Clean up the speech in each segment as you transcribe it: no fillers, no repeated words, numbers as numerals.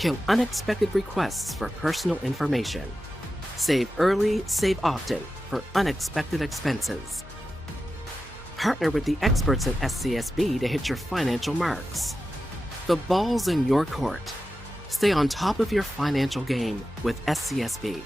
Kill unexpected requests for personal information. Save early, save often for unexpected expenses. Partner with the experts at SCSB to hit your financial marks. The ball's in your court. Stay on top of your financial game with SCSB.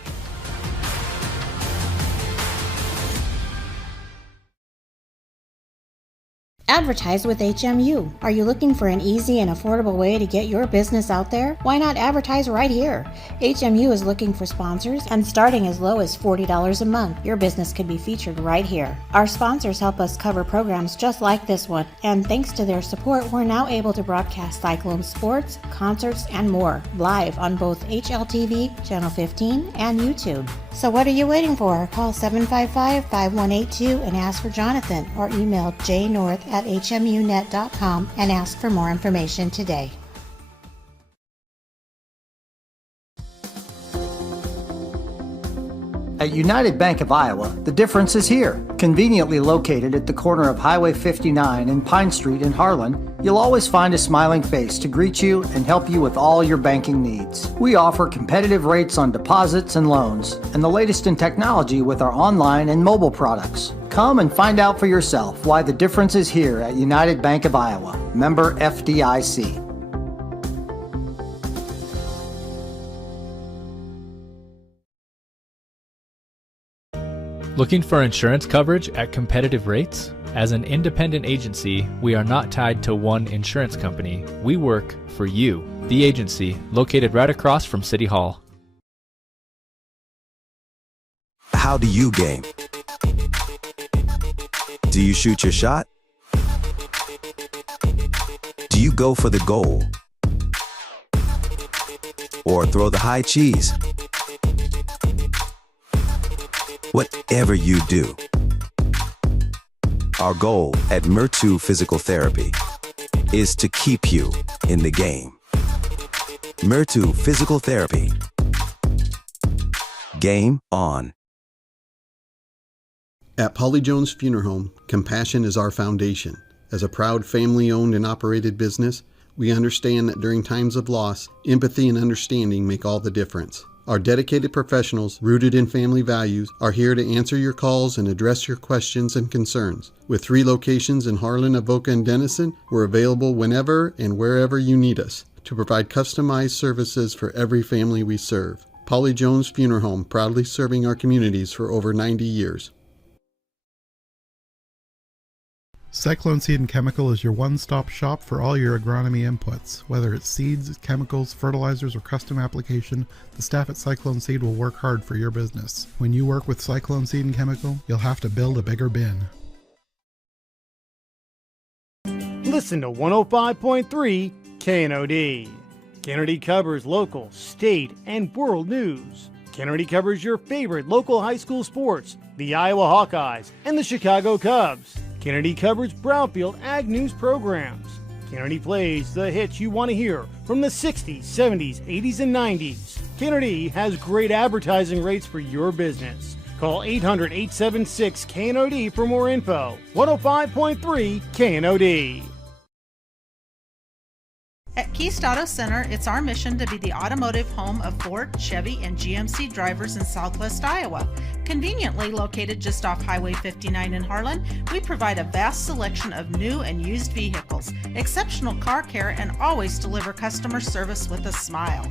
Advertise with HMU. Are you looking for an easy and affordable way to get your business out there? Why not advertise right here? HMU is looking for sponsors, and starting as low as $40 a month, your business could be featured right here. Our sponsors help us cover programs just like this one, and thanks to their support, we're now able to broadcast Cyclone sports, concerts, and more live on both HLTV, Channel 15, and YouTube. So what are you waiting for? Call 755-5182 and ask for Jonathan, or email jnorth@hmunet.com and ask for more information today. At United Bank of Iowa, the difference is here. Conveniently located at the corner of Highway 59 and Pine Street in Harlan, you'll always find a smiling face to greet you and help you with all your banking needs. We offer competitive rates on deposits and loans, and the latest in technology with our online and mobile products. Come and find out for yourself why the difference is here at United Bank of Iowa. Member FDIC. Looking for insurance coverage at competitive rates? As an independent agency, we are not tied to one insurance company. We work for you, the agency, located right across from City Hall. How do you game? Do you shoot your shot? Do you go for the goal? Or throw the high cheese? Whatever you do, our goal at Municipal Physical Therapy is to keep you in the game. Municipal Physical Therapy. Game on. At Polly Jones Funeral Home, compassion is our foundation. As a proud family-owned and operated business, we understand that during times of loss, empathy and understanding make all the difference. Our dedicated professionals, rooted in family values, are here to answer your calls and address your questions and concerns. With 3 locations in Harlan, Avoca, and Denison, we're available whenever and wherever you need us to provide customized services for every family we serve. Polly Jones Funeral Home, proudly serving our communities for over 90 years. Cyclone Seed and Chemical is your one-stop shop for all your agronomy inputs. Whether it's seeds, chemicals, fertilizers, or custom application, the staff at Cyclone Seed will work hard for your business. When you work with Cyclone Seed and Chemical, you'll have to build a bigger bin. Listen to 105.3 KNOD. KNOD covers local, state, and world news. KNOD covers your favorite local high school sports, the Iowa Hawkeyes and the Chicago Cubs. KNOD covers Brownfield Ag News programs. KNOD plays the hits you want to hear from the 60s, 70s, 80s, and 90s. KNOD has great advertising rates for your business. Call 800-876-KNOD for more info. 105.3 KNOD. At Keist Auto Center, it's our mission to be the automotive home of Ford, Chevy, and GMC drivers in Southwest Iowa. Conveniently located just off Highway 59 in Harlan, we provide a vast selection of new and used vehicles, exceptional car care, and always deliver customer service with a smile.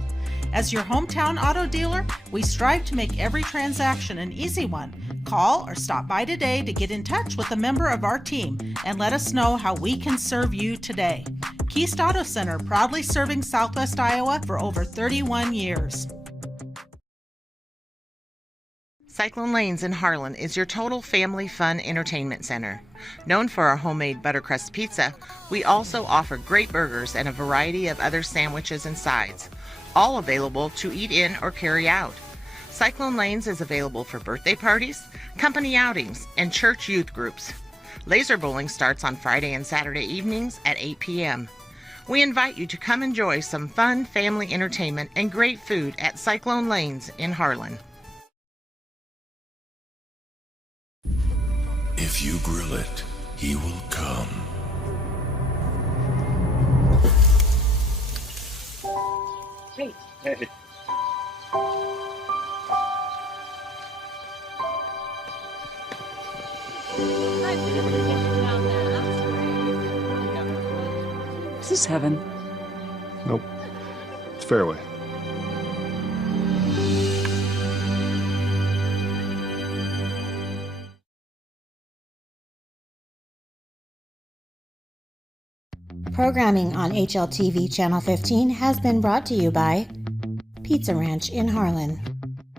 As your hometown auto dealer, we strive to make every transaction an easy one. Call or stop by today to get in touch with a member of our team and let us know how we can serve you today. Keist Auto Center, proudly serving Southwest Iowa for over 31 years. Cyclone Lanes in Harlan is your total family fun entertainment center. Known for our homemade buttercrust pizza, we also offer great burgers and a variety of other sandwiches and sides, all available to eat in or carry out. Cyclone Lanes is available for birthday parties, company outings, and church youth groups. Laser bowling starts on Friday and Saturday evenings at 8 p.m. We invite you to come enjoy some fun family entertainment and great food at Cyclone Lanes in Harlan. If you grill it, he will come. Hey. Hey. Is this heaven? Nope. It's fairway. Programming on HLTV Channel 15 has been brought to you by Pizza Ranch in Harlan,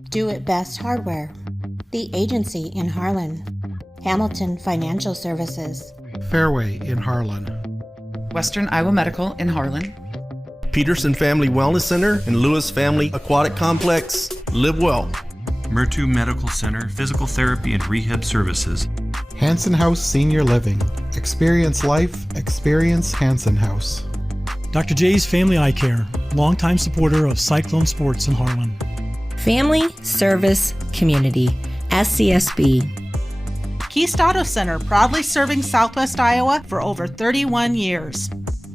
Do It Best Hardware, The Agency in Harlan, Hamilton Financial Services, Fairway in Harlan, Western Iowa Medical in Harlan, Peterson Family Wellness Center and Lewis Family Aquatic Complex. Live well. Murtu Medical Center, Physical Therapy and Rehab Services. Hanson House Senior Living. Experience life, experience Hanson House. Dr. J's Family Eye Care, longtime supporter of Cyclone Sports in Harlan. Family Service Community, SCSB. Keast Auto Center, proudly serving Southwest Iowa for over 31 years.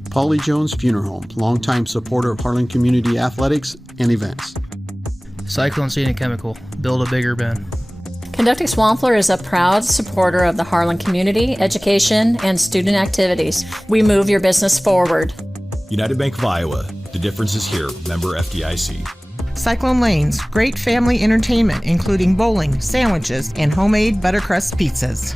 Paulie Jones Funeral Home, longtime supporter of Harlan Community Athletics and events. Cyclone Seed and Chemical, build a bigger bin. Conducting Swampler is a proud supporter of the Harlan community, education, and student activities. We move your business forward. United Bank of Iowa, the difference is here, member FDIC. Cyclone Lanes, great family entertainment, including bowling, sandwiches, and homemade buttercrust pizzas.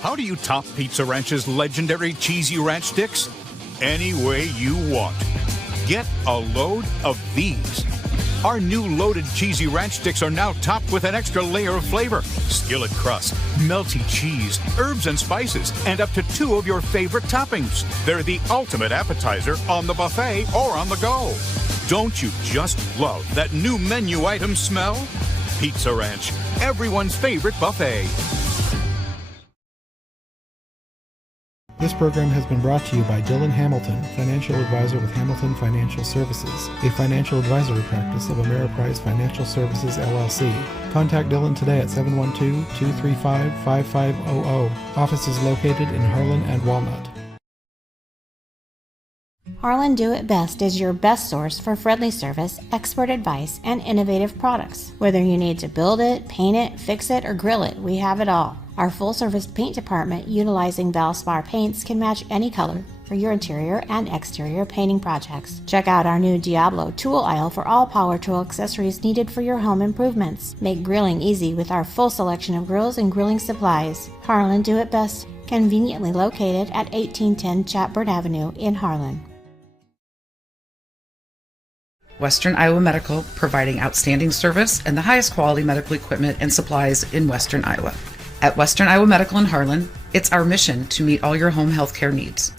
How do you top Pizza Ranch's legendary cheesy ranch sticks? Any way you want. Get a load of these. Our new loaded cheesy ranch sticks are now topped with an extra layer of flavor, skillet crust, melty cheese, herbs and spices, and up to 2 of your favorite toppings. They're the ultimate appetizer on the buffet or on the go. Don't you just love that new menu item smell? Pizza Ranch, everyone's favorite buffet. This program has been brought to you by Dylan Hamilton, financial advisor with Hamilton Financial Services, a financial advisory practice of Ameriprise Financial Services, LLC. Contact Dylan today at 712-235-5500. Office is located in Harlan and Walnut. Harlan Do It Best is your best source for friendly service, expert advice, and innovative products. Whether you need to build it, paint it, fix it, or grill it, we have it all. Our full-service paint department, utilizing Valspar paints, can match any color for your interior and exterior painting projects. Check out our new Diablo tool aisle for all power tool accessories needed for your home improvements. Make grilling easy with our full selection of grills and grilling supplies. Harlan Do It Best, conveniently located at 1810 Chatbird Avenue in Harlan. Western Iowa Medical, providing outstanding service and the highest quality medical equipment and supplies in Western Iowa. At Western Iowa Medical in Harlan, it's our mission to meet all your home health care needs.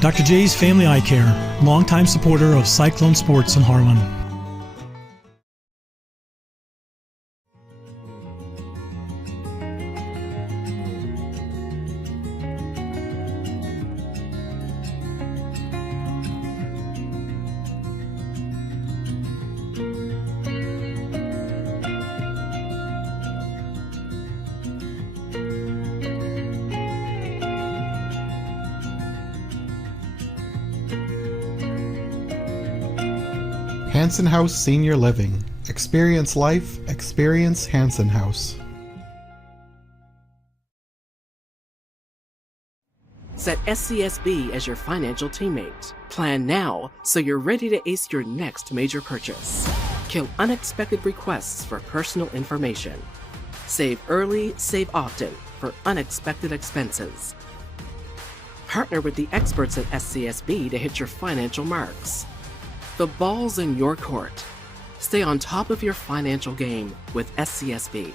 Dr. J's Family Eye Care, longtime supporter of Cyclone Sports in Harlan. Hanson House Senior Living. Experience life, experience Hanson House. Set SCSB as your financial teammate. Plan now so you're ready to ace your next major purchase. Kill unexpected requests for personal information. Save early, save often for unexpected expenses. Partner with the experts at SCSB to hit your financial marks. The ball's in your court. Stay on top of your financial game with SCSB.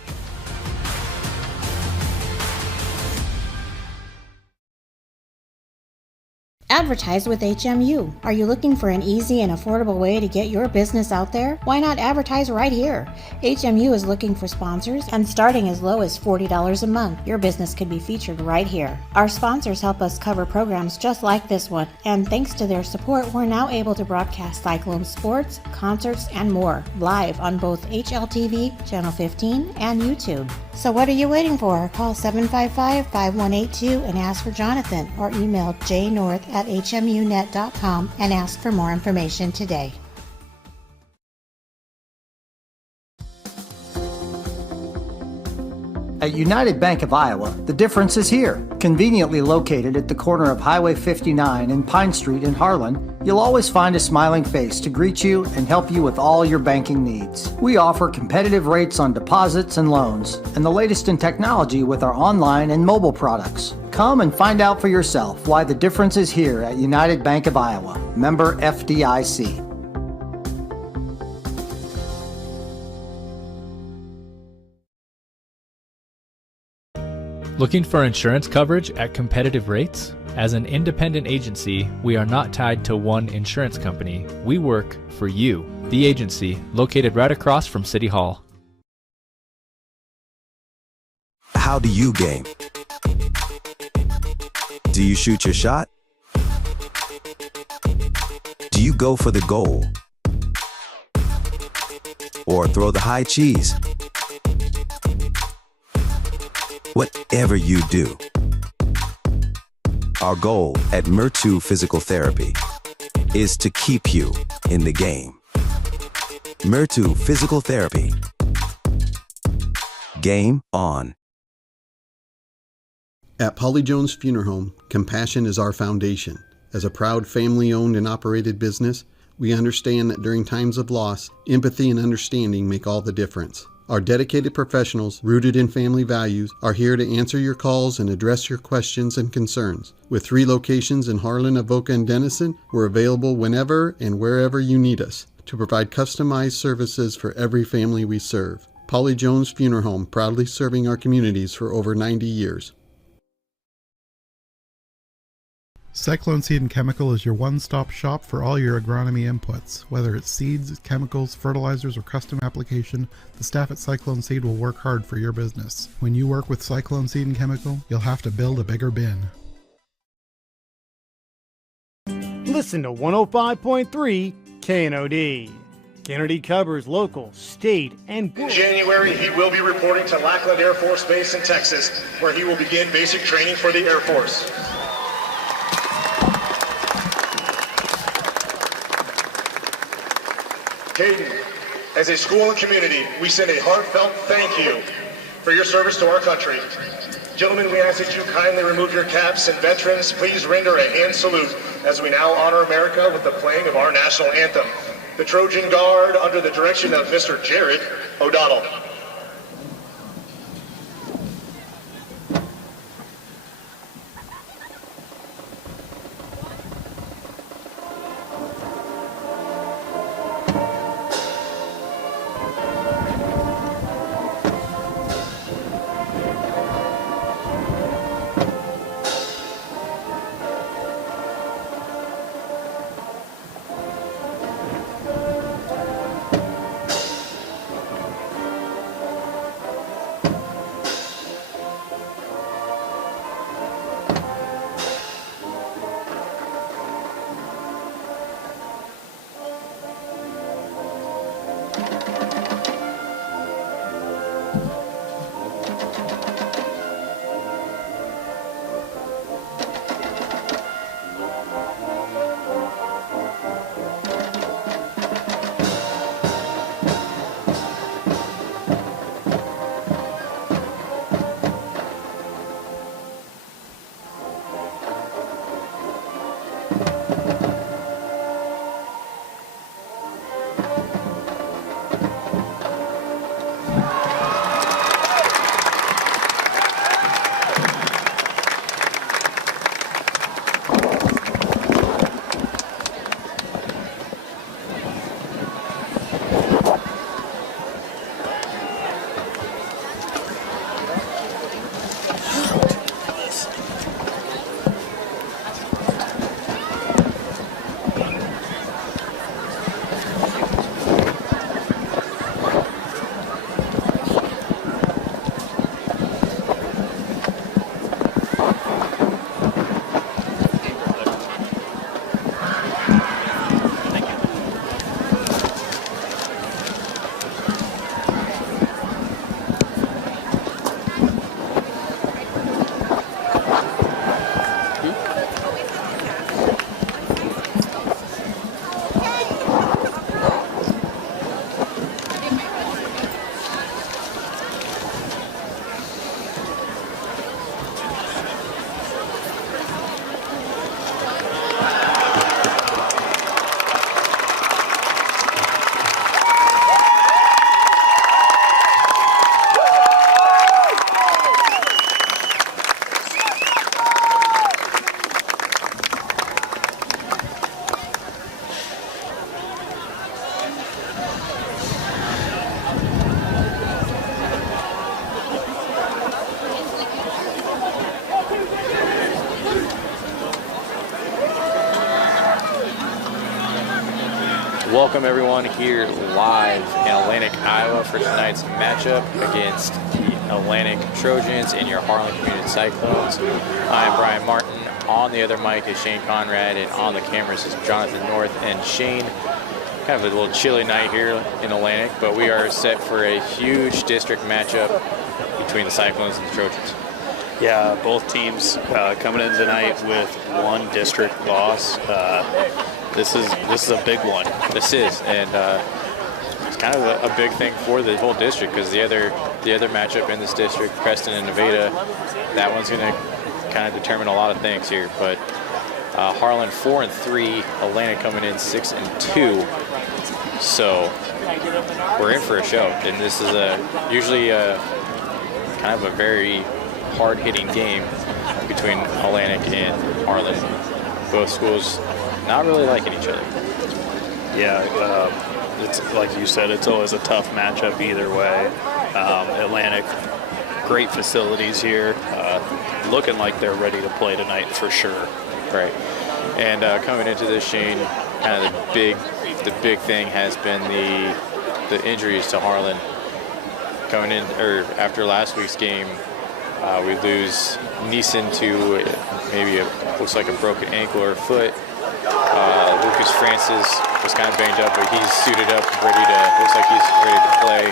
Advertise with HMU. Are you looking for an easy and affordable way to get your business out there? Why not advertise right here? HMU is looking for sponsors, and starting as low as $40 a month, your business could be featured right here. Our sponsors help us cover programs just like this one, and thanks to their support, we're now able to broadcast Cyclone sports, concerts, and more live on both HLTV, Channel 15, and YouTube. So what are you waiting for? Call 755-5182 and ask for Jonathan, or email jnorth@hmunet.com and ask for more information today. At United Bank of Iowa, the difference is here. Conveniently located at the corner of Highway 59 and Pine Street in Harlan, you'll always find a smiling face to greet you and help you with all your banking needs. We offer competitive rates on deposits and loans, and the latest in technology with our online and mobile products. Come and find out for yourself why the difference is here at United Bank of Iowa. Member FDIC. Looking for insurance coverage at competitive rates? As an independent agency, we are not tied to one insurance company. We work for you, the agency, located right across from City Hall. How do you game? Do you shoot your shot? Do you go for the goal? Or throw the high cheese? Whatever you do, our goal at Municipal Physical Therapy is to keep you in the game. Municipal Physical Therapy. Game on. At Polly Jones Funeral Home, compassion is our foundation. As a proud family-owned and operated business, we understand that during times of loss, empathy and understanding make all the difference. Our dedicated professionals, rooted in family values, are here to answer your calls and address your questions and concerns. With 3 locations in Harlan, Avoca, and Denison, we're available whenever and wherever you need us to provide customized services for every family we serve. Polly Jones Funeral Home, proudly serving our communities for over 90 years. Cyclone Seed and Chemical is your one-stop shop for all your agronomy inputs. Whether it's seeds, chemicals, fertilizers, or custom application, the staff at Cyclone Seed will work hard for your business. When you work with Cyclone Seed and Chemical, you'll have to build a bigger bin. Listen to 105.3 KNOD. Kennedy covers local, state, and in January, he will be reporting to Lackland Air Force Base in Texas, where he will begin basic training for the Air Force. Caden, as a school and community, we send a heartfelt thank you for your service to our country. Gentlemen, we ask that you kindly remove your caps, and veterans, please render a hand salute as we now honor America with the playing of our national anthem. The Trojan Guard, under the direction of Mr. Jared O'Donnell. Welcome everyone here live in Atlantic, Iowa for tonight's matchup against the Atlantic Trojans and your Harlan Community Cyclones. I am Brian Martin. On the other mic is Shane Conrad, and on the cameras is Jonathan North and Shane. Kind of a little chilly night here in Atlantic, but we are set for a huge district matchup between the Cyclones and the Trojans. Yeah, both teams coming in tonight with one district loss. This is a big one. This is, and it's kind of a big thing for the whole district, because the other matchup in this district, Preston and Nevada, that one's going to kind of determine a lot of things here. But Harlan 4-3, Atlantic coming in 6-2. So we're in for a show, and this is usually kind of a very hard-hitting game between Atlantic and Harlan. Both schools not really liking each other. Yeah, it's like you said, it's always a tough matchup either way. Atlantic, great facilities here, looking like they're ready to play tonight for sure. Right. And coming into this, Shane, kind of the big thing has been the injuries to Harlan. Coming in, or after last week's game, we lose Neeson to maybe looks like a broken ankle or foot. Lucas Francis was kind of banged up, but he's suited up, looks like he's ready to play.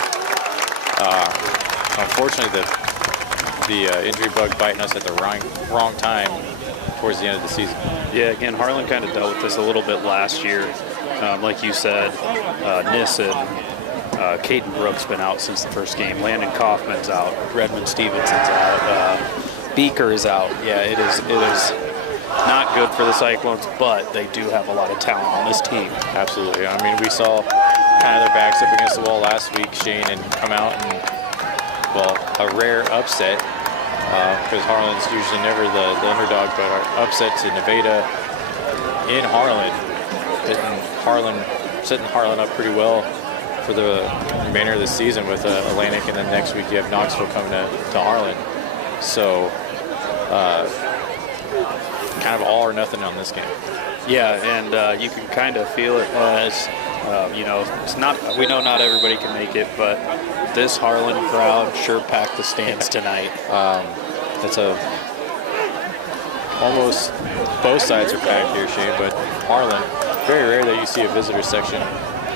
Unfortunately, the injury bug biting us at the wrong time towards the end of the season. Yeah, again, Harlan kind of dealt with this a little bit last year. Like you said, Nissen, Caden Brooks been out since the first game. Landon Kaufman's out. Redmond Stevenson's out. Beaker is out. Yeah, it is not good for the Cyclones, but they do have a lot of talent on this team. Absolutely. I mean, we saw kind of their backs up against the wall last week, Shane, and come out and, well, a rare upset, because Harlan's usually never the underdog, but our upset to Nevada in Harlan, setting Harlan up pretty well for the remainder of the season with Atlantic, and then next week you have Knoxville coming to Harlan. So kind of all or nothing on this game. Yeah, and you can kind of feel it as, it's not. We know not everybody can make it, but this Harlan crowd sure packed the stands tonight. It's almost both sides are packed here, Shane, but Harlan, very rare that you see a visitor section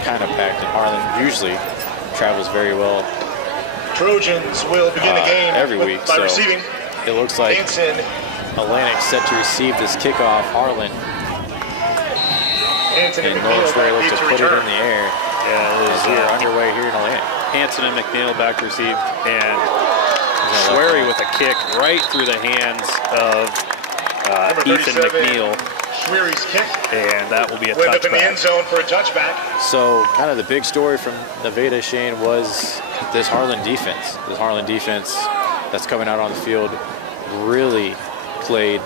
kind of packed, and Harlan usually travels very well. Trojans will begin the game every week, by so receiving. It looks like Atlantic set to receive this kickoff. Harlan and Norris Ray look to put it in the air. Yeah, we are underway here in Atlantic. Hanson and McNeil back received, and Schwery with a kick right through the hands of Ethan McNeil. Schwery's kick. And that will be a touchback. Up in the end touchback. zone for a touchback. So kind of the big story from Nevada, Shane, was this Harlan defense. This Harlan defense that's coming out on the field really played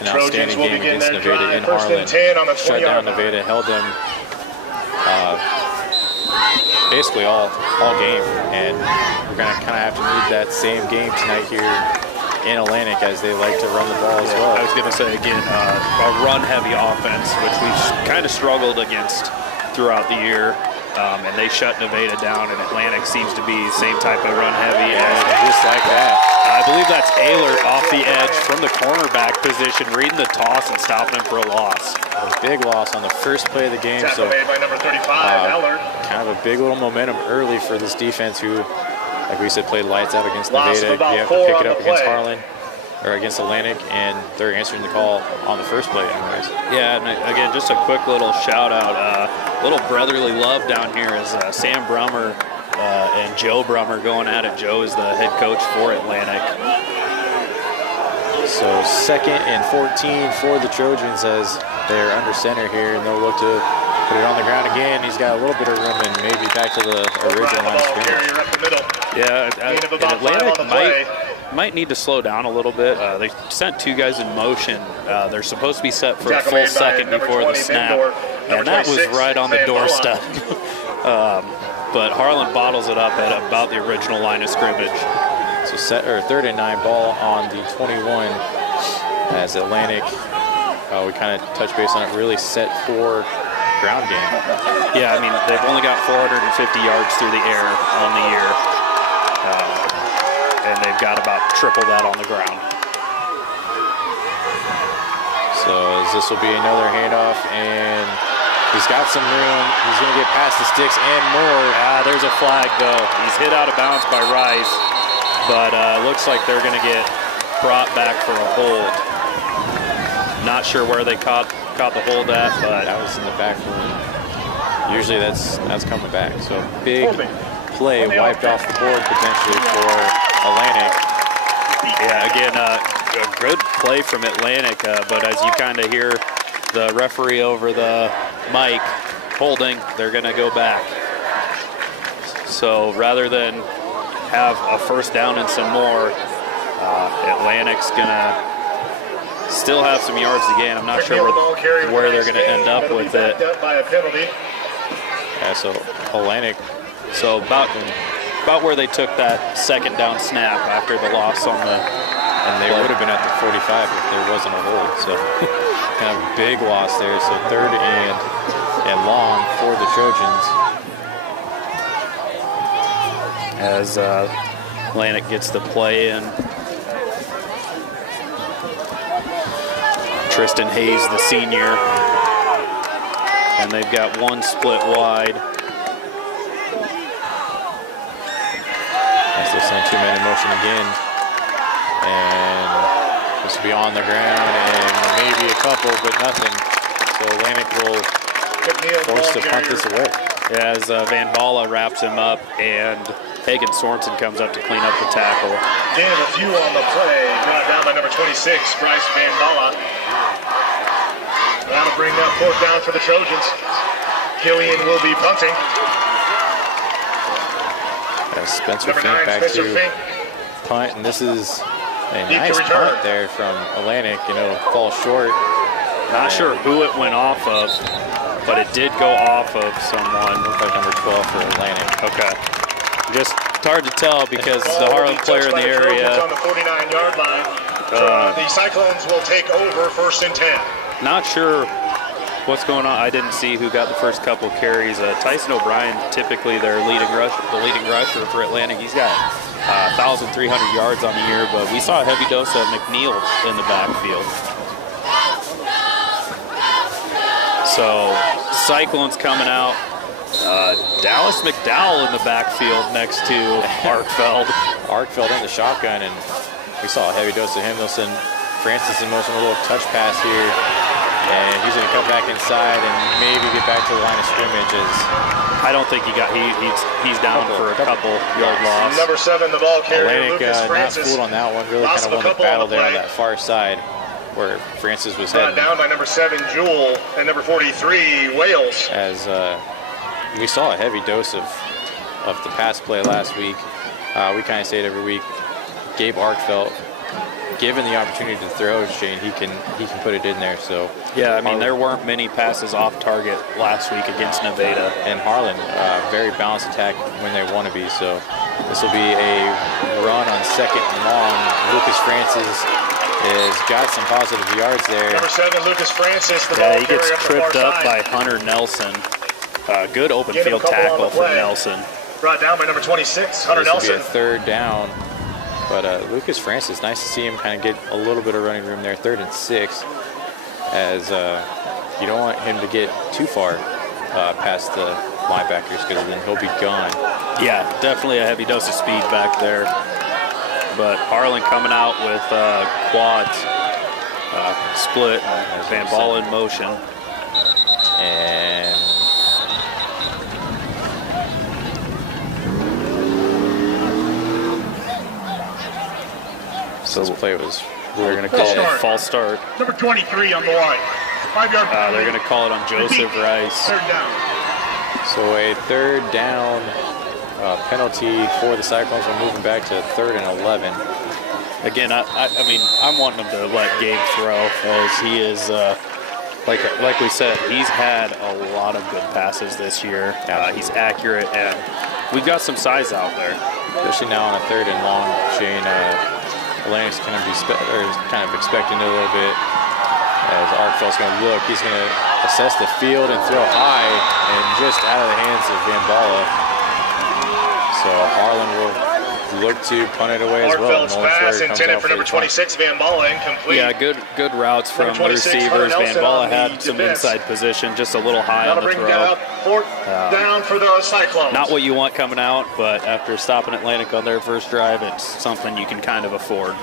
an outstanding game against Nevada in Harlan. Shut down Nevada, held them basically all game, and we're going to kind of have to need that same game tonight here in Atlantic, as they like to run the ball as well. I was going to say, again, a run-heavy offense, which we've kind of struggled against throughout the year, and they shut Nevada down, and Atlantic seems to be the same type of run-heavy. And just like that. I believe that's Ehlert off the edge from the cornerback position, reading the toss and stopping him for a loss. A big loss on the first play of the game. Tackle made by number 35, Ehlert. Kind of a big little momentum early for this defense, who, like we said, played lights out against Nevada. You have to pick it up against Harlan, or against Atlantic, and they're answering the call on the first play anyways. Yeah, and again, just a quick little shout out, little brotherly love down here is Sam Brummer and Joe Brummer going at it. Joe is the head coach for Atlantic. So 2nd and 14 for the Trojans, as they're under center here, and they'll look to put it on the ground again. He's got a little bit of room, and maybe back to the original line of scrimmage. Yeah, and Atlantic might need to slow down a little bit. They sent two guys in motion. They're supposed to be set for a full second before the snap, and that was right on the doorstep. But Harlan bottles it up at about the original line of scrimmage. So 3rd and 9 ball on the 21, as Atlantic, we kind of touched base on it, really set for ground game. Yeah, I mean, they've only got 450 yards through the air on the year, and they've got about triple that on the ground. So this will be another handoff, and he's got some room. He's going to get past the sticks and more. There's a flag, though. He's hit out of bounds by Rice, but looks like they're going to get brought back for a hold. Not sure where they caught the hold at, but that was in the back room. Usually that's coming back. So big play wiped off the board potentially for Atlantic. Yeah, again, a good play from Atlantic, but as you kind of hear the referee over the mic holding, they're going to go back. So rather than have a first down and some more, Atlantic's going to still have some yards to gain. I'm not sure where they're going to end up with it. Yeah, so Atlantic. So about where they took that second down snap after the loss on the. And they would have been at the 45 if there wasn't a hold. So kind of big loss there. So third and long for the Trojans. As Atlantic gets the play in. Tristan Hayes, the senior. And they've got one split wide. As they send two men in motion again. And this will be on the ground and maybe a couple, but nothing. So Atlantic will force to punt this away. As Van Balla wraps him up and Hagen Sorensen comes up to clean up the tackle. Dan, a few on the play, brought down by number 26, Bryce Van Balla. That'll bring that fourth down for the Trojans. Killian will be punting. As Spencer Fink back to punt, and this is a nice punt there from Atlantic, falls short. Not sure who it went off of, but it did go off of someone. Looked like number 12 for Atlantic. Okay. Just hard to tell because the Harlan player in the area. On the 49-yard line. The Cyclones will take over 1st and 10. Not sure what's going on. I didn't see who got the first couple carries. Tyson O'Brien, typically the leading rusher for Atlantic. He's got 1,300 yards on the year, but we saw a heavy dose of McNeil in the backfield. So Cyclones coming out. Dallas McDowell in the backfield next to Arkfeld. Arkfeld in the shotgun, and we saw a heavy dose of Himmelson. Francis in motion, a little touch pass here. And he's going to come back inside and maybe get back to the line of scrimmages. I don't think he's down for a couple yard loss. Number 7, the ball carrier, Atlantic Lucas not Francis. fooled on that one. Really kind of won the battle there on that far side where Francis was heading. Down by number 7, Jewel, and number 43, Wales. As we saw a heavy dose of the pass play last week. We kind of say it every week. Gabe Arkfeld, given the opportunity to throw, Shane, he can put it in there. So yeah, I mean there weren't many passes off target last week against Nevada, and Harlan very balanced attack when they want to be. So this will be a run on 2nd and long. Lucas Francis has got some positive yards there. Number 7, Lucas Francis. The he gets tripped up by Hunter Nelson. Good open field tackle from Nelson. Brought down by number 26, Hunter Nelson. This will be a 3rd down. But Lucas Francis, nice to see him kind of get a little bit of running room there. 3rd and 6, as you don't want him to get too far past the linebackers because then he'll be gone. Yeah, definitely a heavy dose of speed back there. But Harlan coming out with quads, split, Van Balla in motion. And so this play was, they're going to call it a false start. Number 23 on the line. 5-yard penalty. They're going to call it on Joseph Rice. 3rd down. So a 3rd down penalty for the Cyclones. We're moving back to 3rd and 11. Again, I mean, I'm wanting him to let Gabe throw as he is, like we said, he's had a lot of good passes this year. He's accurate, and we've got some size out there. Especially now on a 3rd and long, Shane. Atlantic's kind of expecting it a little bit. As Arkfeld's going to look, he's going to assess the field and throw high and just out of the hands of Van Balla. So Harlan will look to punt it away as well. Arkfeld's pass intended for number 26, Van Balla, incomplete. Yeah, good routes from the receivers. Van Balla had some inside position, just a little high on the throw. Fourth down for the Cyclones. Not what you want coming out, but after stopping Atlantic on their first drive, it's something you can kind of afford.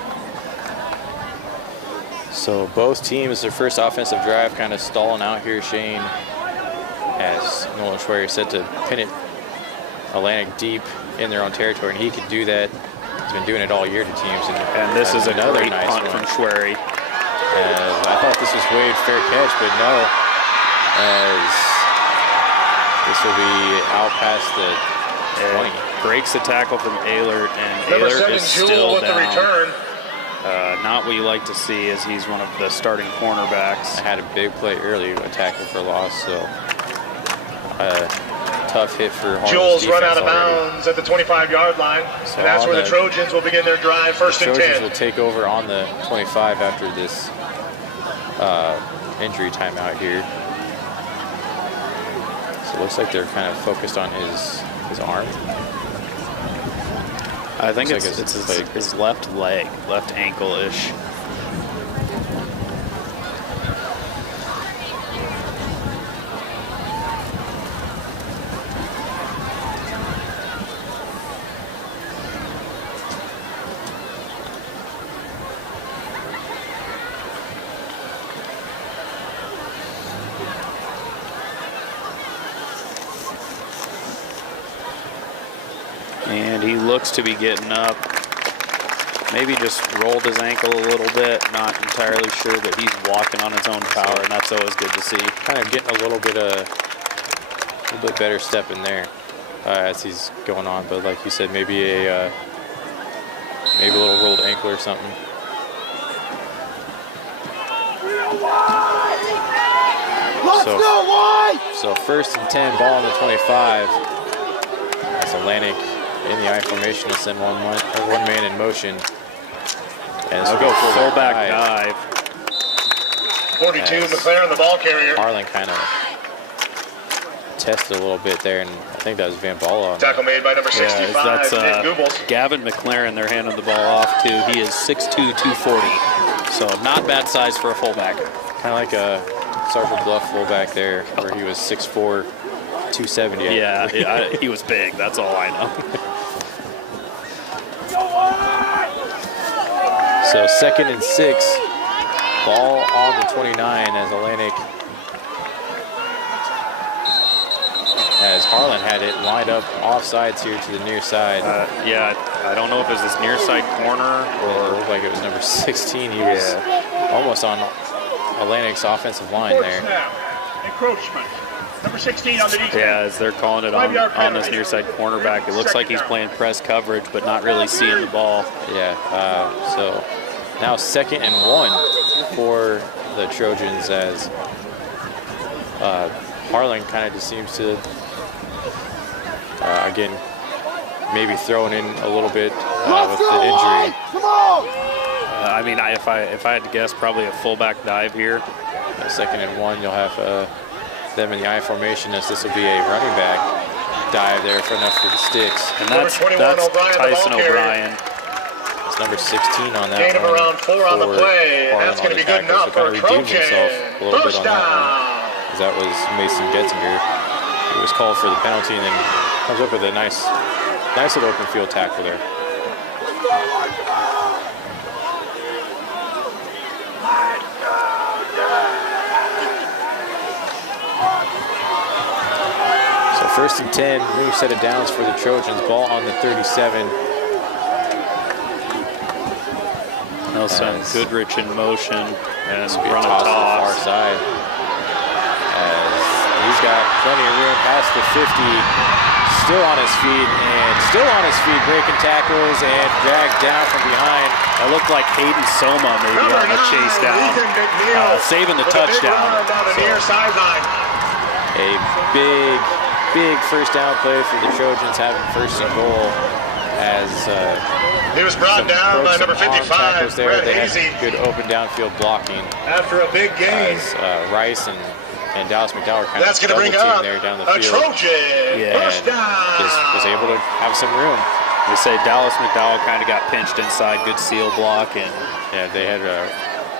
So both teams, their first offensive drive kind of stalling out here, Shane, as Nolan Schwerer said to pin it Atlantic deep in their own territory, and he could do that. He's been doing it all year to teams. And this is another great nice punt from Schwerer. I thought this was Wade fair catch, but no, as this will be out past the 20. Breaks the tackle from Ehlert, and Ehlert is still down. The return. Not what you like to see, as he's one of the starting cornerbacks. I had a big play early, a tackle for loss, so tough hit for Harlan's Jules run out of already. bounds at the 25-yard line, So and that's where the Trojans will begin their drive, first and 10. The Trojans will take over on the 25 after this injury timeout here. So it looks like they're kind of focused on his arm. I think it's his left leg, left ankle-ish. And he looks to be getting up. Maybe just rolled his ankle a little bit. Not entirely sure, but he's walking on his own power, and that's always good to see. Kind of getting a little bit better step in there as he's going on. But like you said, maybe a little rolled ankle or something. So first and 10, ball on the 25. That's Atlantic in the I formation. They'll send one man in motion. And they'll go for fullback dive. 42, McLaren, the ball carrier. Harlan kind of tested a little bit there, and I think that was Van Balla. Tackle made by number 65, that's Nick Goebbels. Gavin McLaren they're handing the ball off to. He is 6'2", 240. So not bad size for a fullback. Kind of like a Sergeant Bluff fullback there, where he was 6'4", 270. Yeah, he was big. That's all I know. So second and 6, ball on the 29 as Atlantic, as Harlan had it lined up offsides here to the near side. Yeah, I don't know if it's this near side corner or it looked like it was number 16. He was almost on Atlantic's offensive line there. Encroachment. Number 16 on the defense. Yeah, as they're calling it on this near side cornerback. It looks like he's playing press coverage, but not really seeing the ball. Yeah, so now second and 1 for the Trojans as Harlan kind of just seems to, again, maybe throwing in a little bit with the injury. I mean, if I had to guess, probably a fullback dive here. Second and 1, you'll have them in the I formation, as this will be a running back dive there for enough for the sticks. And that's Tyson O'Brien. It's number 16 on that Gain of one. around 4 on the play, and that's going to be good enough for a Trojan. A little bit on that one, because that was Mason Getzinger. He was called for the penalty and then comes up with a nice little open field tackle there. First and 10, new set of downs for the Trojans. Ball on the 37. Nelson Goodrich in motion and run a toss. toss. Far side. As he's got plenty of room past the 50. Still on his feet, breaking tackles and dragged down from behind. That looked like Hayden Soma maybe on the chase down, saving the touchdown. A big first down play for the Trojans, having first and goal as he was brought down by number 55, there. Brett They Hazy. had good open downfield blocking. After a big game. As Rice and Dallas McDowell kind That's of going to bring double up team there down the a field. Trojan first down. Was able to have some room. They say Dallas McDowell kind of got pinched inside, good seal block, and yeah, they had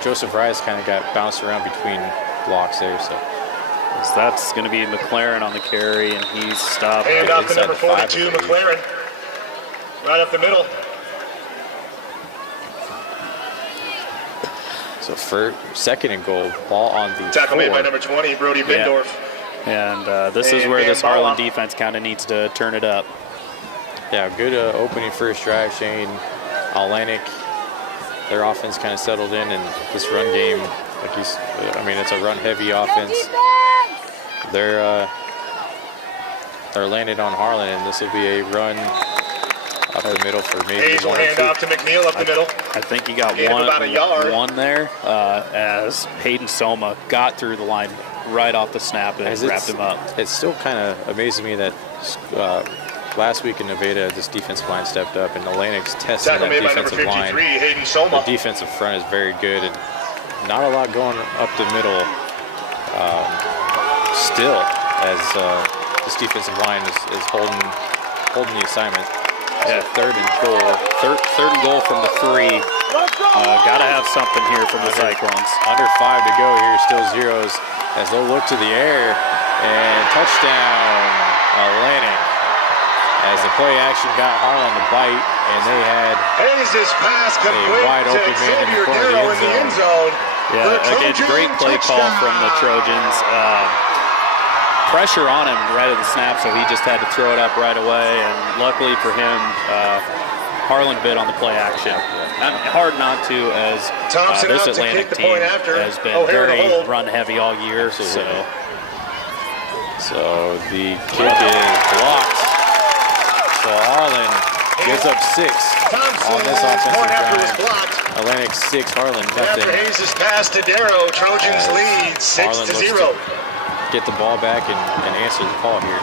Joseph Rice kind of got bounced around between blocks there. So that's going to be McLaren on the carry, and he's stopped. Hand off to number 42, McLaren. Right up the middle. So for second and goal, ball on the tackle 4. made by number 20, Brody Bendorf. Yeah. And this is where this Harlan defense kind of needs to turn it up. Yeah, good opening first drive, Shane. Atlantic, their offense kind of settled in, and this run game, it's a run-heavy offense. They're landed on Harlan, and this will be a run up the middle for maybe Hayes will hand off to McNeil up the middle. I think he got about a yard. one there as Hayden Soma got through the line right off the snap and wrapped him up. It's still kind of amazing me that last week in Nevada, this defensive line stepped up, and Atlantic's testing that defensive line. Hayden Soma. The defensive front is very good, and not a lot going up the middle still, as this defensive line is holding the assignment. Yeah, so third and goal. Third and goal from the 3. Got to have something here from the Cyclones. Under 5 to go here, still zeros, as they'll look to the air, and touchdown Atlantic. As the play action got Harlan to bite, and they had Hayes' pass a wide open man in front of the end zone. Yeah, again, great play call from the Trojans. Pressure on him right at the snap, so he just had to throw it up right away. And luckily for him, Harlan bit on the play action. Hard not to, as this Atlantic team has been very run heavy all year. So the kick is blocked. So Harlan gets up 6 on this offensive drive. Atlantic 6, Harlan nothing. After Hayes' pass to Darrow, Trojans lead 6-0. Get the ball back and answer the call here.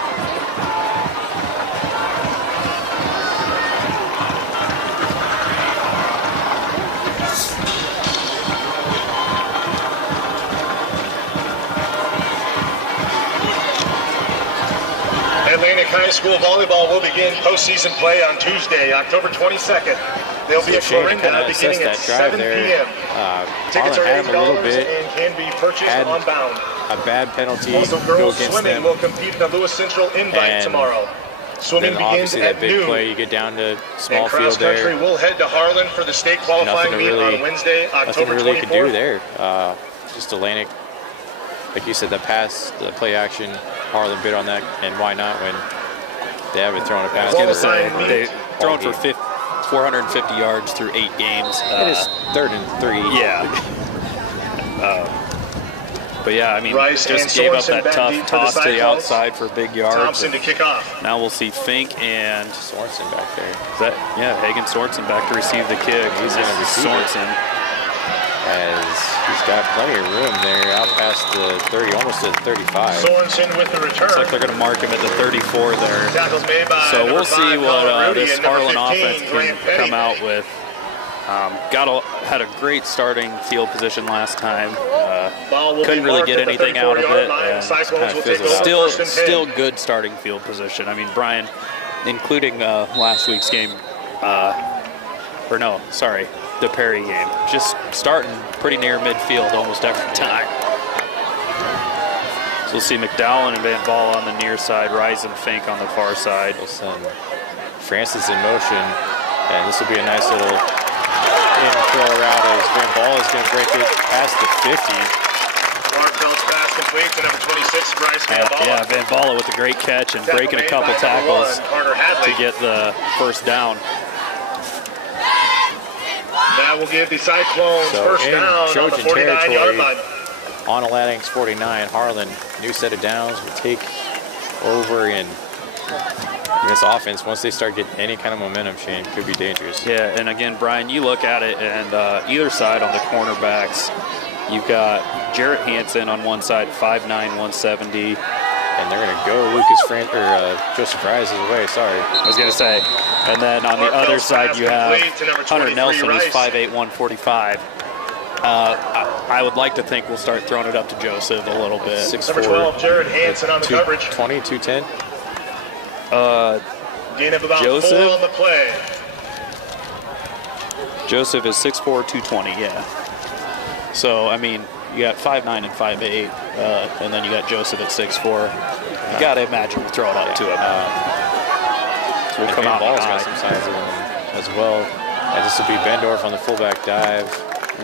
Atlantic High School volleyball will begin postseason play on Tuesday, October 22nd. They'll be at Florinda beginning at 7 p.m. Tickets are $8 and can be purchased on bound. A bad penalty. Also, girls swimming will compete in the Lewis Central Invite tomorrow. Swimming begins at big noon. Play, you get down to small and field there. Cross country will head to Harlan for the state qualifying meet on Wednesday, October 24th. Nothing really could do there. Just Atlantic, like you said, the play action. Harlan bid on that, and why not when they haven't thrown a pass? They've thrown for 450 yards through 8 games. It is 3rd and 3. Yeah. But yeah, I mean, Rice just gave up that tough toss to the outside for big yards. Thompson to kick off. Now we'll see Fink and Sorensen back there. Hagen Sorensen back to receive the kick. He's going to receive Sorensen. As he's got plenty of room there, out past the 30, almost to the 35. Sorensen with the return. Looks like they're going to mark him at the 34 there. Tackles made by so we'll see what this Harlan 15, offense can come out with. Had a great starting field position last time. Couldn't really get anything out of it. Still good starting field position. I mean, Brian, including last week's game, the Perry game, just starting pretty near midfield almost every time. So we'll see McDowell and Van Ball on the near side, Rice and Fink on the far side. Francis in motion, and this will be a nice little in-throw route as Van Ball is going to break it past the 50. Martel's pass complete to number 26, Bryce Van Balla. Yeah, Van Balla with a great catch and breaking a couple tackles to get the first down. That will give the Cyclones first down on the 49-yard line. On Atlantic's 49, Harlan, new set of downs, will take over in this offense. Once they start getting any kind of momentum, Shane, could be dangerous. Yeah, and again, Brian, you look at it, and either side on the cornerbacks, you've got Jarrett Hansen on one side, 5'9", 170, And they're going to go Joseph Rice's way, sorry. I was going to say. And then on the other side, you have Hunter Nelson, who's 5'8", 145. I would like to think we'll start throwing it up to Joseph a little bit. 6'4". Number 12, Jared Hansen on the coverage. 220, 210. Gain of about Joseph? 4 on the play. Joseph is 6'4", 220, yeah. So, I mean, you got 5'9" and 5'8", and then you got Joseph at 6'4". You got to imagine we'll throw it up to him. So we'll come out ball's got some size in him as well. This will be Bendorf on the fullback dive.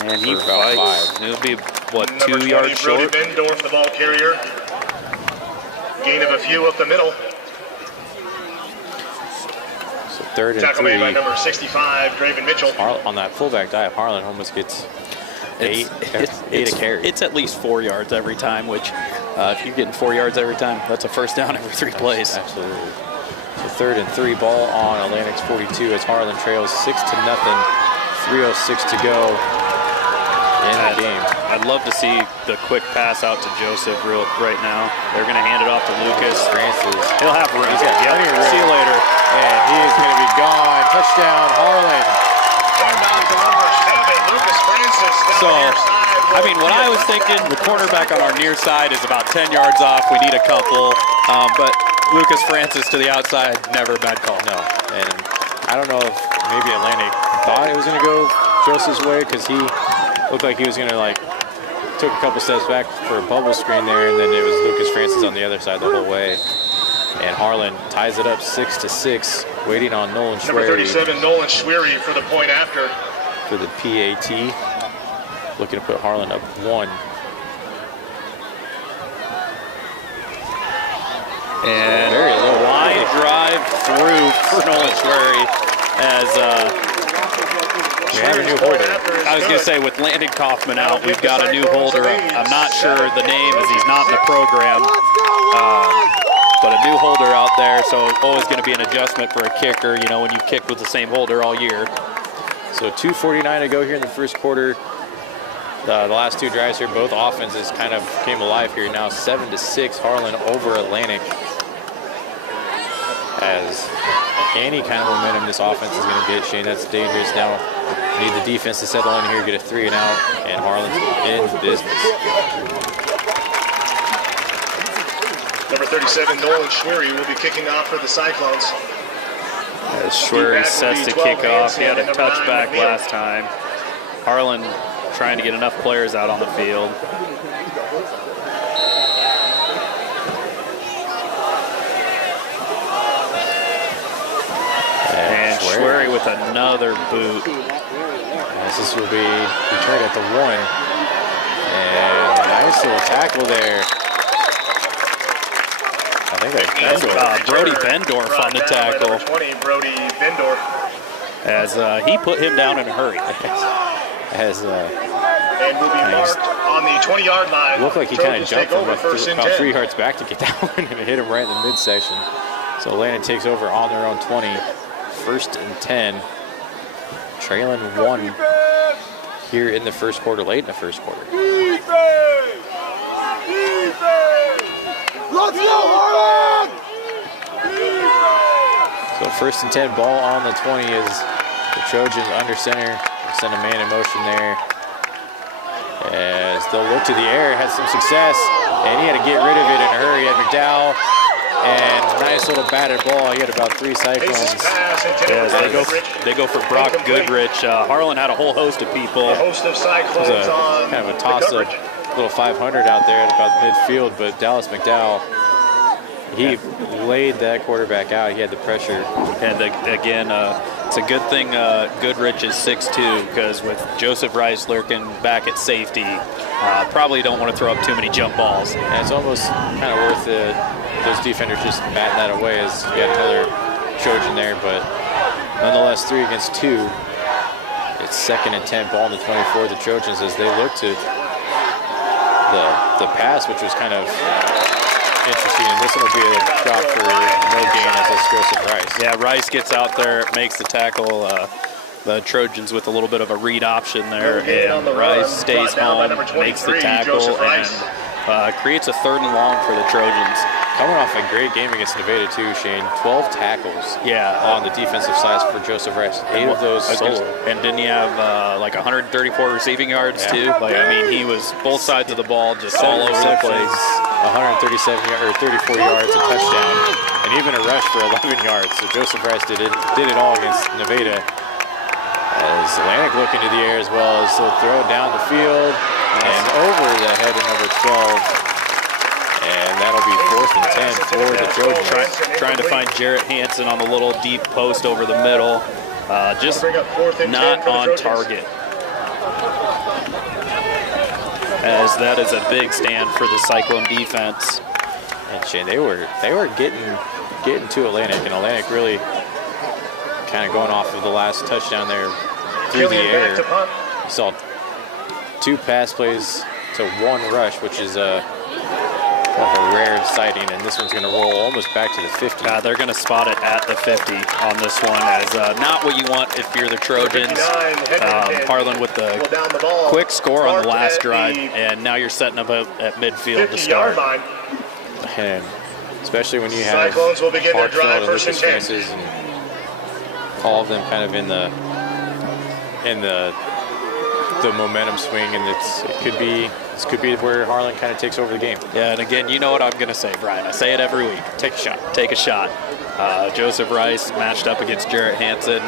And he about fights. 5. It'll be, what, Number 2 yards Brody short? Bendorf, the ball carrier. Gain of a few up the middle. So 3rd and Tackle 3. made by number 65, Draven Mitchell. On that fullback dive, Harlan almost gets 8 carry. It's at least 4 yards every time, which if you're getting 4 yards every time, that's a first down every 3 plays. Absolutely. So 3rd and 3 ball on Atlantic's 42 as Harlan trails 6-0. 3:06 to go in the game. I'd love to see the quick pass out to Joseph right now. They're going to hand it off to Lucas Francis. He'll have room. He's got plenty of room. See you later. And he is going to be gone. Touchdown, Harlan. So, I mean, what I was thinking, the cornerback on our near side is about 10 yards off. We need a couple. But Lucas Francis to the outside, never a bad call. No. And I don't know if maybe Atlantic thought it was going to go Joseph's way because he looked like he was going to took a couple steps back for a bubble screen there, and then it was Lucas Francis on the other side the whole way. And Harlan ties it up 6-6, waiting on Nolan Schwery. Number 37, Nolan Schwery for the point after. For the PAT. Looking to put Harlan up 1. And very low line drive through for Nolan Schwery as we have a new holder. I was going to say, with Landon Kaufman out, we've got a new holder. I'm not sure the name as he's not in the program, but a new holder out there, so always going to be an adjustment for a kicker, you know, when you've kicked with the same holder all year. So 2:49 to go here in the first quarter. The last 2 drives here, both offenses kind of came alive here. Now 7-6, Harlan over Atlantic. As any kind of momentum this offense is going to get, Shane, that's dangerous. Now need the defense to settle in here, get a 3 and out, and Harlan's in business. Number 37, Nolan Schwery will be kicking off for the Cyclones. As Schwery sets to kick off, he had a touchback last time. Harlan trying to get enough players out on the field. And Schwery with another boot. This will be returned at the 1. And nice little tackle there. I think that's Brody Bendorf on the tackle. Number 20, Brody Bendorf. As he put him down in a hurry. And will be marked on the 20-yard line. Looked like he kind of jumped from about 3 yards back to get that one and hit him right in the midsection. So Landon takes over on their own 20. 1st and 10. Trailing 1 here in the first quarter, late in the first quarter. Let's go, Harlan! So 1st and 10, ball on the 20 as the Trojans under center. Send a man in motion there. As they'll look to the air, had some success, and he had to get rid of it in a hurry at McDowell. And nice little batted ball. He had about 3 Cyclones. Yes, they go for Brock Goodrich. Harlan had a whole host of people. A host of Cyclones on kind of a toss-up, little 500 out there at about midfield, but Dallas McDowell, he laid that quarterback out. He had the pressure. And again, it's a good thing Goodrich is 6'2", because with Joseph Rice lurking back at safety, probably don't want to throw up too many jump balls. And it's almost kind of worth those defenders just batting that away as you had another Trojan there, but nonetheless 3 against 2. It's 2nd and 10, ball in the 24. The Trojans as they look to the pass, which was kind of interesting, and this will be a drop for no gain as it's Joseph Rice. Yeah, Rice gets out there, makes the tackle. The Trojans with a little bit of a read option there, and Rice stays home, makes the tackle, and creates a 3rd and long for the Trojans. coming off a great game against Nevada too, Shane. 12 tackles on the defensive side for Joseph Rice. 8 of those solo. And didn't he have like 134 receiving yards too? Like, I mean, he was both sides of the ball, just all over the place. 137 or 34 yards, a touchdown, and even a rush for 11 yards. So Joseph Rice did it all against Nevada. As Atlantic look into the air as well as they'll throw it down the field and over the head of number 12. And that'll be 4th and 10 for the Trojans. Trying to find Jarrett Hansen on the little deep post over the middle. Just not on target. As that is a big stand for the Cyclone defense. And Shane, they were getting to Atlantic, and Atlantic really kind of going off of the last touchdown there through the air. You saw 2 pass plays to 1 rush, which is a rare sighting, and this one's going to roll almost back to the 50. They're going to spot it at the 50 on this one, as not what you want if you're the Trojans. Harlan with the quick score on the last drive, and now you're setting up at midfield to start. And especially when you have Cyclones will begin their drive, Lucas Francis and all of them kind of in the momentum swing, and this could be where Harlan kind of takes over the game. Yeah, and again, you know what I'm going to say, Brian. I say it every week. Take a shot. Take a shot. Joseph Rice matched up against Jarrett Hansen.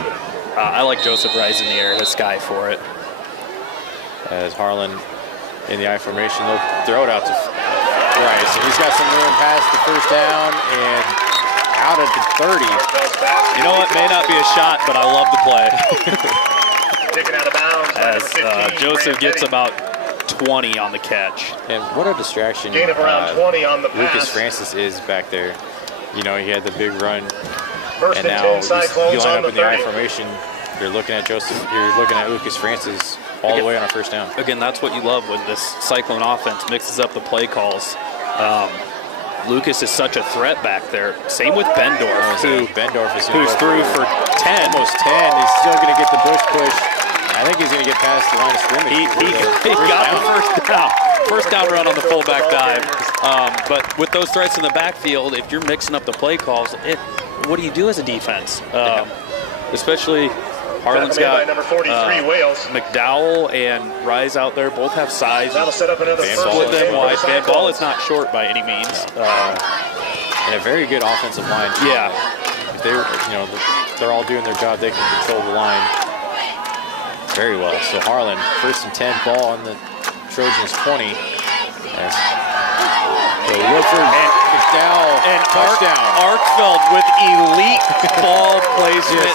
I like Joseph Rice in the air. His sky for it. As Harlan in the I formation, they'll throw it out to Rice, and he's got some room past the first down and out at the 30. You know what? May not be a shot, but I love the play. Taken out of bounds. As Joseph gets about 20 on the catch. And what a distraction Gain of around 20 on the pass. Lucas Francis is back there. You know, he had the big run. First and now you line up in the I formation. You're looking at Lucas Francis all the way on a first down. Again, that's what you love when this Cyclone offense mixes up the play calls. Lucas is such a threat back there. Same with Bendorf, who's through for 10. Almost 10. He's still going to get the bush push. I think he's going to get past the line of scrimmage. He got the first down. First down run on the fullback dive. But with those threats in the backfield, if you're mixing up the play calls, what do you do as a defense? Especially Harlan's got McDowell and Rise out there. Both have size. That'll set up another split them wide. Van Ball is not short by any means. And a very good offensive line. Yeah. If they're all doing their job, they can control the line very well. So Harlan, 1st and 10, ball on the Trojans 20. So look for McDowell and touchdown. Arkfeld with elite ball placement.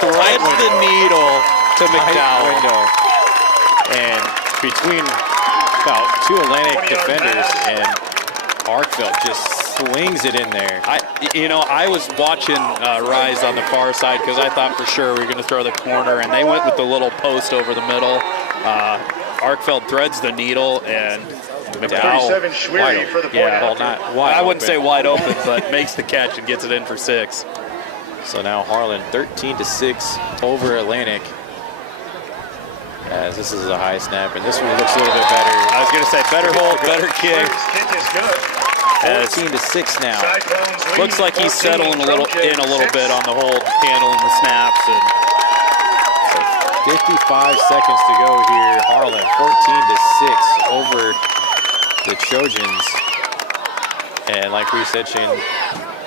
Threads the needle to McDowell. And between about 2 Atlantic defenders, and Arkfeld just slings it in there. I was watching Rise on the far side because I thought for sure we were going to throw the corner, and they went with the little post over the middle. Arkfeld threads the needle, and McDowell wide open. For the I wouldn't say wide open, but makes the catch and gets it in for 6. So now Harlan 13-6 over Atlantic. As this is a high snap, and this one looks a little bit better. I was going to say better hold, better kick. Kick is good. 14-6 now. Looks like he's settling a little bit on the hold, handling the snaps. And 55 seconds to go here. Harlan 14-6 over the Trojans. And like we said, Shane,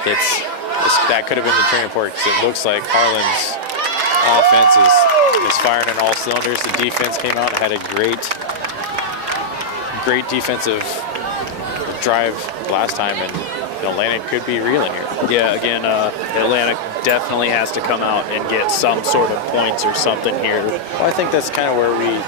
that could have been the turning point, because it looks like Harlan's offense is firing on all cylinders. The defense came out and had a great defensive drive last time, and Atlantic could be reeling here. Yeah, again, Atlantic definitely has to come out and get some sort of points or something here. Well, I think that's kind of where we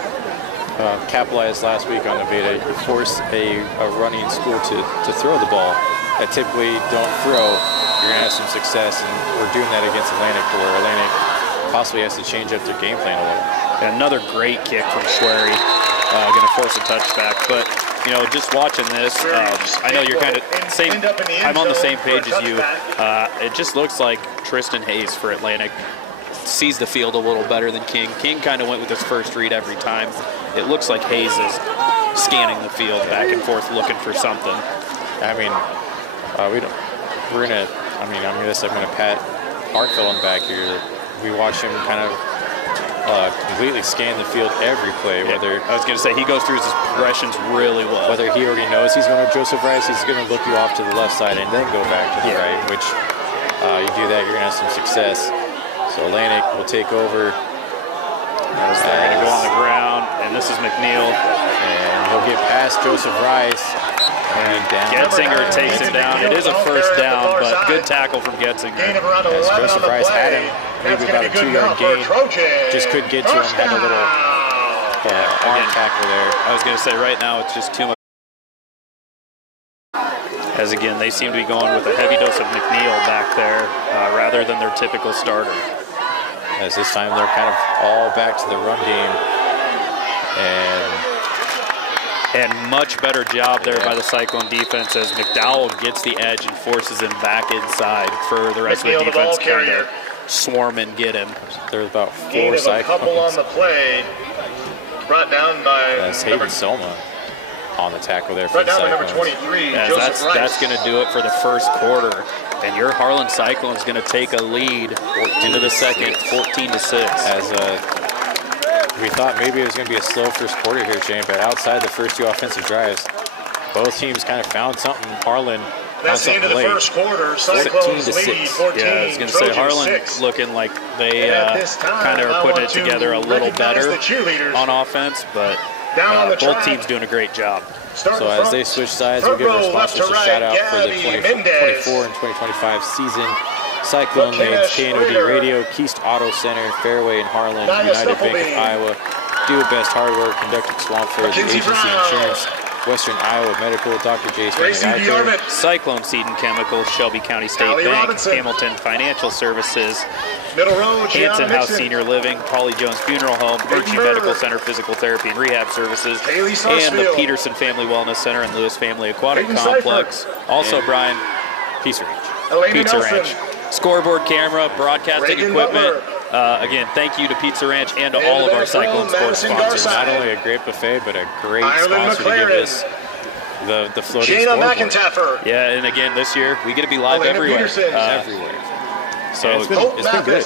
capitalized last week on Nevada. You force a running school to throw the ball that typically don't throw. You're going to have some success, and we're doing that against Atlantic, where Atlantic possibly has to change up their game plan a little. And another great kick from Schwery. Going to force a touchback, but just watching this, I know you're kind of same. I'm on the same page as you. It just looks like Tristan Hayes for Atlantic sees the field a little better than King. King kind of went with his first read every time. It looks like Hayes is scanning the field back and forth looking for something. I mean, I'm gonna pat Hartfield on the back here. We watch him kind of completely scan the field every play. Whether I was going to say he goes through his progressions really well. Whether he already knows he's going to Joseph Rice, he's going to look you off to the left side and then go back to the right. Which you do that, you're going to have some success. So Atlantic will take over. As they're going to go on the ground, and this is McNeil. And he'll get past Joseph Rice. And Getzinger takes him down. It is a first down, but good tackle from Getzinger. As Joseph Rice had him, maybe about a 2-yard gain. Just couldn't get to him, had a little arm tackle there. I was going to say, right now it's just too much. As again, they seem to be going with a heavy dose of McNeil back there rather than their typical starter. As this time they're kind of all back to the run game. And much better job there by the Cyclone defense as McDowell gets the edge and forces him back inside for the rest of the defense to kind of swarm and get him. There's about 4 Gain of a Cyclones. couple on the play. Brought down by That's Hayden Soma on the tackle there for brought the down by Cyclones. number 23, Joseph Rice. That's going to do it for the first quarter. And your Harlan Cyclone's going to take a lead into the second, 14-6. As we thought maybe it was going to be a slow first quarter here, Shane, but outside the first 2 offensive drives, both teams kind of found something. Harlan That's the end of the first quarter. Cyclones lead 14. Yeah, I was going to say Harlan 6. looking like they kind of are putting it together a little better on offense, but both teams doing a great job. So as they switch sides, we'll give our sponsors a shout out for the 2024 and 2025 season. Cyclone Lanes, KNOD Radio, Keast Auto Center, Fairway in Harlan, United Bank of Iowa, Do It Best Hardware, Conducted Swampford, Agency Insurance, Western Iowa Medical, Dr. J's Family Eye Care, Cyclone Seed and Chemicals, Shelby County State Bank, Hamilton Financial Services, Middle Road, Hanson House Senior Living, Polly Jones Funeral Home, Birchie Medical Center, Physical Therapy and Rehab Services, and the Peterson Family Wellness Center and Lewis Family Aquatic Complex. Also, Brian, Pizza Ranch. Scoreboard camera, broadcasting equipment. Again, thank you to Pizza Ranch and to all of our Cyclone sports sponsors. Not only a great buffet, but a great sponsor to give us the floating Jana scoreboard. McIntyre. Yeah, and again, this year, we get to be live everywhere. Everywhere. So Yeah, it's been good.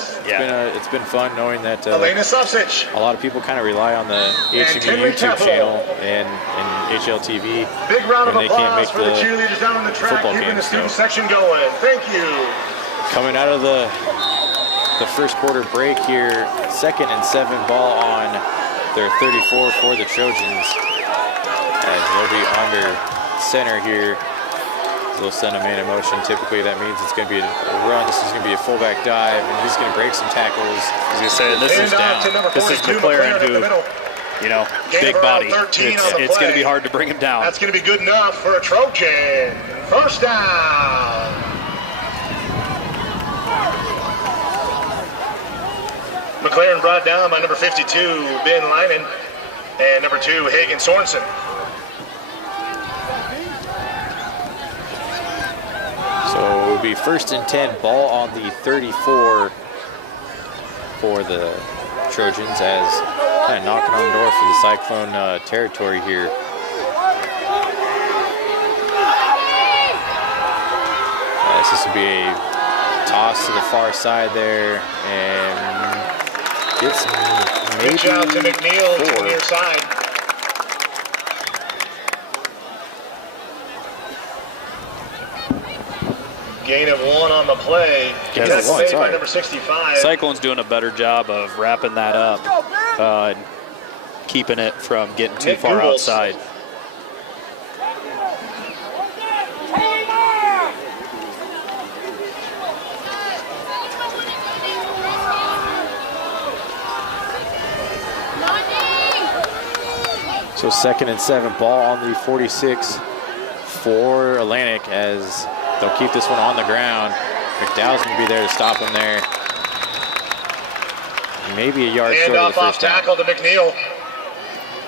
It's been fun knowing that Elena Sopsich. a lot of people kind of rely on the HMU Henry YouTube Capital. channel and HLTV Big round of when they can't applause make for the cheerleaders down in the track, football keeping the games. student So section going. Thank you. coming out of the first quarter break here, 2nd and 7 ball on their 34 for the Trojans. As they'll be under center here. They'll send a man in motion. Typically that means it's going to be a run. This is going to be a fullback dive, and he's going to break some tackles. I was going to say, this is down. This is McLaren who, big body. It's going to be hard to bring him down. That's going to be good enough for a Trojan. First down. McLaren brought down by number 52, Ben Leinen, and number 2, Hagen Sorensen. So it will be 1st and 10, ball on the 34 for the Trojans, as kind of knocking on the door for the Cyclone territory here. This will be a toss to the far side there, and gets maybe Pitch out to McNeil to the near side. Gain of 1 on the play. That's made by number 65. Cyclone's doing a better job of wrapping that up, and keeping it from getting too far outside. So 2nd and 7, ball on the 46 for Atlantic, as they'll keep this one on the ground. McDowell's going to be there to stop him there. Maybe a yard short of the first down. Tackle to McNeil.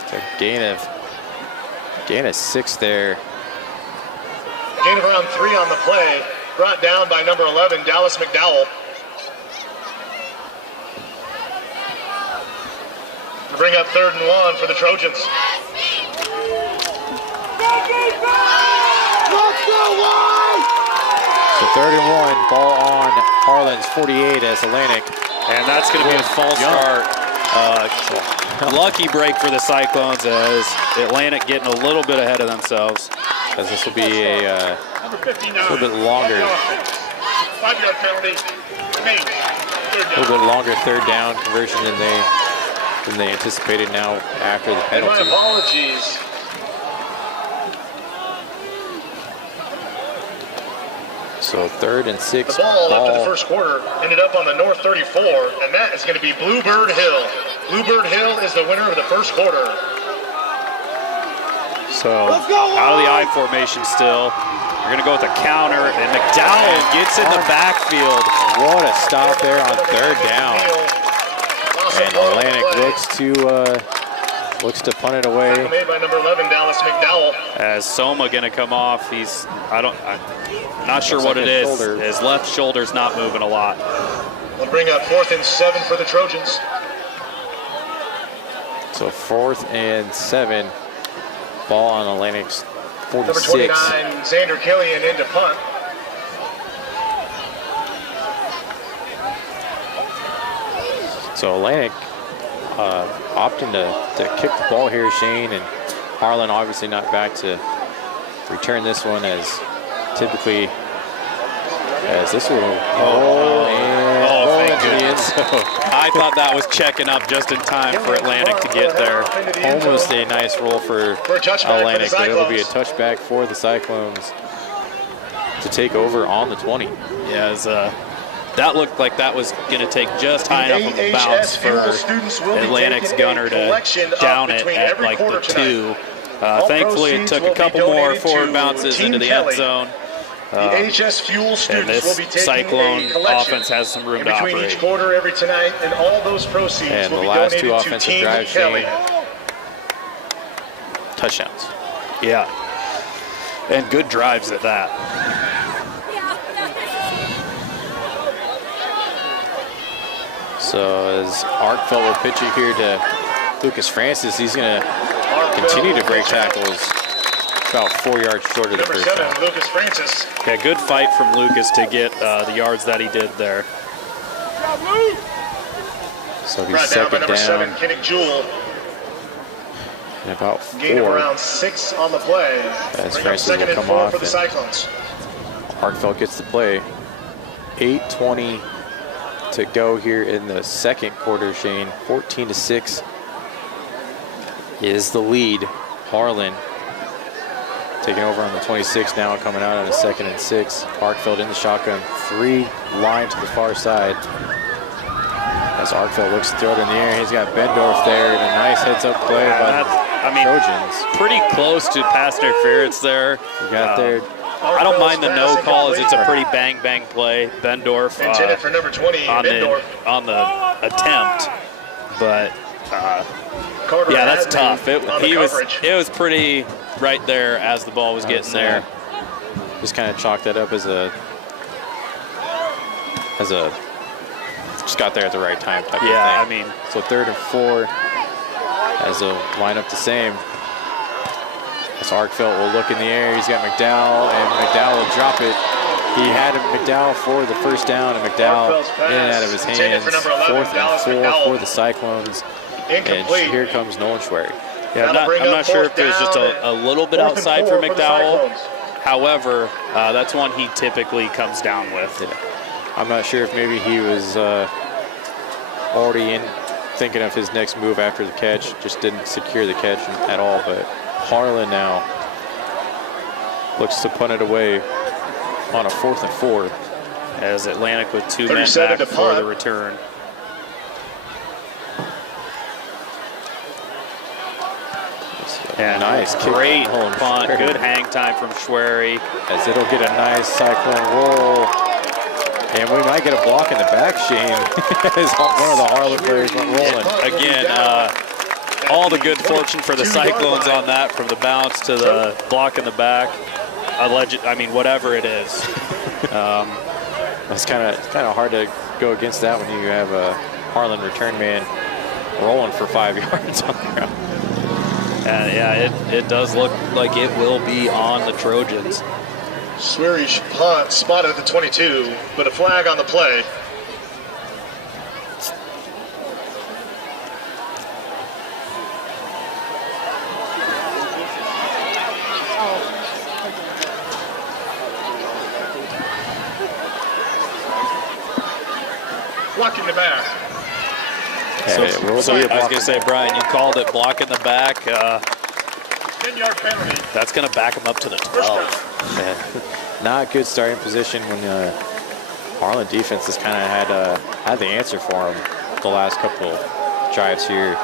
So gain of 6 there. Gain of around 3 on the play. Brought down by number 11, Dallas McDowell. To bring up 3rd and 1 for the Trojans. Let's go, White! 3rd and 1, ball on Harlan's 48 as Atlantic. And that's going to be a false start. Lucky break for the Cyclones as Atlantic getting a little bit ahead of themselves. As this will be a little bit longer. 5-yard penalty. A little bit longer 3rd down conversion than they anticipated now after the penalty. And my apologies. So 3rd and 6. The ball after the first quarter ended up on the North 34, and that is going to be Bluebird Hill. Bluebird Hill is the winner of the first quarter. So out of the I formation still. We're going to go with a counter, and McDowell gets in the backfield. What a stop there on 3rd down. And Atlantic looks to punt it away. Tackle made by number 11, Dallas McDowell. As Soma going to come off, I'm not sure what it is. His left shoulder's not moving a lot. We'll bring up 4th and 7 for the Trojans. So 4th and 7, ball on Atlantic's 46. Number 29, Xander Killian into punt. So Atlantic opting to kick the ball here, Shane, and Harlan obviously not back to return this one as typically as this will thank goodness. I thought that was checking up just in time for Atlantic to get there. Almost a nice roll for Atlantic, but it'll be a touchback for the Cyclones to take over on the 20. Yeah, that looked like that was going to take just high enough of a bounce for Atlantic's gunner to down it at like the 2. Thankfully, it took a couple more forward bounces into the end zone. The HS Fuel students will be taking Cyclone offense has some room to operate. Between each quarter every tonight, and all those proceeds will be donated to Team Kelly. Touchdowns. Yeah, and good drives at that. So as Arkfeld will pitch it here to Lucas Francis, he's going to continue to break tackles. About 4 yards short of the first down. Lucas Francis. Yeah, good fight from Lucas to get the yards that he did there. So he's brought down by number second 7, Kinnick Jewell. And about 4. Gain of around 6 on the play. As Bring up Francis will 2nd and come 4 off. for the Cyclones. Arkfeld gets the play. 8:20 to go here in the second quarter, Shane. 14-6 is the lead. Harlan taking over on the 26 now, coming out on a 2nd and 6. Arkfeld in the shotgun, 3 line to the far side. As Arkfeld looks to throw it in the air, he's got Bendorf there, and a nice heads-up play by the Trojans. Pretty close to pass interference there. You got there. I don't mind the no call, as it's a pretty bang play. Bendorf intended for number 20, on the attempt, but yeah, that's tough. It was pretty right there as the ball was getting there. Just kind of chalked that up as a just got there at the right time type of thing. I mean, so 3rd and 4 as a lineup the same. As Arkfeld will look in the air, he's got McDowell, and McDowell will drop it. He had McDowell for the first down, and McDowell in and out of his hands. 4th and 4 for the Cyclones. Incomplete. And here comes Nolan Schwery. Yeah, I'm not sure if it was just a little bit outside for McDowell. However, that's one he typically comes down with. Yeah. I'm not sure if maybe he was already thinking of his next move after the catch, just didn't secure the catch at all. But Harlan now looks to punt it away on a 4th and 4. As Atlantic with 2 men back for the return. And nice great punt, good hang time from Schwery. As it'll get a nice Cyclone roll. And we might get a block in the back, Shane, as one of the Harlan players went rolling. Again, all the good fortune for the Cyclones on that, from the bounce to the block in the back. I mean, whatever it is. It's kind of hard to go against that when you have a Harlan return man rolling for 5 yards on the ground. And yeah, it does look like it will be on the Trojans. Swerish punt spotted at the 22, but a flag on the play. Blocking the back. So I was going to say, Brian, you called it blocking the back. 10-yard penalty. That's going to back him up to the 12. Yeah. Not good starting position when Harlan defense has kind of had the answer for him the last couple drives here.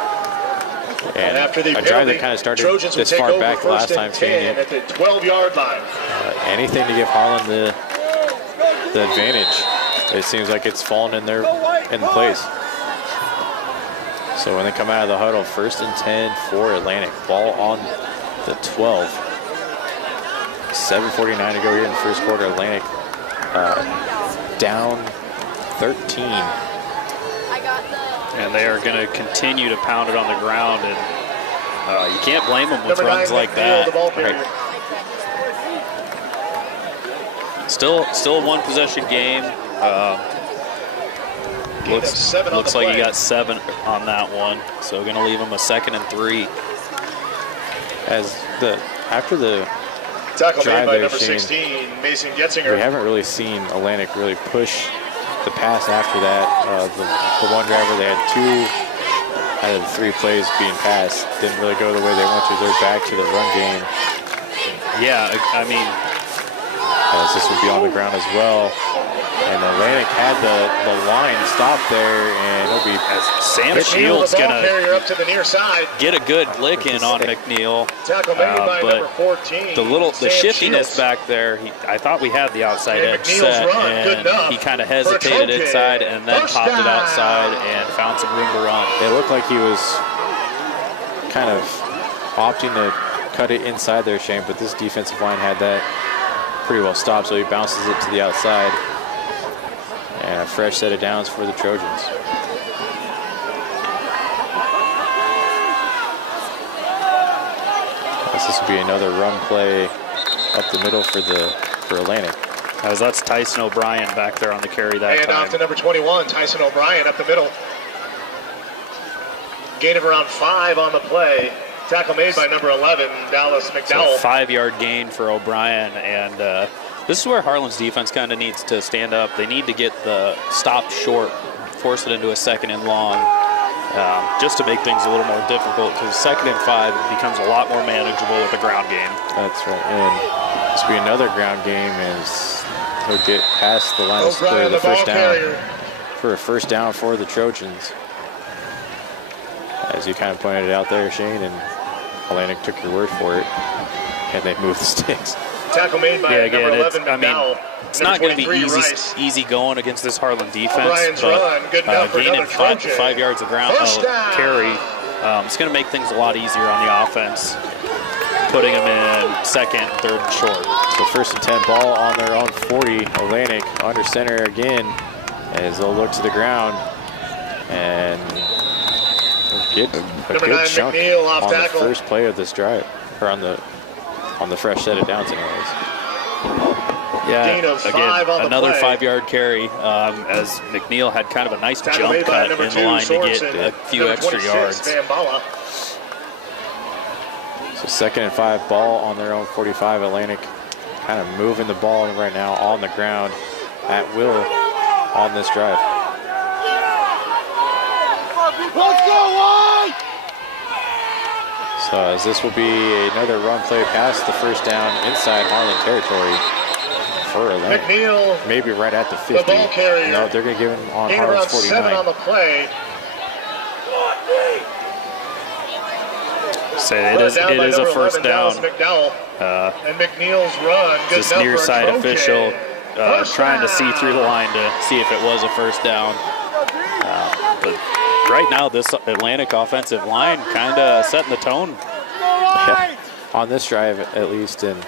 And after the a penalty, drive that kind of started Trojans this will far take back over the last first time and seeing 10 it. at the 12-yard line. Anything to give Harlan the advantage. It seems like it's fallen in place. So when they come out of the huddle, 1st and 10 for Atlantic. Ball on the 12. 7:49 to go here in the first quarter. Atlantic down 13. And they are going to continue to pound it on the ground, and you can't blame them with runs like that. Right. Still a one-possession game. Looks like he got 7 on that one, so going to leave him a 2nd and 3. After the tackle drive made by there, number Shane, 16, Mason Getzinger. we haven't really seen Atlantic really push the pass after that. The one driver, they had 2 out of the 3 plays being passed. Didn't really go the way they wanted to. They're back to the run game. Yeah, I mean, as this would be on the ground as well. And Atlantic had the line stop there, and it'll be Sam Shields going to up to the near side. Get a good lick in on McNeil. Tackle made by but number 14. The shiftiness Shields. back there, I thought we had the outside And edge McNeil's set, run, good and enough he kind of for a hesitated trophy. inside and then First popped it down. outside and found some room to run. It looked like he was kind of opting to cut it inside there, Shane, but this defensive line had that pretty well stopped, so he bounces it to the outside. And a fresh set of downs for the Trojans. This will be another run play up the middle for Atlantic. As that's Tyson O'Brien back there on the carry that And time. off to number 21, Tyson O'Brien up the middle. Gain of around 5 on the play. Tackle made by number 11, Dallas McDowell. So 5-yard gain for O'Brien, and this is where Harlan's defense kind of needs to stand up. They need to get the stop short, force it into a 2nd and long, just to make things a little more difficult, because 2nd and 5 becomes a lot more manageable with the ground game. That's right, and this will be another ground game as he'll get past the line of the first down for a first down for the Trojans. As you kind of pointed out there, Shane, and Atlantic took your word for it, and they moved the sticks. Tackle made by number 11, McDowell. It's not going to be easy going against this Harlan defense, O'Brien's run, good enough for gaining another Trojan. 5 yards of ground carry, it's going to make things a lot easier on the offense, putting them in 2nd, 3rd, and short. So 1st and 10, ball on their own 40. Atlantic under center again as they'll look to the ground and get a good chunk on the first play of this drive, or on the fresh set of downs anyways. Yeah, again, another 5-yard carry as McNeil had kind of a nice jump cut in the line to get a few extra yards. Van Bala. So 2nd and 5, ball on their own 45. Atlantic kind of moving the ball right now on the ground at will on this drive. Let's go, White! So as this will be another run play past the first down inside Harlan territory for Atlantic. McNeil, maybe right at the 50. the ball carrier. No, they're going to give him on Gain Harlan's around 49. 7 on the play. Say it is a first down. And McNeil's run, good This enough near for a side Trojan. official trying to see through the line to see if it was a first down. But right now, this Atlantic offensive line kind of setting the tone. Yeah, on this drive, at least. And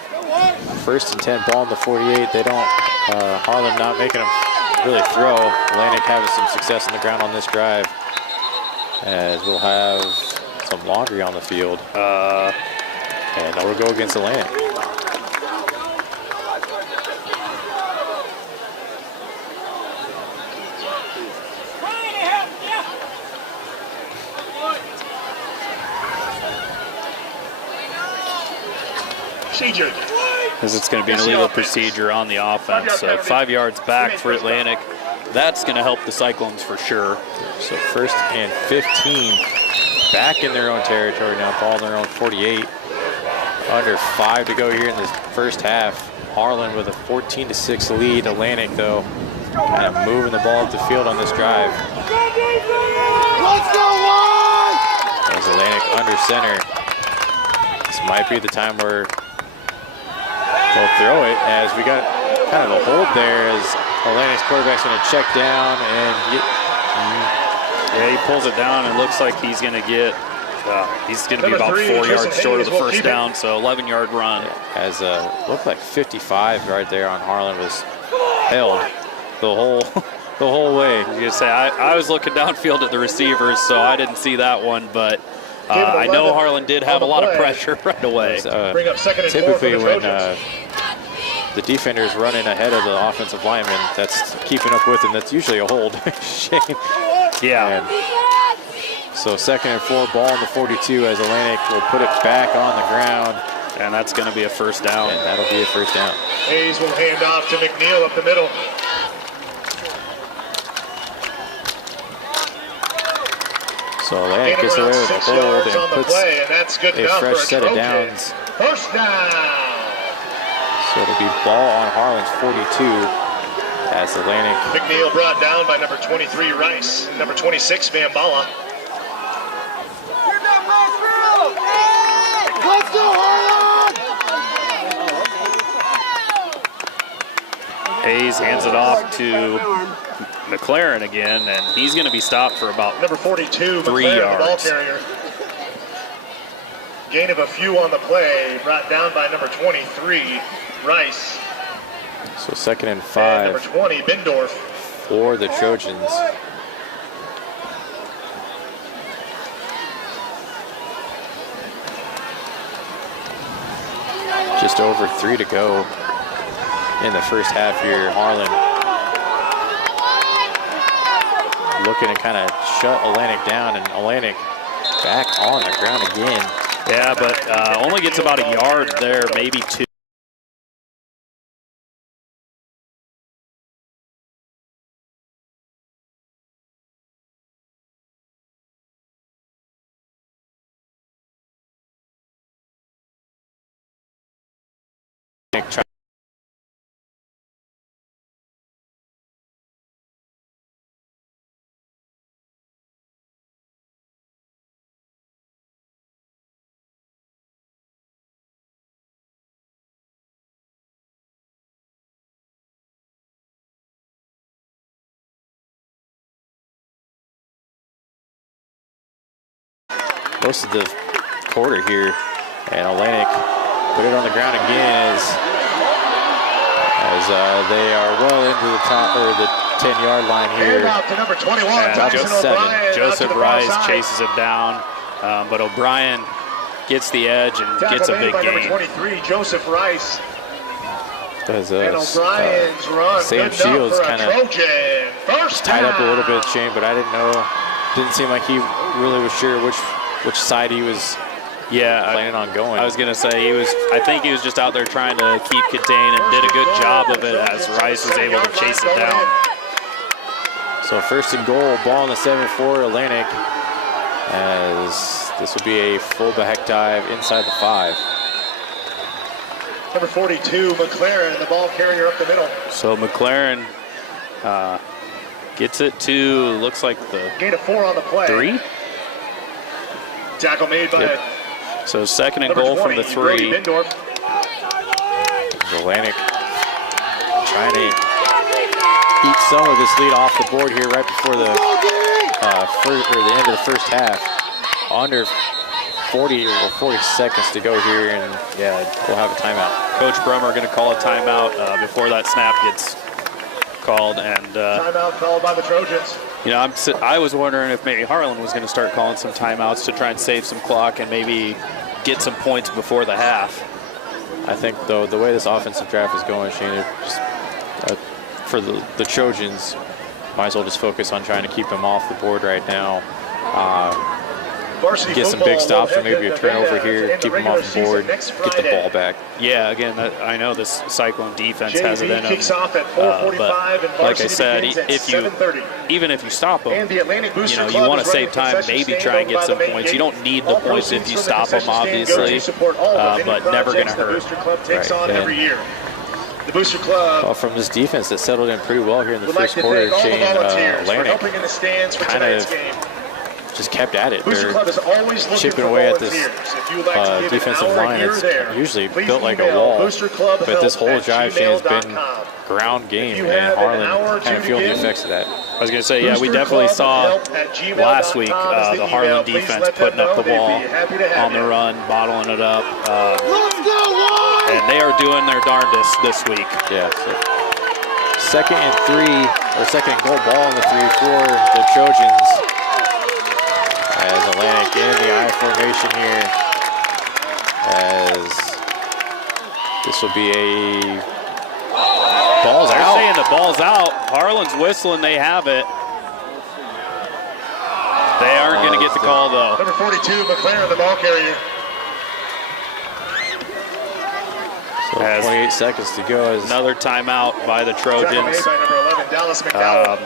1st and 10, ball in the 48. They don't, Harlan not making them really throw. Atlantic having some success on the ground on this drive, as we'll have some laundry on the field. And we'll go against Atlantic. procedure. Because it's going to be an illegal procedure on the offense. So 5 yards back for Atlantic. That's going to help the Cyclones for sure. So 1st and 15, back in their own territory now, ball in their own 48. Under 5 to go here in the first half. Harlan with a 14-6 lead. Atlantic, though, kind of moving the ball up the field on this drive. Let's go, White! As Atlantic under center. This might be the time where they'll throw it, as we got kind of a hold there as Atlantic's quarterback's going to check down and get. Yeah, he pulls it down and looks like he's going to get. He's going to be about 4 yards short of the first down, so 11-yard run. As looked like 55 right there on Harlan was held the whole way. I was going to say, I was looking downfield at the receivers, so I didn't see that one, but I know Harlan did have a lot of pressure right away. Bring up 2nd and 4 typically for the when Trojans. the defender is running ahead of the offensive lineman that's keeping up with him, that's usually a hold. Shame. Yeah. And so 2nd and 4, ball in the 42 as Atlantic will put it back on the ground. And that's going to be a first down. And that'll be a first down. Hayes will hand off to McNeil up the middle. So Atlantic gets away with a hold and puts a fresh set of downs. First down. So it'll be ball on Harlan's 42 as Atlantic. McNeil brought down by number 23 Rice, number 26 Van Balla. Let's go, Harlan! Hayes hands it off to McLaren again, and he's going to be stopped for about number 42 3 McLaren, yards. The ball carrier. Gain of a few on the play, brought down by number 23 Rice. So 2nd and 5. And number 20 Bindorf. For the Trojans. Just over 3 to go in the first half here. Harlan looking to kind of shut Atlantic down, and Atlantic back on the ground again. Yeah, but only gets about a yard there, maybe 2. Most of the quarter here, and Atlantic put it on the ground again as they are well into the top or the 10-yard line here. Out to number 21, Joseph Rice chases him down, but O'Brien gets the edge and gets a big gain. Number 23, Joseph Rice. As O'Brien's run. Sam Shields kind of tied up a little bit, Shane, but I didn't seem like he really was sure which side he was planning on going. I was going to say I think he was just out there trying to keep contained and did a good job of it as Rice was able to chase it down. So 1st and goal, ball on the 7-4 Atlantic, as this will be a fullback dive inside the 5. Number 42, McLaren, the ball carrier up the middle. So McLaren gets it to, looks like the gain of 4 on the play. 3. Tackle made by So 2nd and goal from the 3. Atlantic trying to keep some of this lead off the board here right before the end of the first half. Under 40 or 40 seconds to go here, and we'll have a timeout. Coach Brummer going to call a timeout before that snap gets called, and timeout called by the Trojans. You know, I was wondering if maybe Harlan was going to start calling some timeouts to try and save some clock and maybe get some points before the half. I think, though, the way this offensive draft is going, Shane, just, for the Trojans, might as well just focus on trying to keep them off the board right now. get some big stops or maybe a turnover here, keep them off the board, get the ball back. Yeah, again, I know this Cyclone defense has it in them. But like I said, even if you stop them, you want to save time, maybe try and get some points. You don't need the points if you stop them, obviously, but never going to hurt. Right. The Booster Club. Well, from this defense that settled in pretty well here in the first quarter, Shane Atlantic kind of just kept at it. They're chipping away at this defensive line. It's usually built like a wall, but this whole drive, Shane, has been ground game, and Harlan kind of feeling the effects of that. I was going to say, yeah, we definitely saw last week the Harlan defense putting up the ball on the run, bottling it up. And they are doing their darndest this week. Yeah. So second and goal ball in the 3 for the Trojans. As Atlantic in the I formation here. As this will be a ball's They're out. saying the ball's out. Harlan's whistling, they have it. They aren't going to get the call, though. Number 42, McLaren, the ball carrier. So 28 seconds to go. As another timeout by the Trojans. By number 11, Dallas McDowell.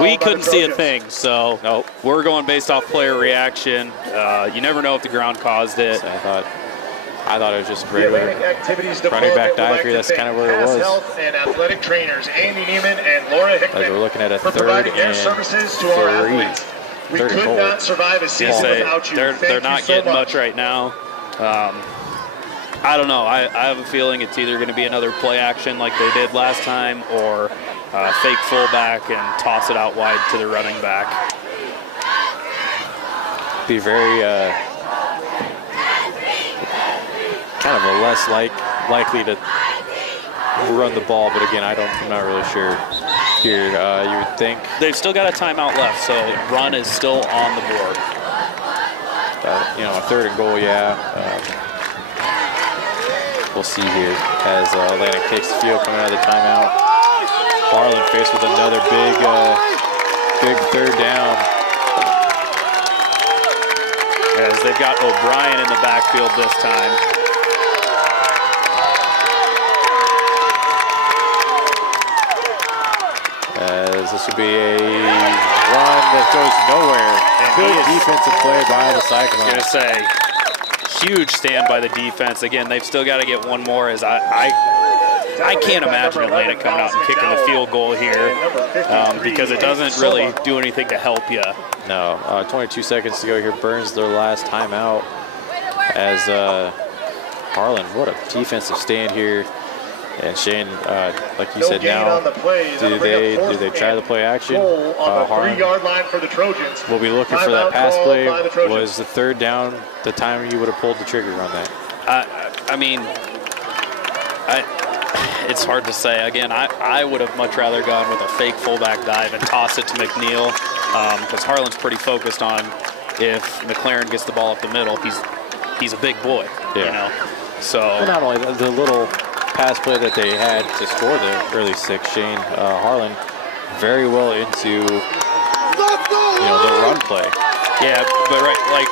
We couldn't see a thing, so we're going based off player reaction. You never know if the ground caused it. I thought it was just regular running back dive here. That's kind of where it was. Health and athletic trainers Andy Neiman and Laura Hickman. As we're looking at a for third providing their and services to our athletes. We could not survive a season without you. They're not getting much right now. I don't know. I have a feeling it's either going to be another play action like they did last time, or fake fullback and toss it out wide to the running back. Be very kind of a less likely to run the ball, but again, I'm not really sure here. You would think they've still got a timeout left, so run is still on the board. A third and goal, yeah. We'll see here as Atlantic takes the field coming out of the timeout. Harlan faced with another big third down. As they've got O'Brien in the backfield this time. As this will be a run that goes nowhere. And good defensive play by the Cyclone. I was going to say, huge stand by the defense. Again, they've still got to get one more, as I can't imagine Atlantic coming out and kicking the field goal here because it doesn't really do anything to help you. No, 22 seconds to go here. Burns their last timeout as Harlan, what a defensive stand here. And Shane, like you said, now do they try the play action? On the 3-yard line for the Trojans. We'll be looking for that pass play. Was the third down the time you would have pulled the trigger on that? It's hard to say. Again, I would have much rather gone with a fake fullback dive and toss it to McNeil because Harlan's pretty focused on if McLaren gets the ball up the middle, he's a big boy. Yeah. You know? So well, not only the little pass play that they had to score the early six, Shane Harlan very well into the run play. Yeah, but like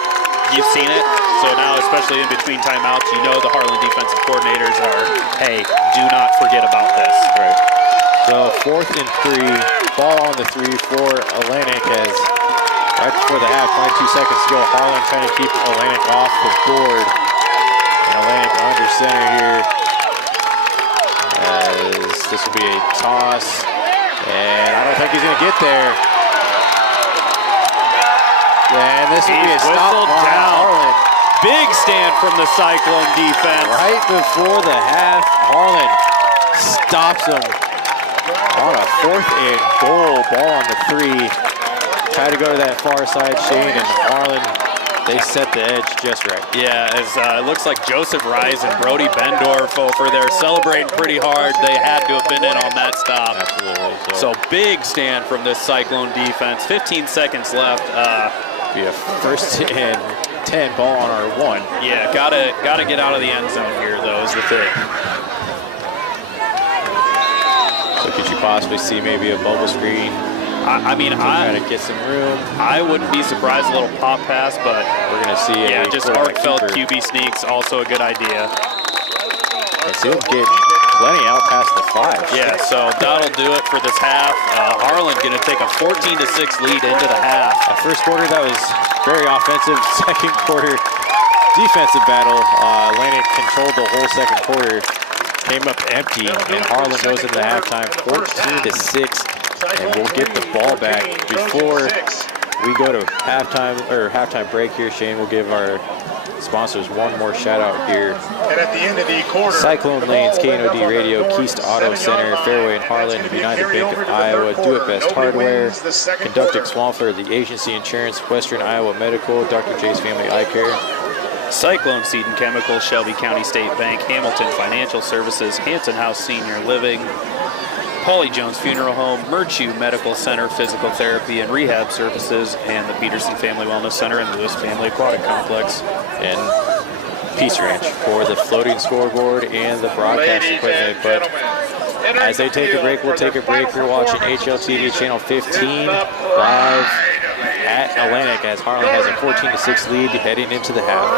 you've seen it. So now, especially in between timeouts, the Harlan defensive coordinators are, hey, do not forget about this. Right. So 4th and 3, ball on the 3 for Atlantic as right before the half, 22 seconds to go. Harlan trying to keep Atlantic off the board. And Atlantic under center here as this will be a toss. And I don't think he's going to get there. And this will be a stop by Harlan. Big stand from the Cyclone defense. Right before the half, Harlan stops him on a 4th and goal. Ball on the 3. Try to go to that far side, Shane, and Harlan, they set the edge just right. Yeah, as it looks like Joseph Rise and Brody Bendorf over there celebrating pretty hard. They had to have been in on that stop. Absolutely. So big stand from this Cyclone defense. 15 seconds left. Be a 1st and 10 ball on our 1. Yeah, gotta get out of the end zone here, though, is the thing. So could you possibly see maybe a bubble screen I mean, try to get some room. I wouldn't be surprised a little pop pass, but we're going to see just heartfelt QB sneaks, also a good idea. And so he'll get plenty out past the 5. Yeah, so that'll do it for this half. Harlan going to take a 14-6 lead into the half. First quarter, that was very offensive. Second quarter, defensive battle. Atlantic controlled the whole second quarter. Came up empty, and Harlan goes into halftime 14-6, and we'll get the ball back. Before we go to halftime break here, Shane will give our sponsors one more shout out here. And at the end of the quarter, Cyclone Lanes, KNOD Radio, Keast Auto Center, Fairway in Harlan, United Bank of Iowa, Do It Best Hardware, Conducting Swampler, the Agency Insurance, Western Iowa Medical, Dr. J's Family Eye Care, Cyclone Seed and Chemical, Shelby County State Bank, Hamilton Financial Services, Hanson House Senior Living, Paulie Jones Funeral Home, Merchu Medical Center, Physical Therapy and Rehab Services, and the Peterson Family Wellness Center and Lewis Family Aquatic Complex. And Peace Ranch for the floating scoreboard and the broadcast equipment. But as they take a break, we'll take a break. You're watching HLTV Channel 15 live at Atlantic as Harlan has a 14-6 lead heading into the half.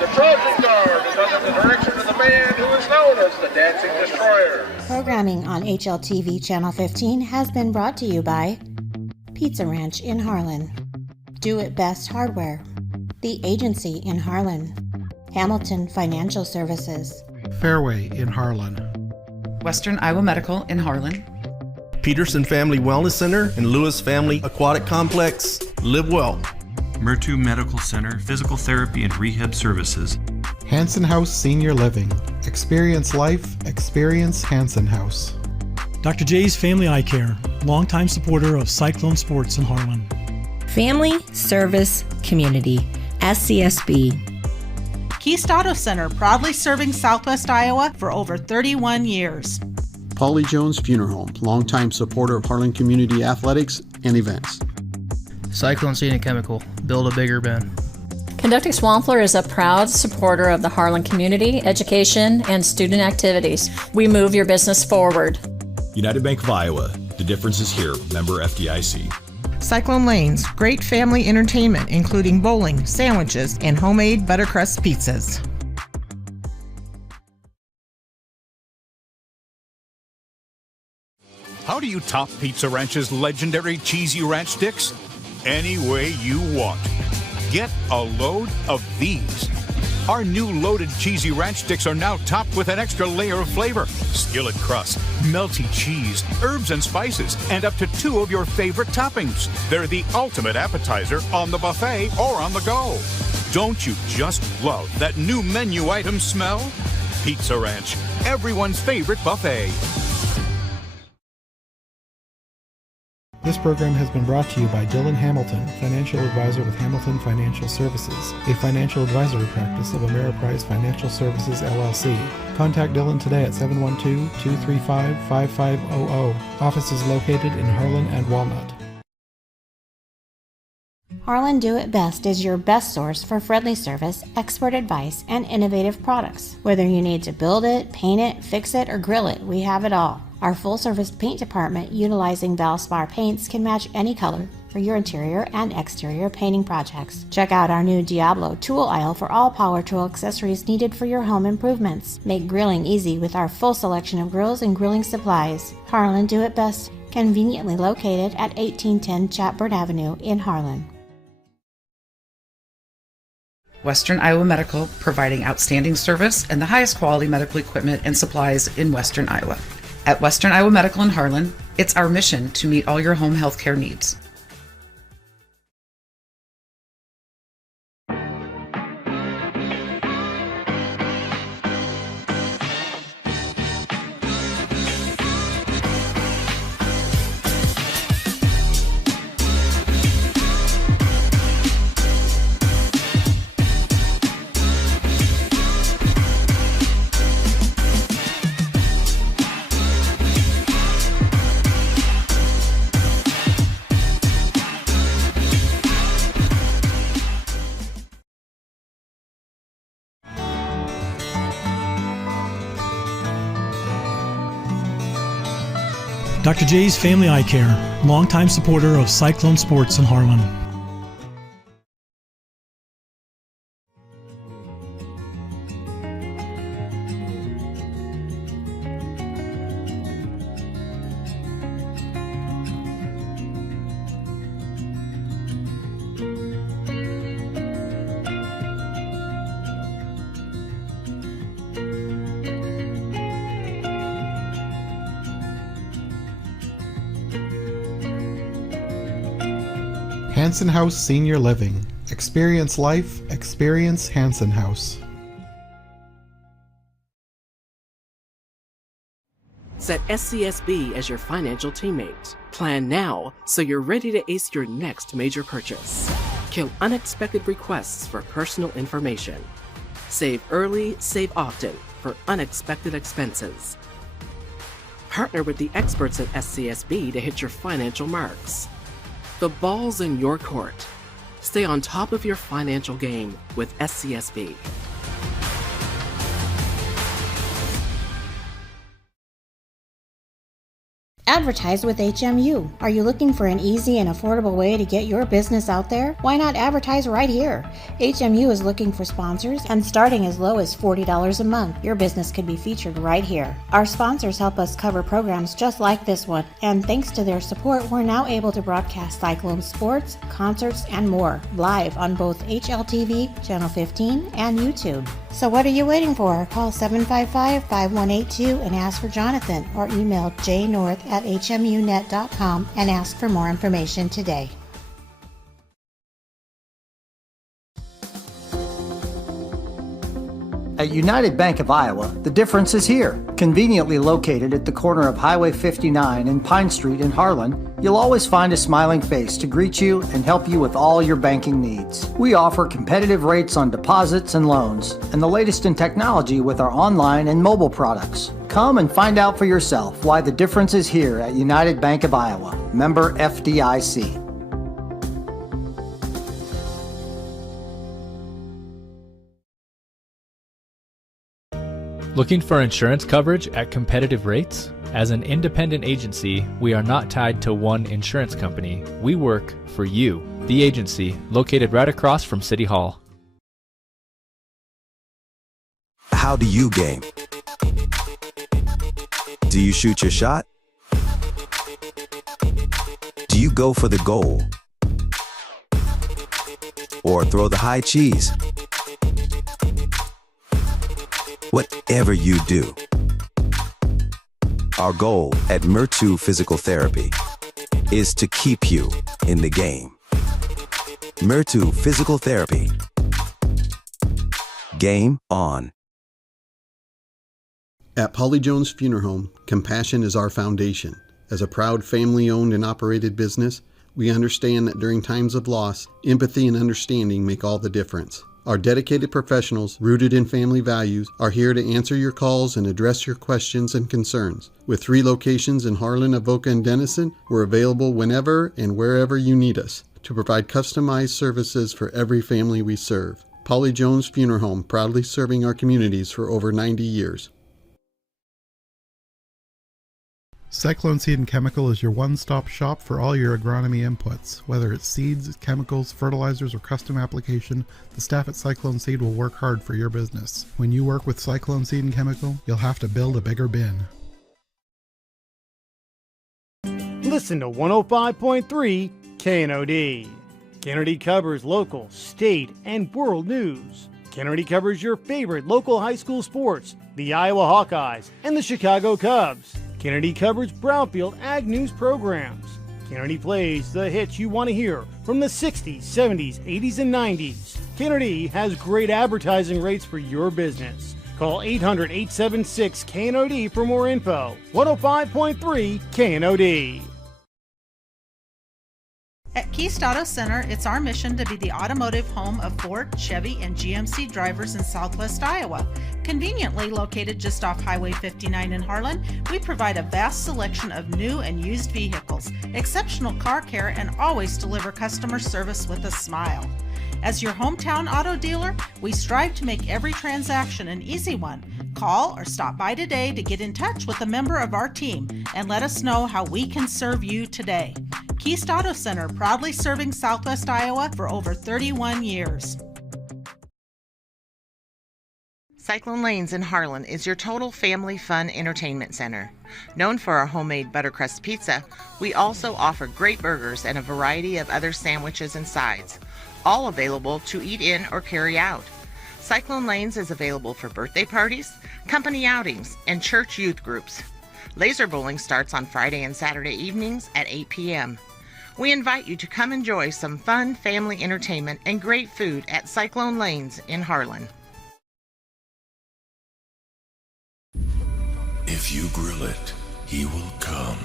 The Trojan Guard is under the direction of the man who is known as the Dancing Destroyer. Programming on HLTV Channel 15 has been brought to you by Pizza Ranch in Harlan, Do It Best Hardware, The Agency in Harlan, Hamilton Financial Services, Fairway in Harlan, Western Iowa Medical in Harlan, Peterson Family Wellness Center and Lewis Family Aquatic Complex. Live well. Mertu Medical Center, Physical Therapy and Rehab Services. Hanson House Senior Living. Experience life, experience Hanson House. Dr. J's Family Eye Care, longtime supporter of Cyclone Sports in Harlan. Family Service Community, SCSB. Keast Auto Center, proudly serving Southwest Iowa for over 31 years. Paulie Jones Funeral Home, longtime supporter of Harlan Community Athletics and events. Cyclone Seed and Chemical, build a bigger bin. Conducting Swampler is a proud supporter of the Harlan community, education, and student activities. We move your business forward. United Bank of Iowa. The difference is here. Member FDIC. Cyclone Lanes, great family entertainment, including bowling, sandwiches, and homemade buttercrust pizzas. How do you top Pizza Ranch's legendary cheesy ranch sticks? Any way you want. Get a load of these. Our new loaded cheesy ranch sticks are now topped with an extra layer of flavor. Skillet crust, melty cheese, herbs and spices, and up to 2 of your favorite toppings. They're the ultimate appetizer on the buffet or on the go. Don't you just love that new menu item smell? Pizza Ranch, everyone's favorite buffet. This program has been brought to you by Dylan Hamilton, financial advisor with Hamilton Financial Services, a financial advisory practice of Ameriprise Financial Services, LLC. Contact Dylan today at 712-235-5500. Office is located in Harlan and Walnut. Harlan Do It Best is your best source for friendly service, expert advice, and innovative products. Whether you need to build it, paint it, fix it, or grill it, we have it all. Our full-service paint department, utilizing Valspar paints, can match any color for your interior and exterior painting projects. Check out our new Diablo tool aisle for all power tool accessories needed for your home improvements. Make grilling easy with our full selection of grills and grilling supplies. Harlan Do It Best, conveniently located at 1810 Chatbird Avenue in Harlan. Western Iowa Medical, providing outstanding service and the highest quality medical equipment and supplies in Western Iowa. At Western Iowa Medical in Harlan, it's our mission to meet all your home health care needs. Dr. J's Family Eye Care, longtime supporter of Cyclone Sports in Harlan. Hanson House Senior Living. Experience life, experience Hanson House. Set SCSB as your financial teammate. Plan now so you're ready to ace your next major purchase. Kill unexpected requests for personal information. Save early, save often for unexpected expenses. Partner with the experts at SCSB to hit your financial marks. The ball's in your court. Stay on top of your financial game with SCSB. Advertise with HMU. Are you looking for an easy and affordable way to get your business out there? Why not advertise right here? HMU is looking for sponsors, and starting as low as $40 a month, your business could be featured right here. Our sponsors help us cover programs just like this one, and thanks to their support, we're now able to broadcast Cyclone sports, concerts, and more live on both HLTV, Channel 15, and YouTube. So what are you waiting for? Call 755-5182 and ask for Jonathan, or email jnorth@hmunet.com and ask for more information today. At United Bank of Iowa, the difference is here. Conveniently located at the corner of Highway 59 and Pine Street in Harlan, you'll always find a smiling face to greet you and help you with all your banking needs. We offer competitive rates on deposits and loans, and the latest in technology with our online and mobile products. Come and find out for yourself why the difference is here at United Bank of Iowa. Member FDIC. Looking for insurance coverage at competitive rates? As an independent agency, we are not tied to one insurance company. We work for you, the agency, located right across from City Hall. How do you game? Do you shoot your shot? Do you go for the goal? Or throw the high cheese? Whatever you do, our goal at Municipal Physical Therapy is to keep you in the game. Municipal Physical Therapy. Game on. At Polly Jones Funeral Home, compassion is our foundation. As a proud family-owned and operated business, we understand that during times of loss, empathy and understanding make all the difference. Our dedicated professionals, rooted in family values, are here to answer your calls and address your questions and concerns. With 3 locations in Harlan, Avoca, and Denison, we're available whenever and wherever you need us to provide customized services for every family we serve. Polly Jones Funeral Home, proudly serving our communities for over 90 years. Cyclone Seed and Chemical is your one-stop shop for all your agronomy inputs. Whether it's seeds, chemicals, fertilizers, or custom application, the staff at Cyclone Seed will work hard for your business. When you work with Cyclone Seed and Chemical, you'll have to build a bigger bin. Listen to 105.3 KNOD. Kennedy covers local, state, and world news. Kennedy covers your favorite local high school sports, the Iowa Hawkeyes and the Chicago Cubs. Kennedy covers Brownfield Ag News programs. Kennedy plays the hits you want to hear from the 60s, 70s, 80s, and 90s. Kennedy has great advertising rates for your business. Call 800-876-KNOD for more info. 105.3 KNOD. At Keast Auto Center, it's our mission to be the automotive home of Ford, Chevy, and GMC drivers in Southwest Iowa. Conveniently located just off Highway 59 in Harlan, we provide a vast selection of new and used vehicles, exceptional car care, and always deliver customer service with a smile. As your hometown auto dealer, we strive to make every transaction an easy one. Call or stop by today to get in touch with a member of our team and let us know how we can serve you today. Keast Auto Center, proudly serving Southwest Iowa for over 31 years. Cyclone Lanes in Harlan is your total family fun entertainment center. Known for our homemade buttercrust pizza, we also offer great burgers and a variety of other sandwiches and sides, all available to eat in or carry out. Cyclone Lanes is available for birthday parties, company outings, and church youth groups. Laser bowling starts on Friday and Saturday evenings at 8 p.m. We invite you to come enjoy some fun family entertainment and great food at Cyclone Lanes in Harlan. If you grill it, he will come.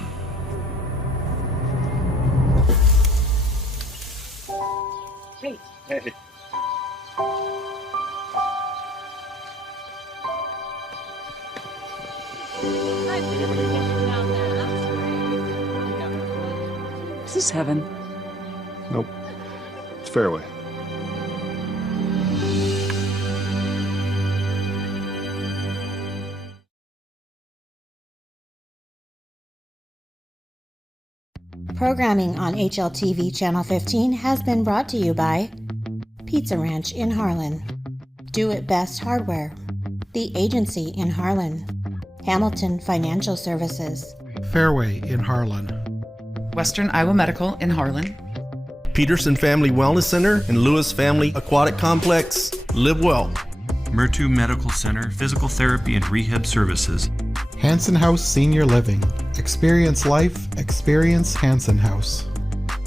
Hey. Hey. Is this heaven? Nope. It's fairway. Programming on HLTV Channel 15 has been brought to you by Pizza Ranch in Harlan, Do It Best Hardware, The Agency in Harlan, Hamilton Financial Services, Fairway in Harlan, Western Iowa Medical in Harlan, Peterson Family Wellness Center and Lewis Family Aquatic Complex. Live well. Municipal Medical Center, Physical Therapy and Rehab Services. Hanson House Senior Living. Experience life, experience Hanson House.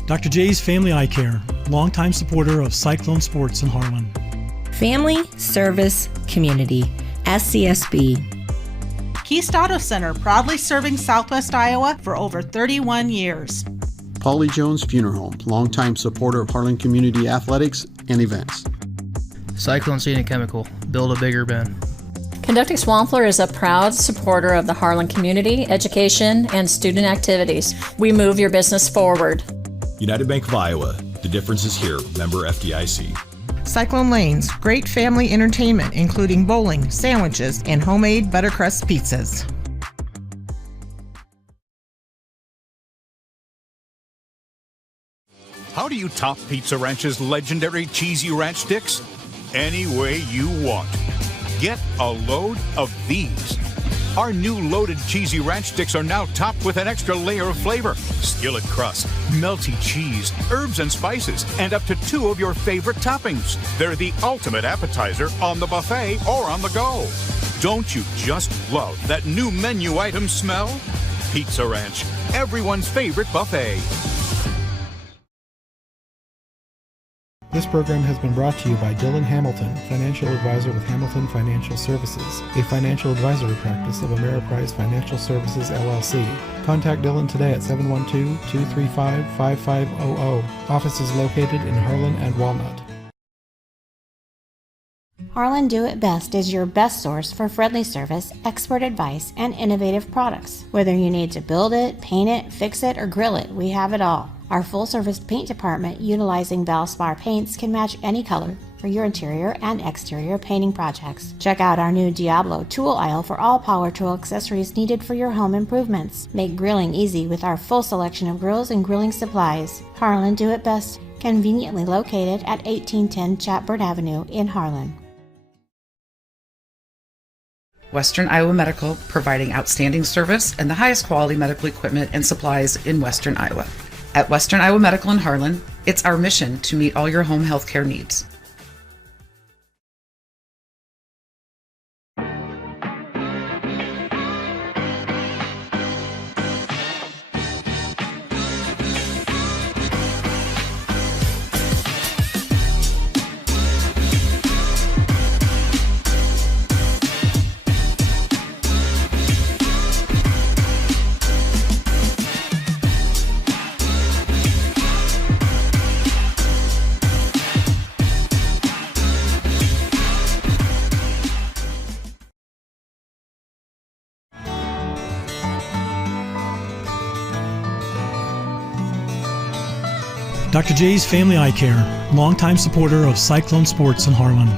Dr. J's Family Eye Care, longtime supporter of Cyclone Sports in Harlan. Family, Service, Community, SCSB. Keast Auto Center, proudly serving Southwest Iowa for over 31 years. Polly Jones Funeral Home, longtime supporter of Harlan Community Athletics and events. Cyclone Seed and Chemical, build a bigger bin. Conducting Swampler is a proud supporter of the Harlan community, education, and student activities. We move your business forward. United Bank of Iowa, the difference is here, member FDIC. Cyclone Lanes, great family entertainment including bowling, sandwiches, and homemade buttercrust pizzas. How do you top Pizza Ranch's legendary cheesy ranch sticks? Any way you want. Get a load of these. Our new loaded cheesy ranch sticks are now topped with an extra layer of flavor. Skillet crust, melty cheese, herbs and spices, and up to 2 of your favorite toppings. They're the ultimate appetizer on the buffet or on the go. Don't you just love that new menu item smell? Pizza Ranch, everyone's favorite buffet. This program has been brought to you by Dylan Hamilton, financial advisor with Hamilton Financial Services, a financial advisory practice of Ameriprise Financial Services, LLC. Contact Dylan today at 712-235-5500. Office is located in Harlan and Walnut. Harlan Do It Best is your best source for friendly service, expert advice, and innovative products. Whether you need to build it, paint it, fix it, or grill it, we have it all. Our full-service paint department, utilizing Valspar paints, can match any color for your interior and exterior painting projects. Check out our new Diablo tool aisle for all power tool accessories needed for your home improvements. Make grilling easy with our full selection of grills and grilling supplies. Harlan Do It Best, conveniently located at 1810 Chatbird Avenue in Harlan. Western Iowa Medical, providing outstanding service and the highest quality medical equipment and supplies in Western Iowa. At Western Iowa Medical in Harlan, it's our mission to meet all your home health care needs. Dr. J's Family Eye Care, longtime supporter of Cyclone Sports in Harlan.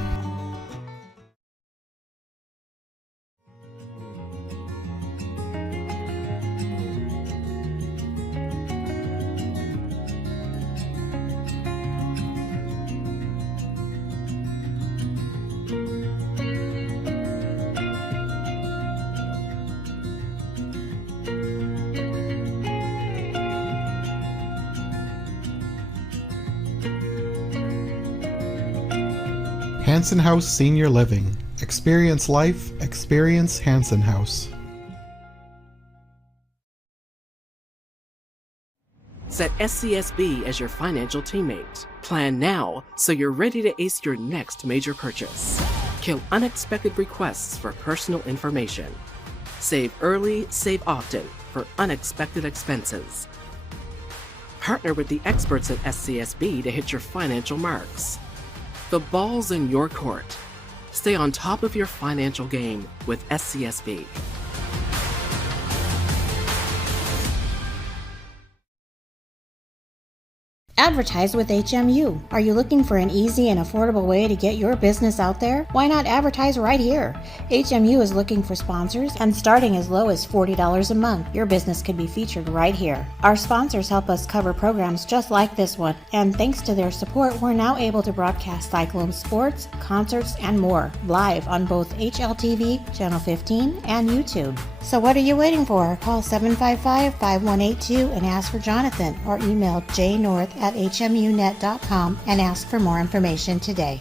Hanson House Senior Living. Experience life, experience Hanson House. Set SCSB as your financial teammate. Plan now so you're ready to ace your next major purchase. Kill unexpected requests for personal information. Save early, save often for unexpected expenses. Partner with the experts at SCSB to hit your financial marks. The ball's in your court. Stay on top of your financial game with SCSB. Advertise with HMU. Are you looking for an easy and affordable way to get your business out there? Why not advertise right here? HMU is looking for sponsors, and starting as low as $40 a month, your business could be featured right here. Our sponsors help us cover programs just like this one, and thanks to their support, we're now able to broadcast Cyclone sports, concerts, and more live on both HLTV, Channel 15, and YouTube. So what are you waiting for? Call 755-5182 and ask for Jonathan, or email jnorth@hmunet.com and ask for more information today.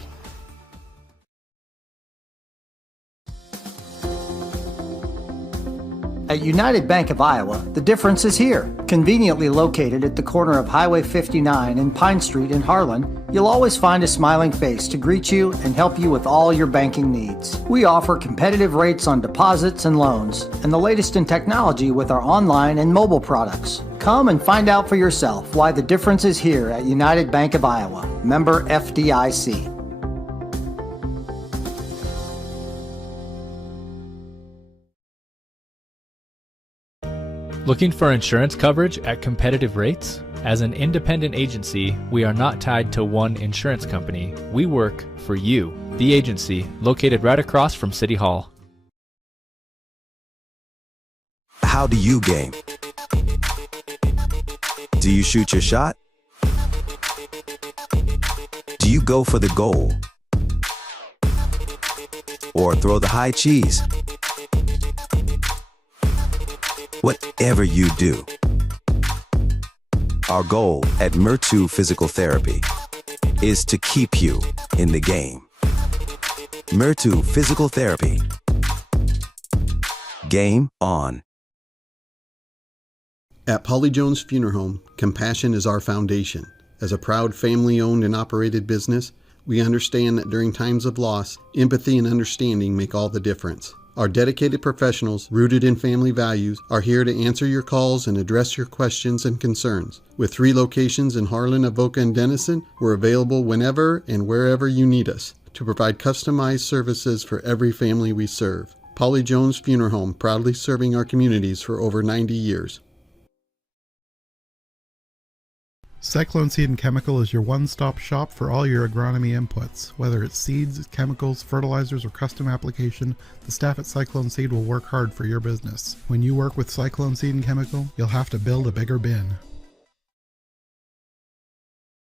At United Bank of Iowa, the difference is here. Conveniently located at the corner of Highway 59 and Pine Street in Harlan, you'll always find a smiling face to greet you and help you with all your banking needs. We offer competitive rates on deposits and loans, and the latest in technology with our online and mobile products. Come and find out for yourself why the difference is here at United Bank of Iowa. Member FDIC. Looking for insurance coverage at competitive rates? As an independent agency, we are not tied to one insurance company. We work for you, the agency, located right across from City Hall. How do you game? Do you shoot your shot? Do you go for the goal? Or throw the high cheese? Whatever you do, our goal at Municipal Physical Therapy is to keep you in the game. Municipal Physical Therapy. Game on. At Polly Jones Funeral Home, compassion is our foundation. As a proud family-owned and operated business, we understand that during times of loss, empathy and understanding make all the difference. Our dedicated professionals, rooted in family values, are here to answer your calls and address your questions and concerns. With 3 locations in Harlan, Avoca, and Denison, we're available whenever and wherever you need us to provide customized services for every family we serve. Polly Jones Funeral Home, proudly serving our communities for over 90 years. Cyclone Seed and Chemical is your one-stop shop for all your agronomy inputs. Whether it's seeds, chemicals, fertilizers, or custom application, the staff at Cyclone Seed will work hard for your business. When you work with Cyclone Seed and Chemical, you'll have to build a bigger bin.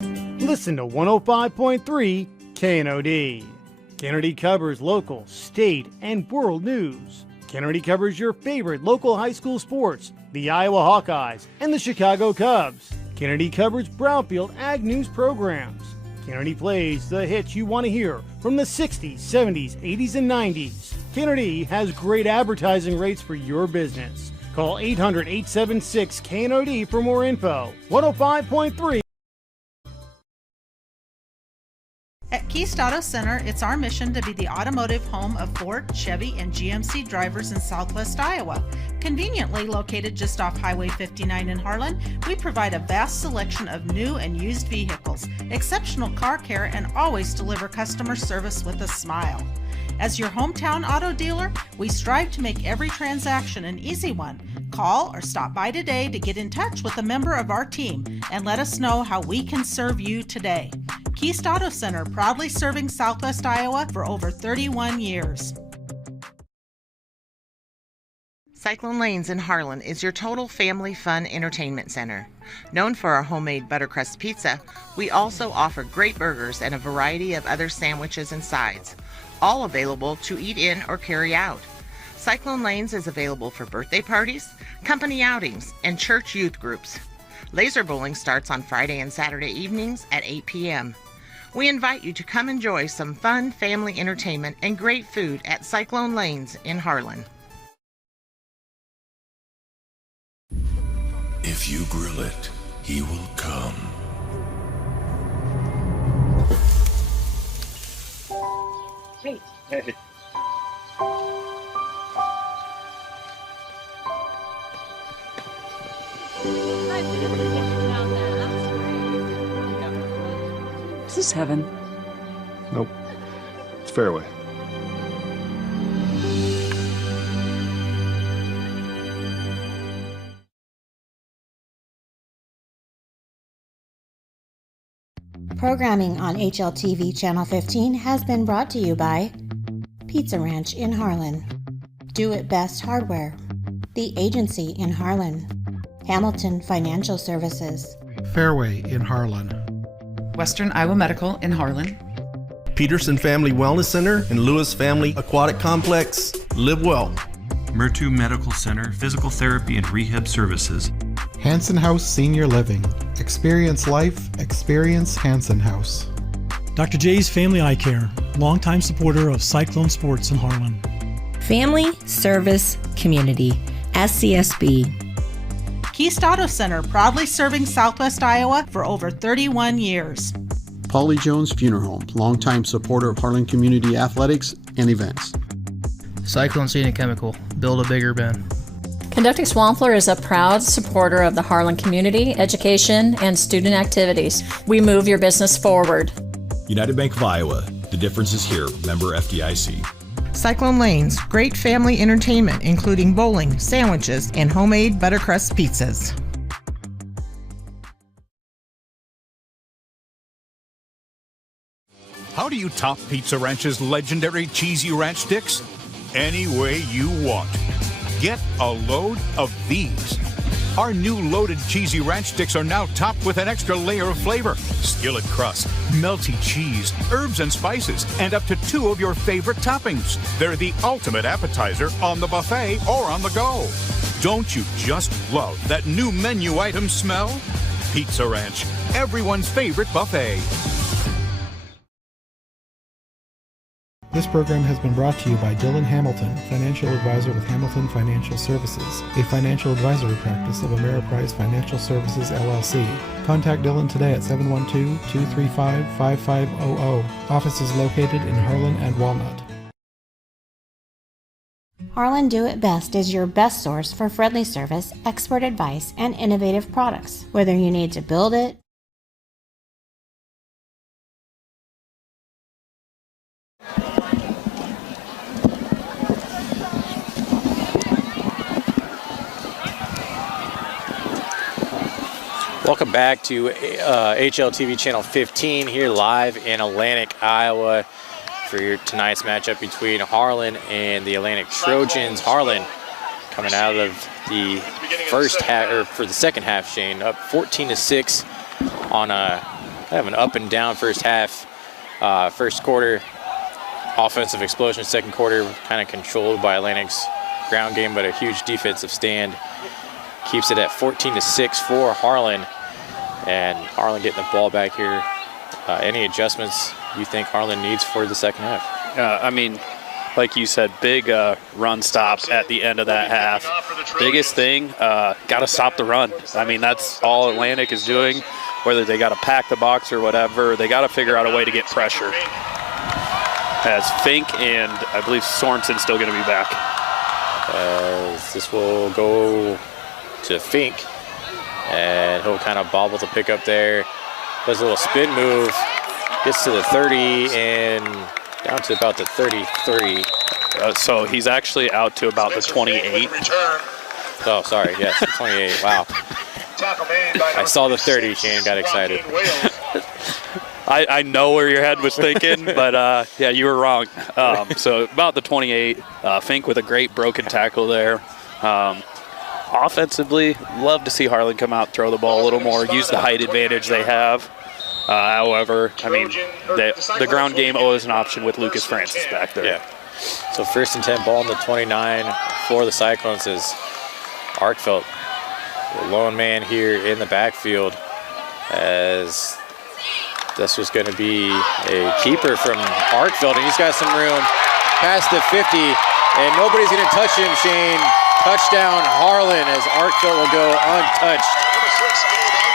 Listen to 105.3 KNOD. Kennedy covers local, state, and world news. Kennedy covers your favorite local high school sports, the Iowa Hawkeyes and the Chicago Cubs. Kennedy covers Brownfield Ag News programs. Kennedy plays the hits you want to hear from the 60s, 70s, 80s, and 90s. Kennedy has great advertising rates for your business. Call 800-876-KNOD for more info. 105.3. At Keist Auto Center, it's our mission to be the automotive home of Ford, Chevy, and GMC drivers in Southwest Iowa. Conveniently located just off Highway 59 in Harlan, we provide a vast selection of new and used vehicles, exceptional car care, and always deliver customer service with a smile. As your hometown auto dealer, we strive to make every transaction an easy one. Call or stop by today to get in touch with a member of our team and let us know how we can serve you today. Keist Auto Center, proudly serving Southwest Iowa for over 31 years. Cyclone Lanes in Harlan is your total family fun entertainment center. Known for our homemade buttercrust pizza, we also offer great burgers and a variety of other sandwiches and sides, all available to eat in or carry out. Cyclone Lanes is available for birthday parties, company outings, and church youth groups. Laser bowling starts on Friday and Saturday evenings at 8 p.m. We invite you to come enjoy some fun family entertainment and great food at Cyclone Lanes in Harlan. If you grill it, he will come. Hey. Is this heaven? Nope. It's fairway. Programming on HLTV Channel 15 has been brought to you by Pizza Ranch in Harlan, Do It Best Hardware, The Agency in Harlan, Hamilton Financial Services, Fairway in Harlan, Western Iowa Medical in Harlan, Peterson Family Wellness Center and Lewis Family Aquatic Complex. Live well. Municipal Medical Center, Physical Therapy and Rehab Services. Hanson House Senior Living. Experience life, experience Hanson House. Dr. J's Family Eye Care, longtime supporter of Cyclone Sports in Harlan. Family Service Community, SCSB. Keast Auto Center, proudly serving Southwest Iowa for over 31 years. Paulie Jones Funeral Home, longtime supporter of Harlan Community Athletics and events. Cyclone Seed and Chemical, build a bigger bin. Conducting Swampler is a proud supporter of the Harlan community, education, and student activities. We move your business forward. United Bank of Iowa. The difference is here. Member FDIC. Cyclone Lanes, great family entertainment including bowling, sandwiches, and homemade buttercrust pizzas. How do you top Pizza Ranch's legendary cheesy ranch sticks? Any way you want. Get a load of these. Our new loaded cheesy ranch sticks are now topped with an extra layer of flavor, skillet crust, melty cheese, herbs and spices, and up to 2 of your favorite toppings. They're the ultimate appetizer on the buffet or on the go. Don't you just love that new menu item smell? Pizza Ranch, everyone's favorite buffet. This program has been brought to you by Dylan Hamilton, financial advisor with Hamilton Financial Services, a financial advisory practice of Ameriprise Financial Services, LLC. Contact Dylan today at 712-235-5500. Office is located in Harlan and Walnut. Harlan Do It Best is your best source for friendly service, expert advice, and innovative products. Whether you need to build it, Welcome back to HLTV Channel 15 here live in Atlantic, Iowa for your tonight's matchup between Harlan and the Atlantic Trojans. Harlan coming out of the first half, or for the second half, Shane, up 14-6 on a kind of an up and down first half. First quarter, offensive explosion. Second quarter, kind of controlled by Atlantic's ground game, but a huge defensive stand. Keeps it at 14-6 for Harlan, and Harlan getting the ball back here. Any adjustments you think Harlan needs for the second half? I mean, like you said, big run stops at the end of that half. Biggest thing, got to stop the run. I mean, that's all Atlantic is doing. Whether they got to pack the box or whatever, they got to figure out a way to get pressure. As Fink and I believe Sorensen's still going to be back. This will go to Fink, and he'll kind of bobble the pick up there. Does a little spin move, gets to the 30 and down to about the 33. So he's actually out to about the 28. Oh, sorry, yes, 28, wow. I saw the 30, Shane, got excited. I know where your head was thinking, but yeah, you were wrong. So about the 28, Fink with a great broken tackle there. Offensively, love to see Harlan come out, throw the ball a little more, use the height advantage they have. However, I mean, the ground game always an option with Lucas Francis back there. Yeah. So 1st and 10, ball on the 29 for the Cyclones as Arkfeld, the lone man here in the backfield, as This was going to be a keeper from Arkfeld, and he's got some room past the 50, and nobody's going to touch him, Shane. Touchdown, Harlan, as Arkfeld will go untouched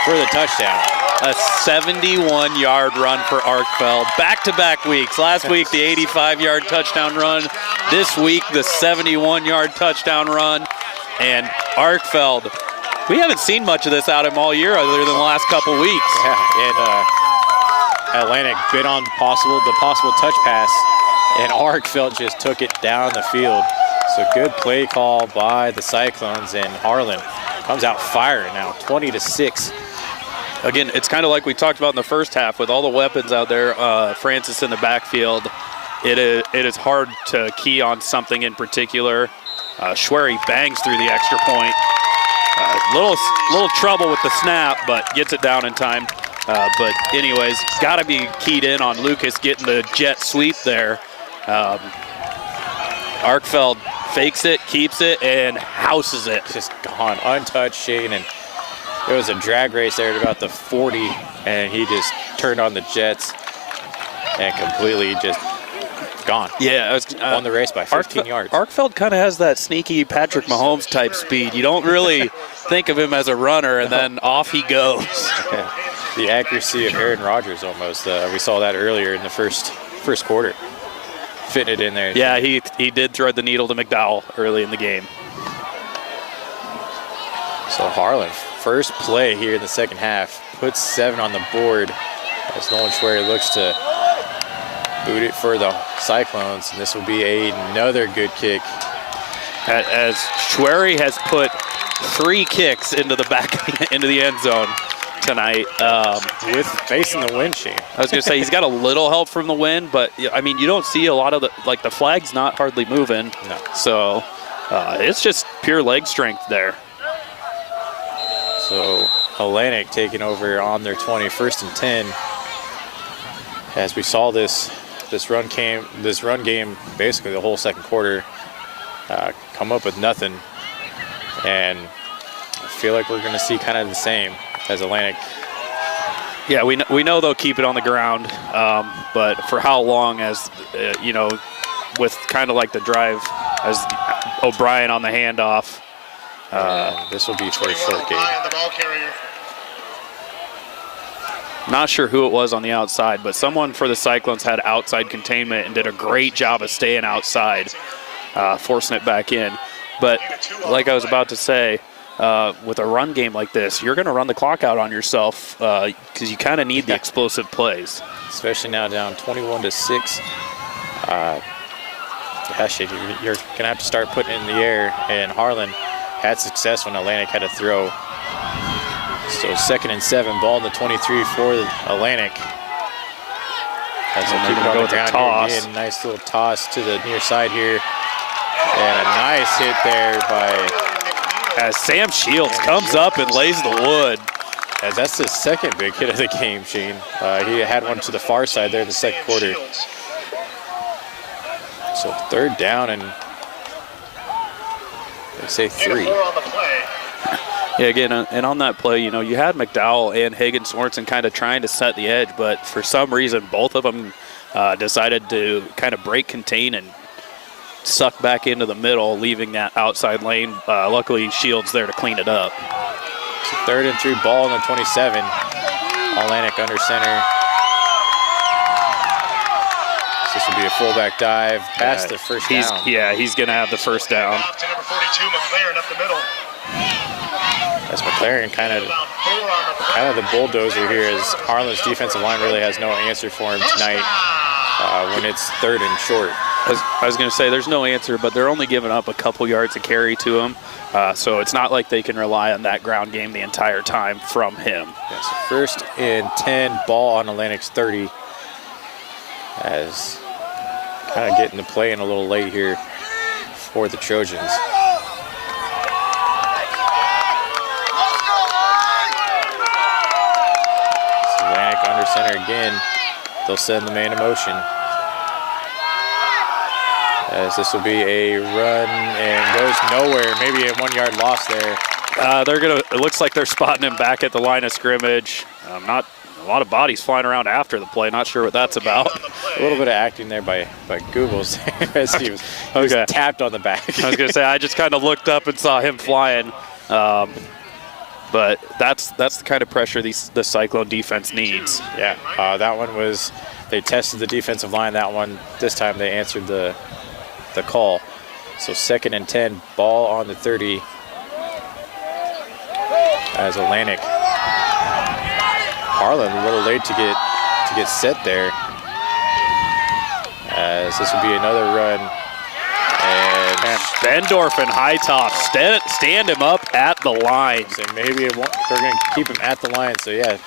for the touchdown. A 71-yard run for Arkfeld. Back-to-back weeks. Last week, the 85-yard touchdown run. This week, the 71-yard touchdown run. And Arkfeld, we haven't seen much of this out of him all year other than the last couple weeks. Yeah, and Atlantic bid on the possible touch pass, and Arkfeld just took it down the field. So good play call by the Cyclones, and Harlan comes out firing now, 20-6. Again, it's kind of like we talked about in the first half with all the weapons out there. Francis in the backfield. It is hard to key on something in particular. Schwery bangs through the extra point. Little trouble with the snap, but gets it down in time. But anyways, got to be keyed in on Lucas getting the jet sweep there. Arkfeld fakes it, keeps it, and houses it. Just gone untouched, Shane, and it was a drag race there at about the 40, and he just turned on the jets and completely just gone. Yeah, won the race by 15 yards. Arkfeld kind of has that sneaky Patrick Mahomes type speed. You don't really think of him as a runner, and then off he goes. The accuracy of Aaron Rodgers almost. We saw that earlier in the first quarter. Fitting it in there. Yeah, he did thread the needle to McDowell early in the game. So Harlan, first play here in the second half, puts 7 on the board as Nolan Schwery looks to boot it for the Cyclones, and this will be another good kick. As Schwery has put 3 kicks into the end zone tonight. With facing the wind, Shane. I was going to say, he's got a little help from the wind, but, I mean, you don't see a lot of the flag's not hardly moving. No. So it's just pure leg strength there. So Atlantic taking over on their 20, 1st and 10. As we saw this run game basically the whole second quarter come up with nothing, and I feel like we're going to see kind of the same as Atlantic. Yeah, we know they'll keep it on the ground, but for how long, as with kind of like the drive as O'Brien on the handoff. This will be for a short game. Not sure who it was on the outside, but someone for the Cyclones had outside containment and did a great job of staying outside, forcing it back in. But like I was about to say, with a run game like this, you're going to run the clock out on yourself because you kind of need the explosive plays. Especially now down 21-6. Gosh, you're going to have to start putting it in the air, and Harlan had success when Atlantic had to throw. So 2nd and 7, ball in the 23 for Atlantic. As they keep it on the ground here again. Nice little toss to the near side here. And a nice hit there by Sam Shields comes up and lays the wood. As that's his second big hit of the game, Shane. He had one to the far side there in the second quarter. So 3rd down, and they say 3. Yeah, again, and on that play, you had McDowell and Hagen Sorensen kind of trying to set the edge, but for some reason, both of them decided to kind of break contain and suck back into the middle, leaving that outside lane. Luckily, Shields there to clean it up. So 3rd and 3, ball in the 27. Atlantic under center. This will be a fullback dive past the first down. He's going to have the first down. Number 42, McLaren up the middle. As McLaren kind of the bulldozer here, as Harlan's defensive line really has no answer for him tonight when it's 3rd and short. I was going to say there's no answer, but they're only giving up a couple yards of carry to him, so it's not like they can rely on that ground game the entire time from him. Yes, 1st and 10, ball on Atlantic's 30. As kind of getting the play in a little late here for the Trojans. Atlantic under center again. They'll send the man in motion. As this will be a run and goes nowhere. Maybe a 1-yard loss there. It looks like they're spotting him back at the line of scrimmage. lot of bodies flying around after the play. Not sure what that's about. A little bit of acting there by Googles as he was tapped on the back. I was going to say, I just kind of looked up and saw him flying. But that's the kind of pressure the Cyclone defense needs. Yeah, that one was, they tested the defensive line. That one, this time they answered the call. So 2nd and 10, ball on the 30 as Atlantic. Harlan a little late to get set there, as this would be another run. And Bendorf and High Top stand him up at the line. And maybe they're going to keep him at the line, so yeah.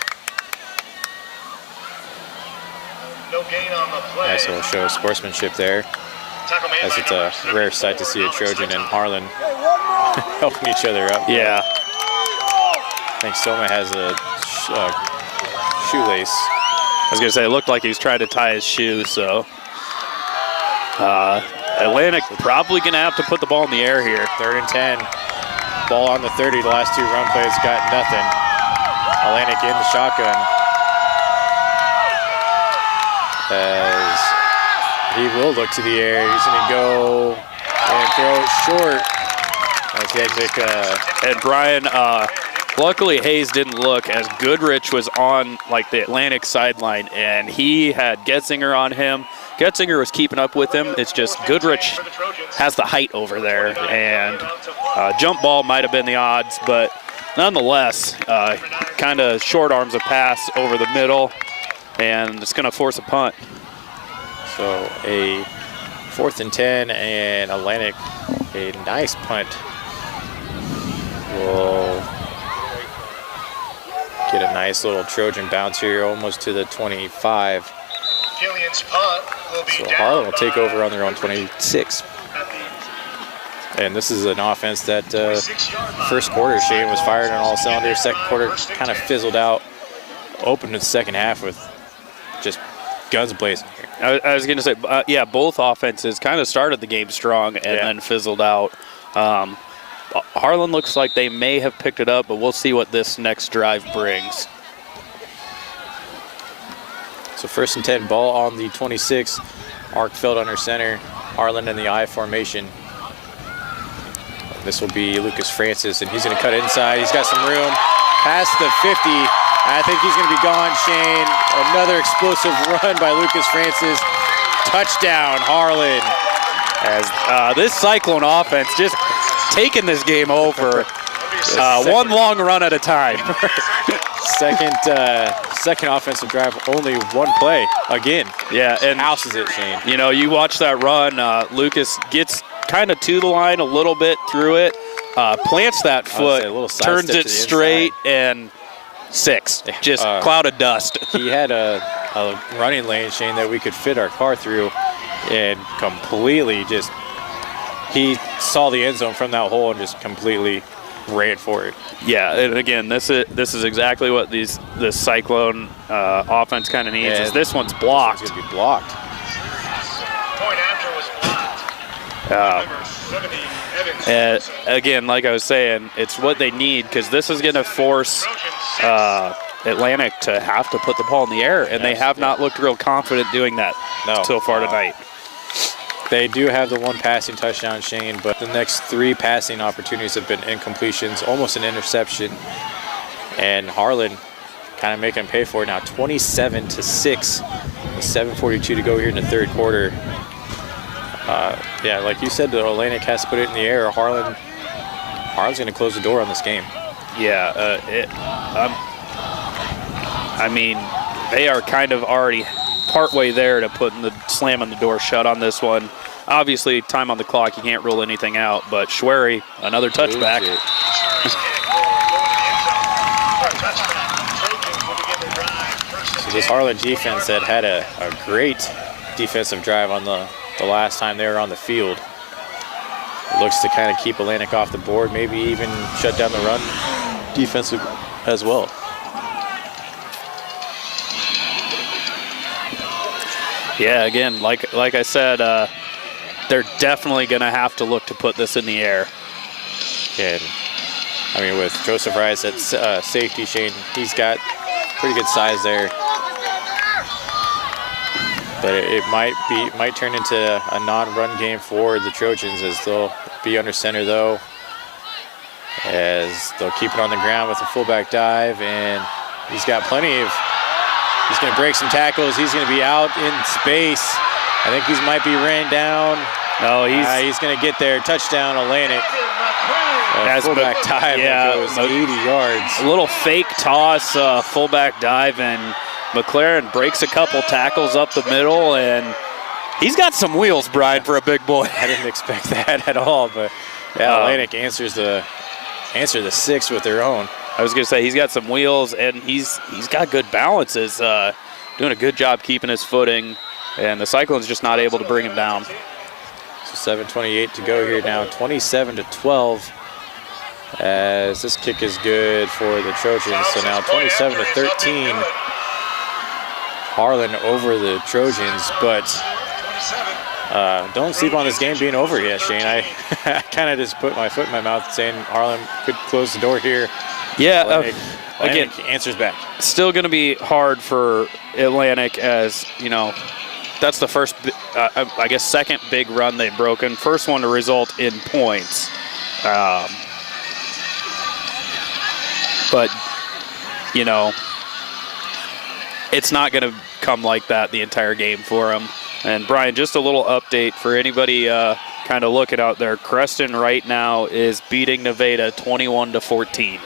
No gain on the play. Nice little show of sportsmanship there, as it's a rare sight to see a Trojan and Harlan helping each other up. Yeah. I think Soma has a shoelace. I was going to say, it looked like he was trying to tie his shoe, so. Atlantic probably going to have to put the ball in the air here. 3rd and 10. Ball on the 30. The last 2 run plays got nothing. Atlantic in the shotgun. As he will look to the air. He's going to go and throw it short. As and Brian, luckily Hayes didn't look, as Goodrich was on like the Atlantic sideline, and he had Getzinger on him. Getzinger was keeping up with him. It's just Goodrich has the height over there, and jump ball might have been the odds, but nonetheless, kind of short arms a pass over the middle, and it's going to force a punt. So a 4th and 10, and Atlantic, a nice punt, will get a nice little Trojan bounce here, almost to the 25. So Harlan will take over on their own 26. And this is an offense that first quarter, Shane was fired on all cylinders. Second quarter kind of fizzled out. Opened the second half with just guns blazing here. I was going to say, yeah, both offenses kind of started the game strong and then fizzled out. Harlan looks like they may have picked it up, but we'll see what this next drive brings. So 1st and 10, ball on the 26. Arkfeld under center. Harlan in the I formation. This will be Lucas Francis, and he's going to cut inside. He's got some room past the 50. I think he's going to be gone, Shane. Another explosive run by Lucas Francis. Touchdown, Harlan. As this Cyclone offense just taking this game over one long run at a time. Second offensive drive, only one play again. Yeah, and houses it, Shane. You know, you watch that run. Lucas gets kind of to the line a little bit through it, plants that foot, turns it straight, and 6. Just cloud of dust. He had a running lane, Shane, that we could fit our car through, and completely just, he saw the end zone from that hole and just completely ran for it. Yeah, and again, this is exactly what this Cyclone offense kind of needs. Is this one's blocked. It's going to be blocked. Point after was blocked. And again, like I was saying, it's what they need, because this is going to force Atlantic to have to put the ball in the air, and they have not looked real confident doing that so far tonight. They do have the one passing touchdown, Shane, but the next 3 passing opportunities have been incompletions, almost an interception. And Harlan kind of making them pay for it now, 27-6, with 7:42 to go here in the 3rd quarter. Yeah, like you said, the Atlantic has to put it in the air. Harlan's going to close the door on this game. Yeah, I mean, they are kind of already partway there to slamming the door shut on this one. Obviously, time on the clock, you can't rule anything out, but Schwery, another touchback. So this Harlan defense that had a great defensive drive on the last time they were on the field. It looks to kind of keep Atlantic off the board, maybe even shut down the run defensive as well. Yeah, again, like I said, they're definitely going to have to look to put this in the air. And I mean, with Joseph Rice at safety, Shane, he's got pretty good size there. But it might turn into a non-run game for the Trojans, as they'll be under center though, as they'll keep it on the ground with a fullback dive, and he's got plenty of. He's going to break some tackles. He's going to be out in space. I think he might be ran down. No, he's going to get there. Touchdown, Atlantic. Fullback dive that goes 80 yards. A little fake toss, fullback dive, and McLaren breaks a couple tackles up the middle, and he's got some wheels, Brian, for a big boy. I didn't expect that at all, but yeah, Atlantic answer the 6 with their own. I was going to say he's got some wheels, and he's got good balances, doing a good job keeping his footing, and the Cyclone's just not able to bring him down. So 7:28 to go here now, 27-12, as this kick is good for the Trojans. So now 27-13, Harlan over the Trojans, but don't sleep on this game being over yet, Shane. I kind of just put my foot in my mouth saying Harlan could close the door here. Yeah, again, answers back. Still going to be hard for Atlantic, as you know. That's the first, I guess, second big run they've broken. First one to result in points. But you know, it's not going to come like that the entire game for them. And Brian, just a little update for anybody kind of looking out there. Creston right now is beating Nevada 21-14.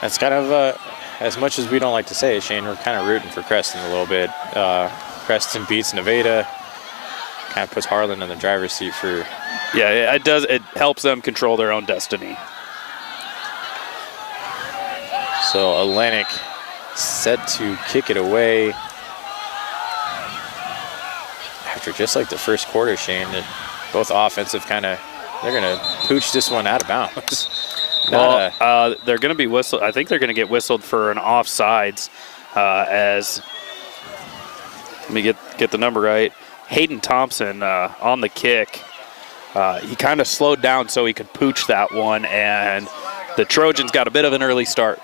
That's kind of, as much as we don't like to say it, Shane, we're kind of rooting for Creston a little bit. Creston beats Nevada, kind of puts Harlan in the driver's seat for... Yeah, it does. It helps them control their own destiny. So Atlantic set to kick it away. After just like the first quarter, Shane, both offensive they're going to pooch this one out of bounds. Well, they're going to be whistled. I think they're going to get whistled for an offsides as, let me get the number right, Hayden Thompson on the kick. He kind of slowed down so he could pooch that one, and the Trojans got a bit of an early start.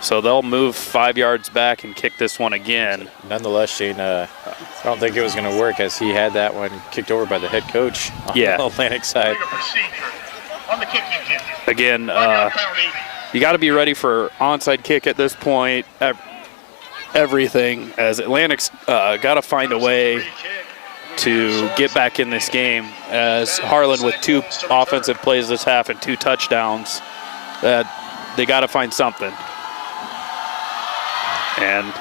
So they'll move 5 yards back and kick this one again. Nonetheless, Shane, I don't think it was going to work, as he had that one kicked over by the head coach on the Atlantic side. Again, you got to be ready for onside kick at this point. Everything, as Atlantic's got to find a way to get back in this game, as Harlan with 2 offensive plays this half and 2 touchdowns. They got to find something. And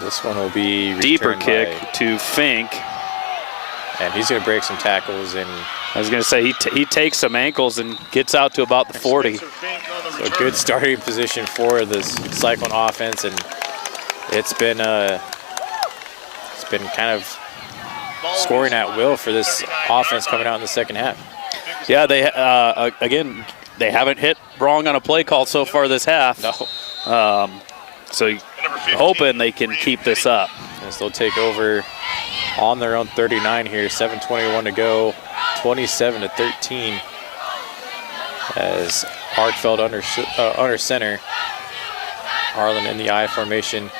this one will be deeper kick to Fink. And he's going to break some tackles. And I was going to say he takes some ankles and gets out to about the 40. So a good starting position for this Cyclone offense, and it's been kind of scoring at will for this offense coming out in the second half. Yeah, they again, they haven't hit wrong on a play call so far this half. No. So hoping they can keep this up. As they'll take over on their own 39 here, 7:21 to go, 27-13. As Hartfeld under center, Harlan in the I formation,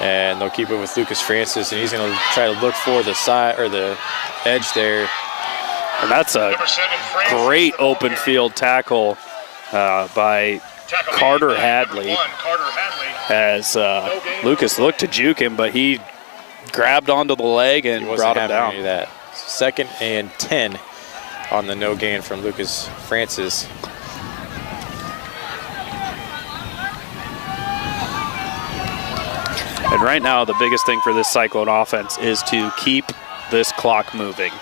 and they'll keep it with Lucas Francis, and he's going to try to look for the side or the edge there. And that's a great open field tackle by Carter Hadley, as Lucas looked to juke him, but he grabbed onto the leg and brought him down. That 2nd and 10 on the no gain from Lucas Francis. And right now, the biggest thing for this Cyclone offense is to keep this clock moving.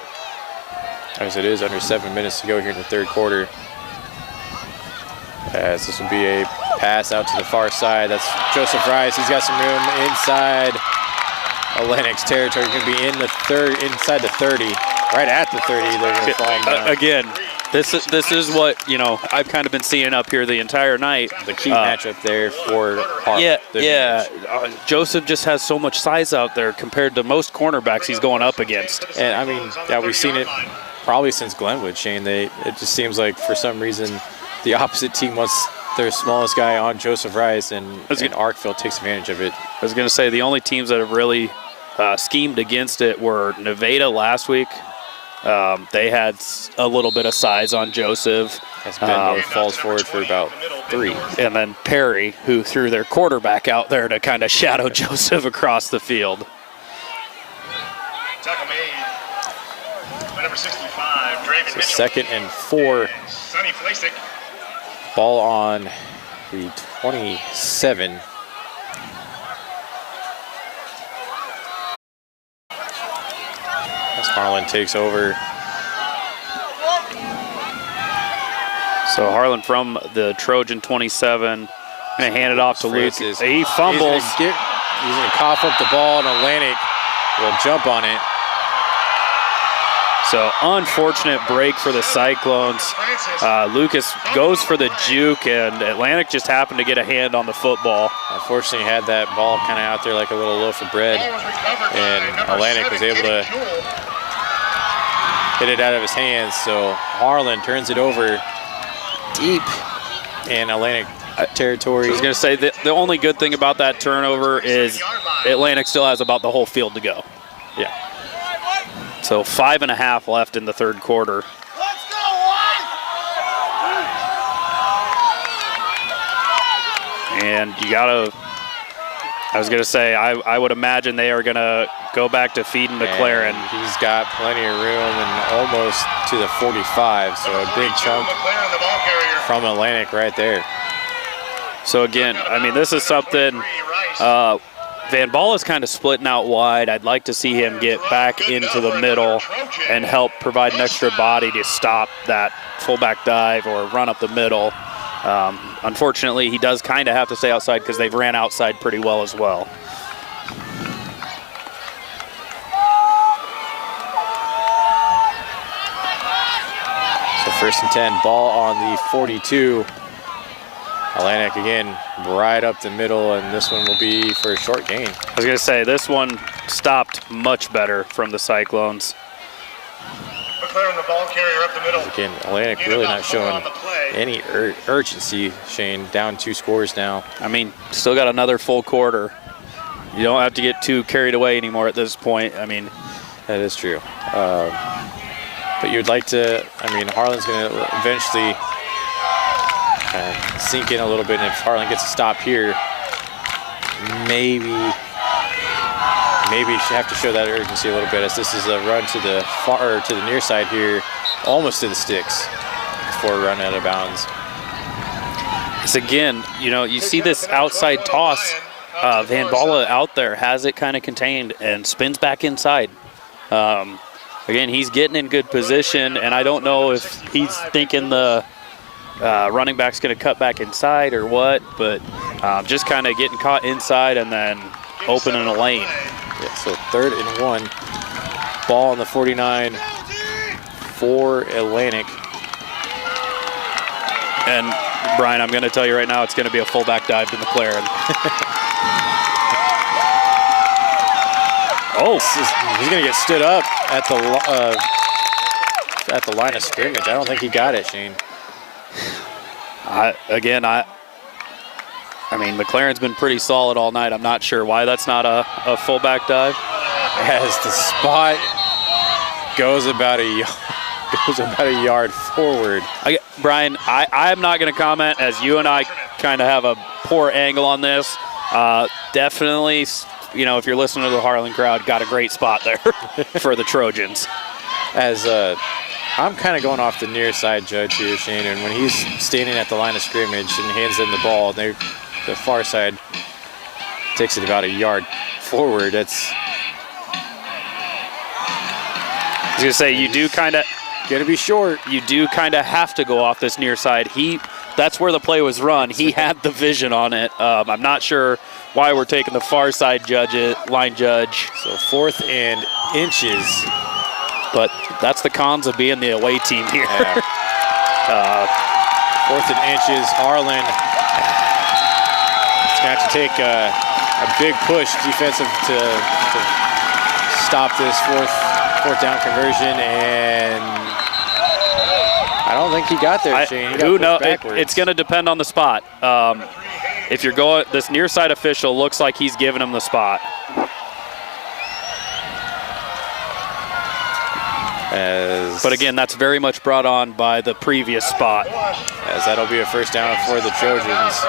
As it is under 7 minutes to go here in the third quarter. As this will be a pass out to the far side. That's Joseph Rice. He's got some room inside Atlantic's territory. Going to be in the inside the 30, right at the 30. They're going to fall down. Again, this is what, you know, I've kind of been seeing up here the entire night. The key matchup there for Harlan. Joseph just has so much size out there compared to most cornerbacks he's going up against. And I mean, yeah, we've seen it probably since Glenwood, Shane. It just seems like for some reason the opposite team wants their smallest guy on Joseph Rice, and Arkville takes advantage of it. I was going to say the only teams that have really schemed against it were Nevada last week. They had a little bit of size on Joseph. As Ben falls forward for about 3. And then Perry, who threw their quarterback out there to kind of shadow Joseph across the field. Tackle made by number 65, Draven So Mitchell. 2nd and 4. Sonny Flasick. Ball on the 27. As Harlan takes over. So Harlan from the Trojan 27, going to hand it off to Luke. He fumbles. He's going to cough up the ball, and Atlantic will jump on it. So unfortunate break for the Cyclones. Lucas goes for the juke, and Atlantic just happened to get a hand on the football. Unfortunately, had that ball kind of out there like a little loaf of bread, and Atlantic was able to hit it out of his hands. So Harlan turns it over deep in Atlantic territory. I was going to say the only good thing about that turnover is Atlantic still has about the whole field to go. Yeah. So 5.5 left in the third quarter. And you got to, I was going to say, I would imagine they are going to go back to feeding McLaren. And he's got plenty of room and almost to the 45, so a big chunk from Atlantic right there. So again, I mean, this is something, Van Ball is kind of splitting out wide. I'd like to see him get back into the middle and help provide an extra body to stop that fullback dive or run up the middle. Unfortunately, he does kind of have to stay outside because they've ran outside pretty well as well. So 1st and 10, ball on the 42. Atlantic again right up the middle, and this one will be for a short gain. I was going to say, this one stopped much better from the Cyclones. McLaren, the ball carrier up the middle. Again, Atlantic really not showing any urgency, Shane. Down 2 scores now. I mean, still got another full quarter. You don't have to get too carried away anymore at this point. I mean, that is true. But you'd like to, I mean, Harlan's going to eventually sink in a little bit, and if Harlan gets a stop here, maybe you should have to show that urgency a little bit, as this is a run to the far, to the near side here, almost to the sticks before a run out of bounds. It's again, you know, you see this outside toss. Van Balla out there has it kind of contained and spins back inside. Again, he's getting in good position, and I don't know if he's thinking the running back's going to cut back inside or what, but just kind of getting caught inside and then opening a lane. Yeah, so 3rd and 1. Ball on the 49 for Atlantic. And Brian, I'm going to tell you right now, it's going to be a fullback dive to McLaren. Oh, he's going to get stood up at the line of scrimmage. I don't think he got it, Shane. I mean, McLaren's been pretty solid all night. I'm not sure why that's not a fullback dive. As the spot goes about a yard forward. Brian, I'm not going to comment, as you and I kind of have a poor angle on this. Definitely, you know, if you're listening to the Harlan crowd, got a great spot there for the Trojans. As I'm kind of going off the near side judge here, Shane, and when he's standing at the line of scrimmage and hands them the ball, the far side takes it about a yard forward. I was going to say, you do kind of got to be short. You do kind of have to go off this near side. That's where the play was run. He had the vision on it. I'm not sure why we're taking the far side line judge. So 4th and inches. But that's the cons of being the away team here. Yeah. 4th and inches. Harlan is going to have to take a big push defensive to stop this fourth down conversion, and I don't think he got there, Shane. He Who got knows? backwards. It's going to depend on the spot. If you're going, this near side official looks like he's giving him the spot. But again, that's very much brought on by the previous spot. As that'll be a first down for the Trojans.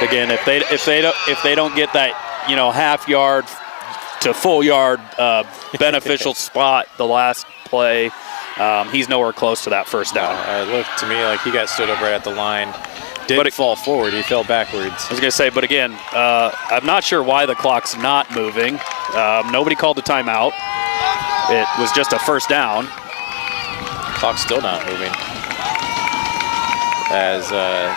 Again, if they don't get that, half yard to full yard beneficial spot the last play, he's nowhere close to that first down. It looked to me like he got stood up right at the line. Didn't fall forward, he fell backwards. I was going to say, but again, I'm not sure why the clock's not moving. Nobody called a timeout. It was just a first down. Clock's still not moving. As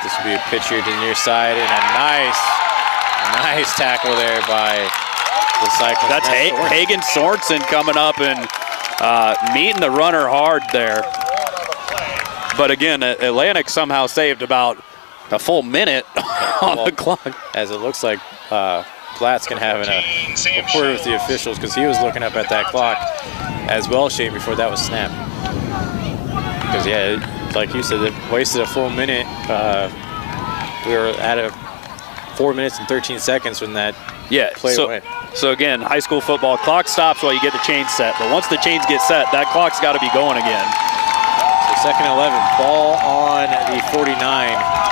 this will be a pitch here to the near side, and a nice tackle there by the Cyclone. That's Hagen Sorensen coming up and meeting the runner hard there. But again, Atlantic somehow saved about a full minute on the clock. As it looks like Platt's going to have a word with the officials, because he was looking up at that clock as well, Shane, before that was snapped. Because, yeah, like you said, it wasted a full minute. We were at 4 minutes and 13 seconds when that play went. So again, high school football, clock stops while you get the chains set. But once the chains get set, that clock's got to be going again. So second and 11, ball on the 49.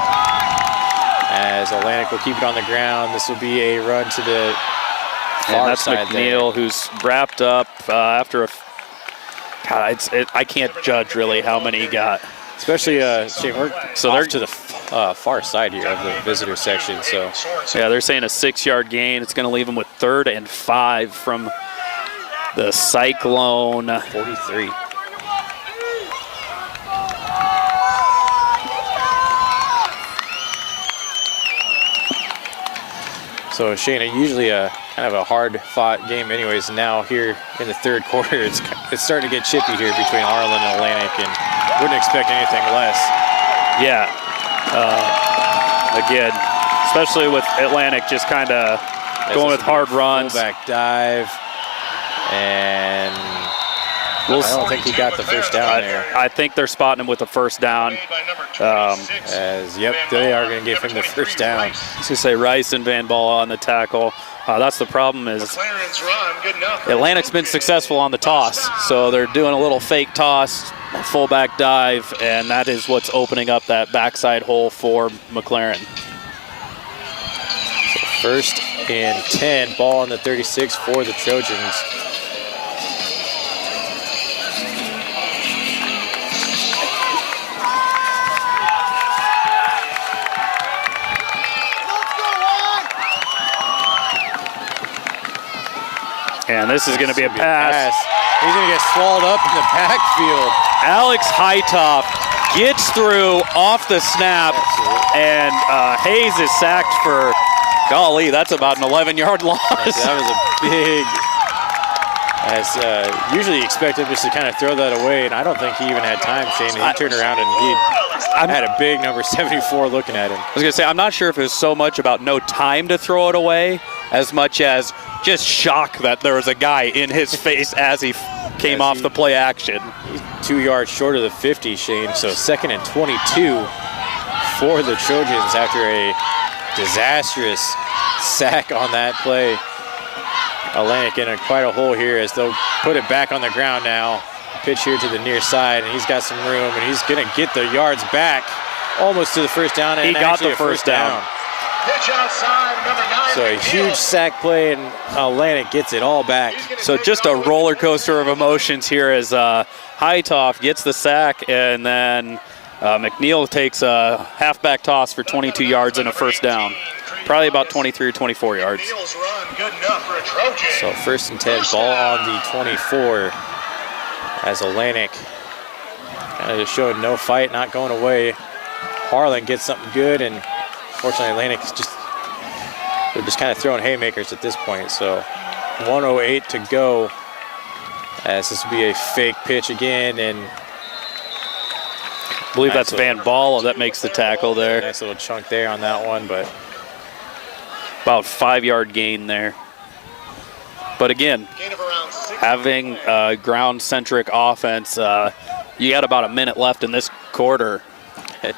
As Atlantic will keep it on the ground. This will be a run to the far side McNeil, who's wrapped up after a. God, I can't judge really how many he got. Especially, Shane, they're to the far side here of the visitor section. So yeah, they're saying a 6-yard gain. It's going to leave them with 3rd and 5 from the Cyclone 43. So Shane, usually kind of a hard-fought game anyways. Now here in the third quarter, it's starting to get chippy here between Harlan and Atlantic, and wouldn't expect anything less. Yeah. Again, especially with Atlantic just kind of going with hard runs. Fullback dive, and I don't think he got the first down there. I think they're spotting him with the first down. They are going to give him the first down. I was going to say Rice and Van Ball on the tackle. That's the problem is Atlantic's been successful on the toss, so they're doing a little fake toss, fullback dive, and that is what's opening up that backside hole for McLaren. So first and 10, ball on the 36 for the Trojans. And this is going to be a pass. He's going to get swallowed up in the backfield. Alex Hightoff gets through off the snap, and Hayes is sacked for, golly, that's about an 11-yard loss. That was a big, usually you expect him just to kind of throw that away, and I don't think he even had time, Shane. He turned around and he had a big number 74 looking at him. I was going to say, I'm not sure if it was so much about no time to throw it away as much as just shock that there was a guy in his face as he came off the play action. He's 2 yards short of the 50, Shane. So second and 22 for the Trojans after a disastrous sack on that play. Atlantic in quite a hole here as they'll put it back on the ground now. Pitch here to the near side, and he's got some room, and he's going to get the yards back almost to the first down. And he got the first down. Pitch outside, number 9. So a huge sack play, and Atlantic gets it all back. So just a roller coaster of emotions here as Hightoff gets the sack, and then McNeil takes a halfback toss for 22 yards and a first down. Probably about 23 or 24 yards. So first and 10, ball on the 24 as Atlantic kind of just showing no fight, not going away. Harlan gets something good, and fortunately Atlantic is they're just kind of throwing haymakers at this point. So 1:08 to go as this will be a fake pitch again, and I believe that's Van Ball that makes the tackle there. Nice little chunk there on that one, but about 5-yard gain there. But again, having a ground-centric offense, you got about a minute left in this quarter. And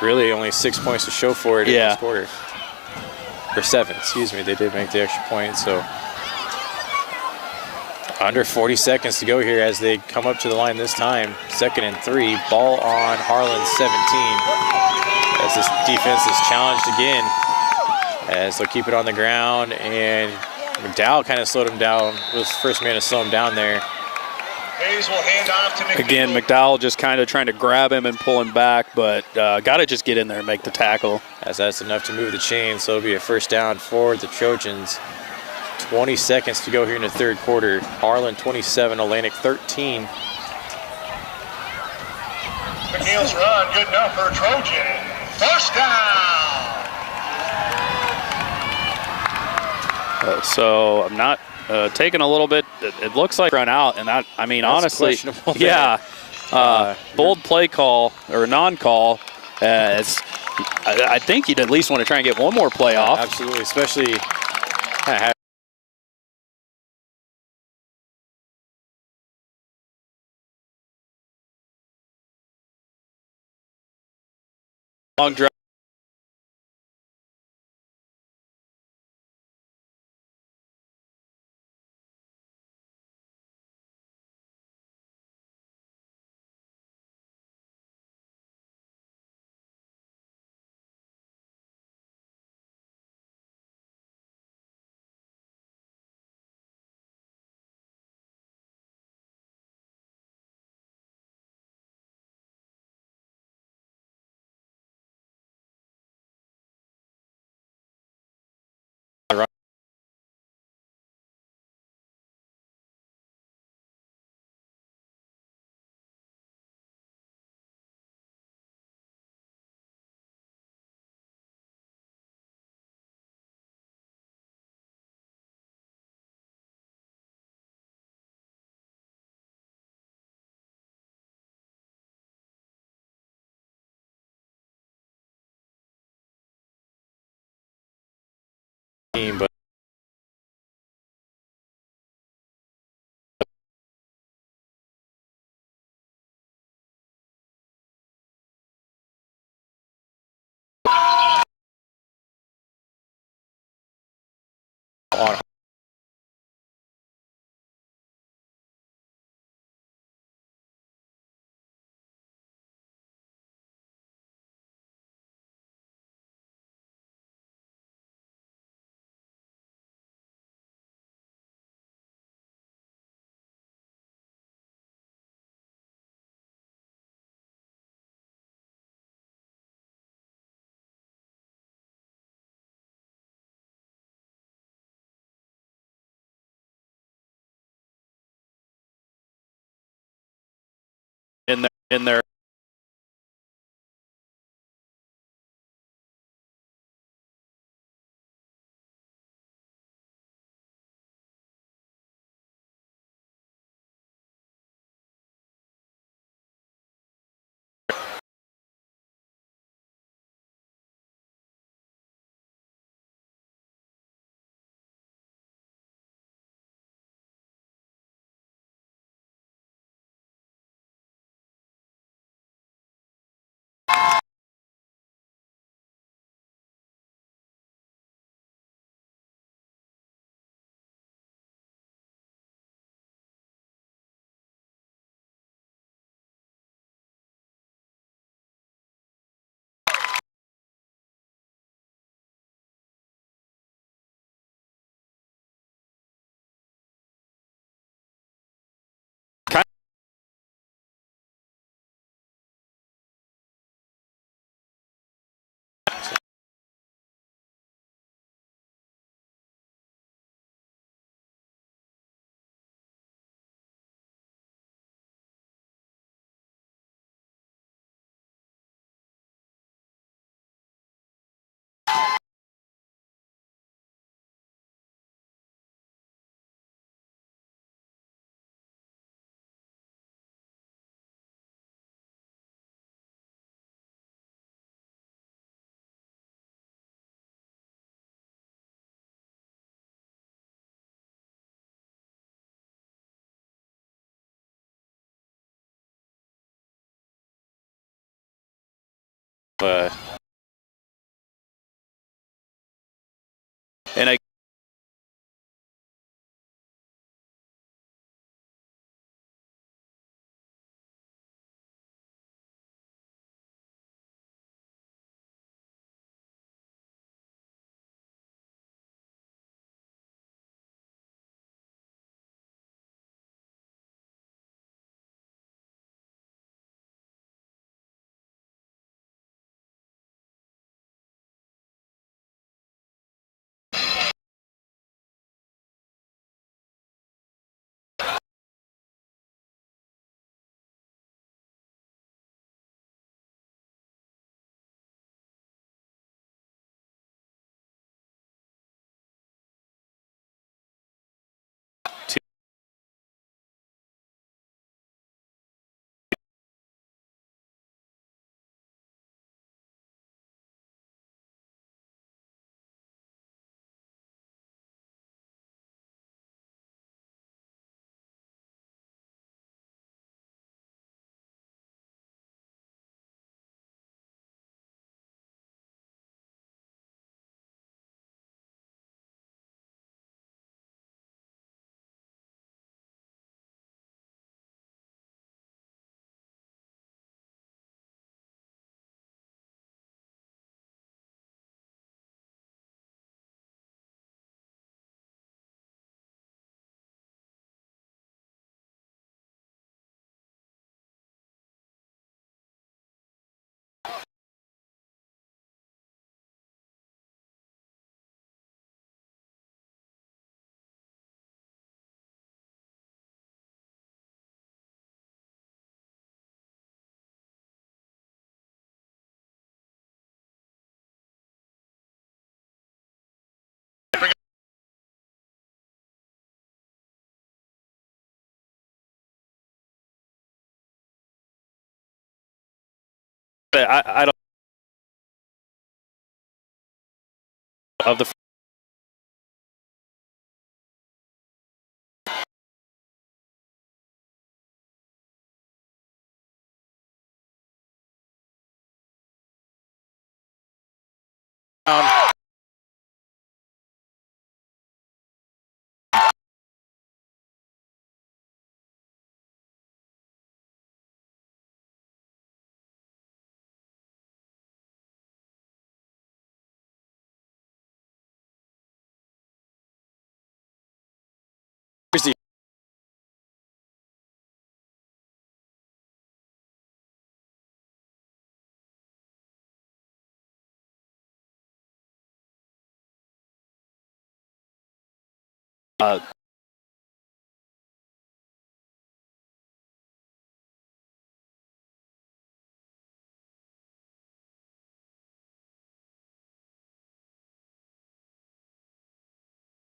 really only 6 points to show for it in this quarter. Or 7, excuse me. They did make the extra point, so under 40 seconds to go here as they come up to the line this time. 2nd and 3, ball on Harlan 17. As this defense is challenged again, as they'll keep it on the ground, and McDowell kind of slowed him down. Was the first man to slow him down there. Hayes will hand off to McDowell. Again, McDowell just kind of trying to grab him and pull him back, but got to just get in there and make the tackle. As that's enough to move the chain, so it'll be a first down for the Trojans. 20 seconds to go here in the third quarter. Harlan 27, Atlantic 13. McNeil's run, good enough for a Trojan. First down. So I'm not taking a little bit. It looks like run out, and that, I mean, That's honestly, yeah. Bold play call or non-call. I think you'd at least want to try and get one more play off. Absolutely, especially long drive. but on in there. And I don't of the uh,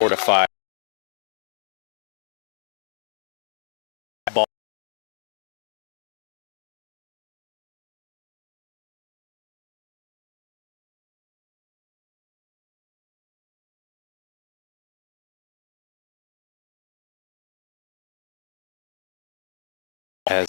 fortified ball as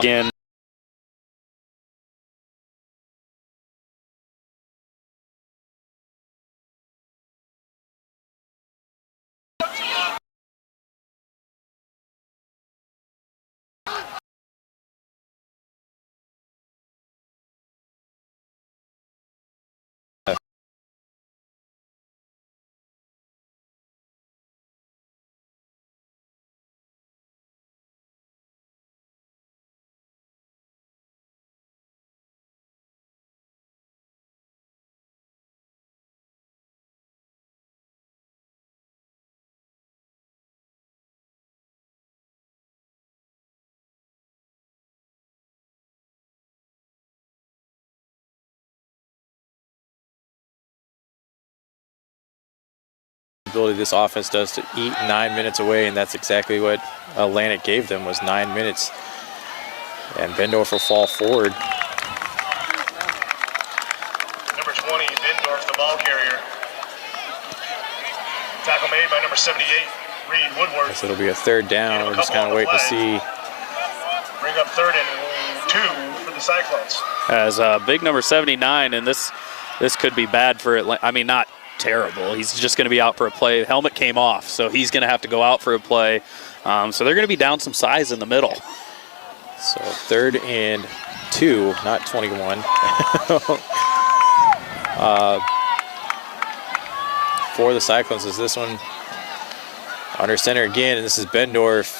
again. ability this offense does to eat 9 minutes away, and that's exactly what Atlantic gave them, was 9 minutes. And Bendorf will fall forward. Number 20, Bendorf, the ball carrier. Tackle made by number 78, Reed Woodward. So it'll be a third down. We're just kind of waiting to see. Bring up 3rd and 2 for the Cyclones. As big number 79, and this could be bad for Atlanta. I mean, not terrible. He's just going to be out for a play. Helmet came off, so he's going to have to go out for a play. So they're going to be down some size in the middle. So 3rd and 2, not 21. For the Cyclones is this one under center again, and this is Bendorf,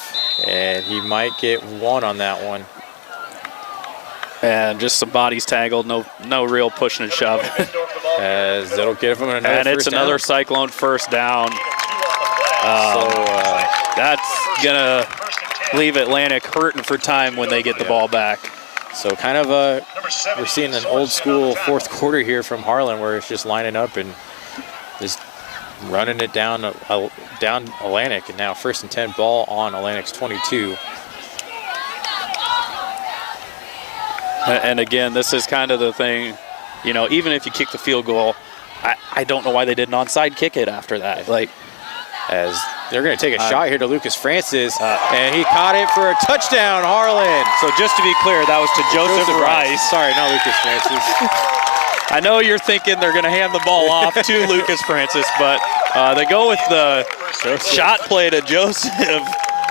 and he might get 1 on that one. And just some bodies tangled, no real pushing and shoving. As it'll give him another and it's another down. Cyclone first down. That's gonna leave Atlantic hurting for time when they get the ball back. So kind of we're seeing an old school fourth quarter here from Harlan, where it's just lining up and just running it down Atlantic, and now 1st and 10, ball on Atlantic's 22. And again, this is kind of the thing, you know, even if you kick the field goal, I don't know why they didn't onside kick it after that. Like, as they're going to take a shot here to Lucas Francis, and he caught it for a touchdown, Harlan. So just to be clear, that was to Joseph Rice. Sorry, not Lucas Francis. I know you're thinking they're going to hand the ball off to Lucas Francis, but they go with the shot play to Joseph,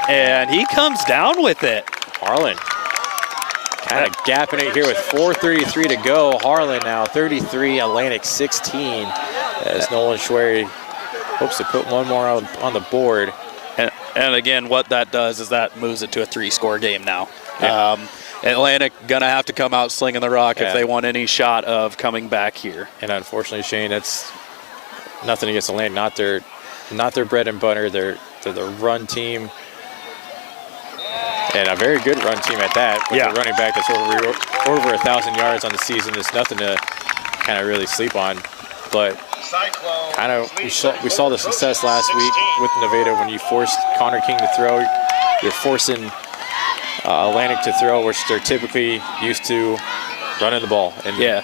and he comes down with it. Harlan kind of gapping it here with 4:33 to go. Harlan now 33, Atlantic 16, as Nolan Schwery hopes to put one more on the board. And again, what that does is that moves it to a 3-score game now. Yeah. Atlantic going to have to come out slinging the rock if they want any shot of coming back here. And unfortunately, Shane, that's nothing against Atlantic. Not their bread and butter. They're the run team. And a very good run team at that. With a running back that's over 1,000 yards on the season. There's nothing to kind of really sleep on. But kind of we saw the success last week with Nevada when you forced Connor King to throw. You're forcing Atlantic to throw, which they're typically used to running the ball. And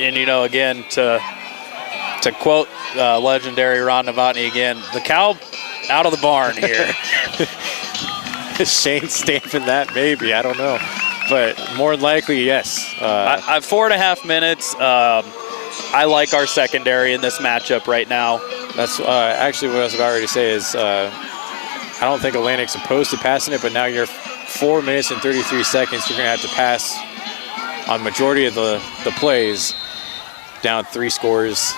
and you know, again, to quote legendary Ron Novotny again, the cow out of the barn here. Shane stamping that, maybe, I don't know, but more than likely, yes. 4.5 minutes. I like our secondary in this matchup right now. That's actually what I was about ready to say is I don't think Atlantic's opposed to passing it, but now you're 4 minutes and 33 seconds. You're going to have to pass on majority of the plays, down 3 scores.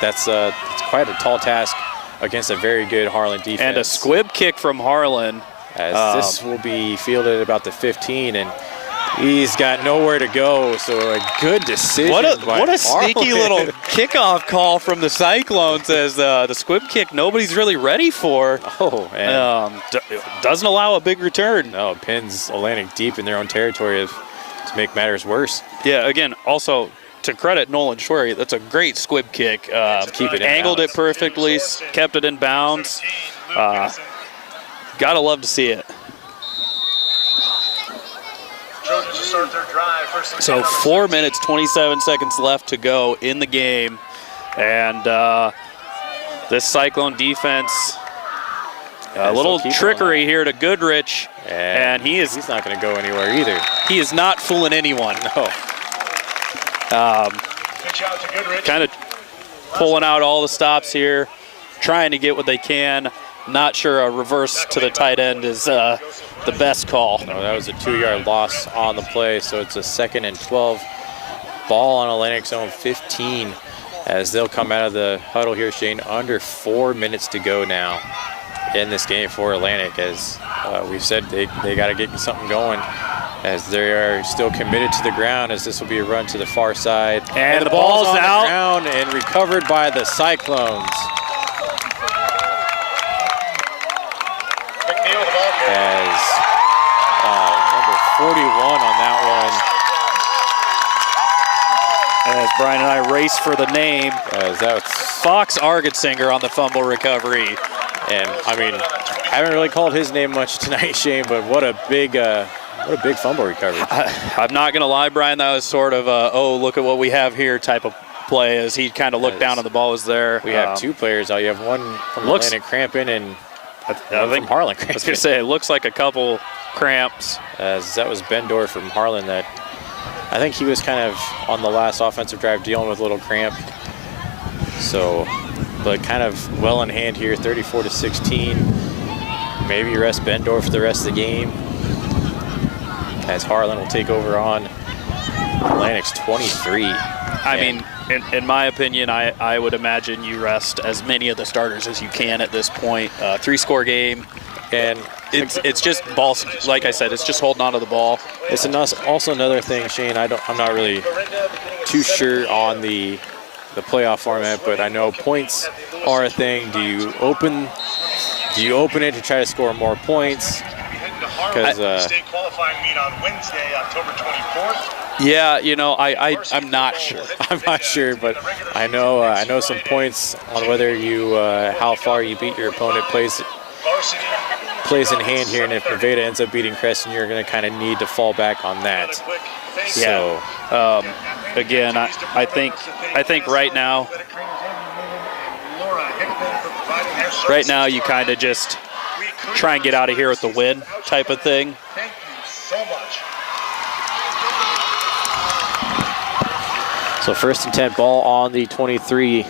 That's quite a tall task against a very good Harlan defense. And a squib kick from Harlan. As this will be fielded at about the 15, and he's got nowhere to go, so a good decision. What a sneaky little kickoff call from the Cyclones, as the squib kick nobody's really ready for. Oh, and doesn't allow a big return. No, pins Atlantic deep in their own territory to make matters worse. Yeah, again, also to credit Nolan Schwery, that's a great squib kick. Keep it angled it perfectly, kept it in bounds. Gotta love to see it. So 4 minutes, 27 seconds left to go in the game. And this Cyclone defense, a little trickery here to Goodrich. And he's not going to go anywhere either. He is not fooling anyone. No. Kind of pulling out all the stops here, trying to get what they can. Not sure a reverse to the tight end is the best call. No, that was a 2-yard loss on the play, so it's a 2nd and 12. Ball on Atlantic's own 15 as they'll come out of the huddle here, Shane. Under 4 minutes to go now in this game for Atlantic, as we've said they got to get something going, as they are still committed to the ground, as this will be a run to the far side. And the ball's on out. The ground and recovered by the Cyclones. As number 41 on that As Brian and I race for the name, Fox Argetsinger on the fumble recovery. And I mean, I haven't really called his name much tonight, Shane, but what a big fumble recovery. I'm not going to lie, Brian, that was sort of a, oh, look at what we have here type of play as he kind of looked down and the ball was there. We have two players out. You have one from Atlantic cramping and I think from Harlan cramping. I was going to say, it looks like a couple cramps. As that was Bendor from Harlan that I think he was kind of on the last offensive drive dealing with a little cramp. So, but kind of well in hand here, 34-16. Maybe rest Bendor for the rest of the game. As Harlan will take over on Atlantic's 23. I mean, in my opinion, I would imagine you rest as many of the starters as you can at this point. 3-score game, and it's just balls. Like I said, it's just holding on to the ball. It's also another thing, Shane. I'm not really too sure on the playoff format, but I know points are a thing. Do you open it to try to score more points? Because state qualifying meet on Wednesday, October 24th. Yeah, you know, I'm not sure. I'm not sure, but I know some points on whether you how far you beat your opponent plays in hand here, and if Nevada ends up beating Creston, you're going to kind of need to fall back on that. Yeah. So again, I think right now you kind of just try and get out of here with the win type of thing. Thank you so much. So 1st and 10, ball on the 23.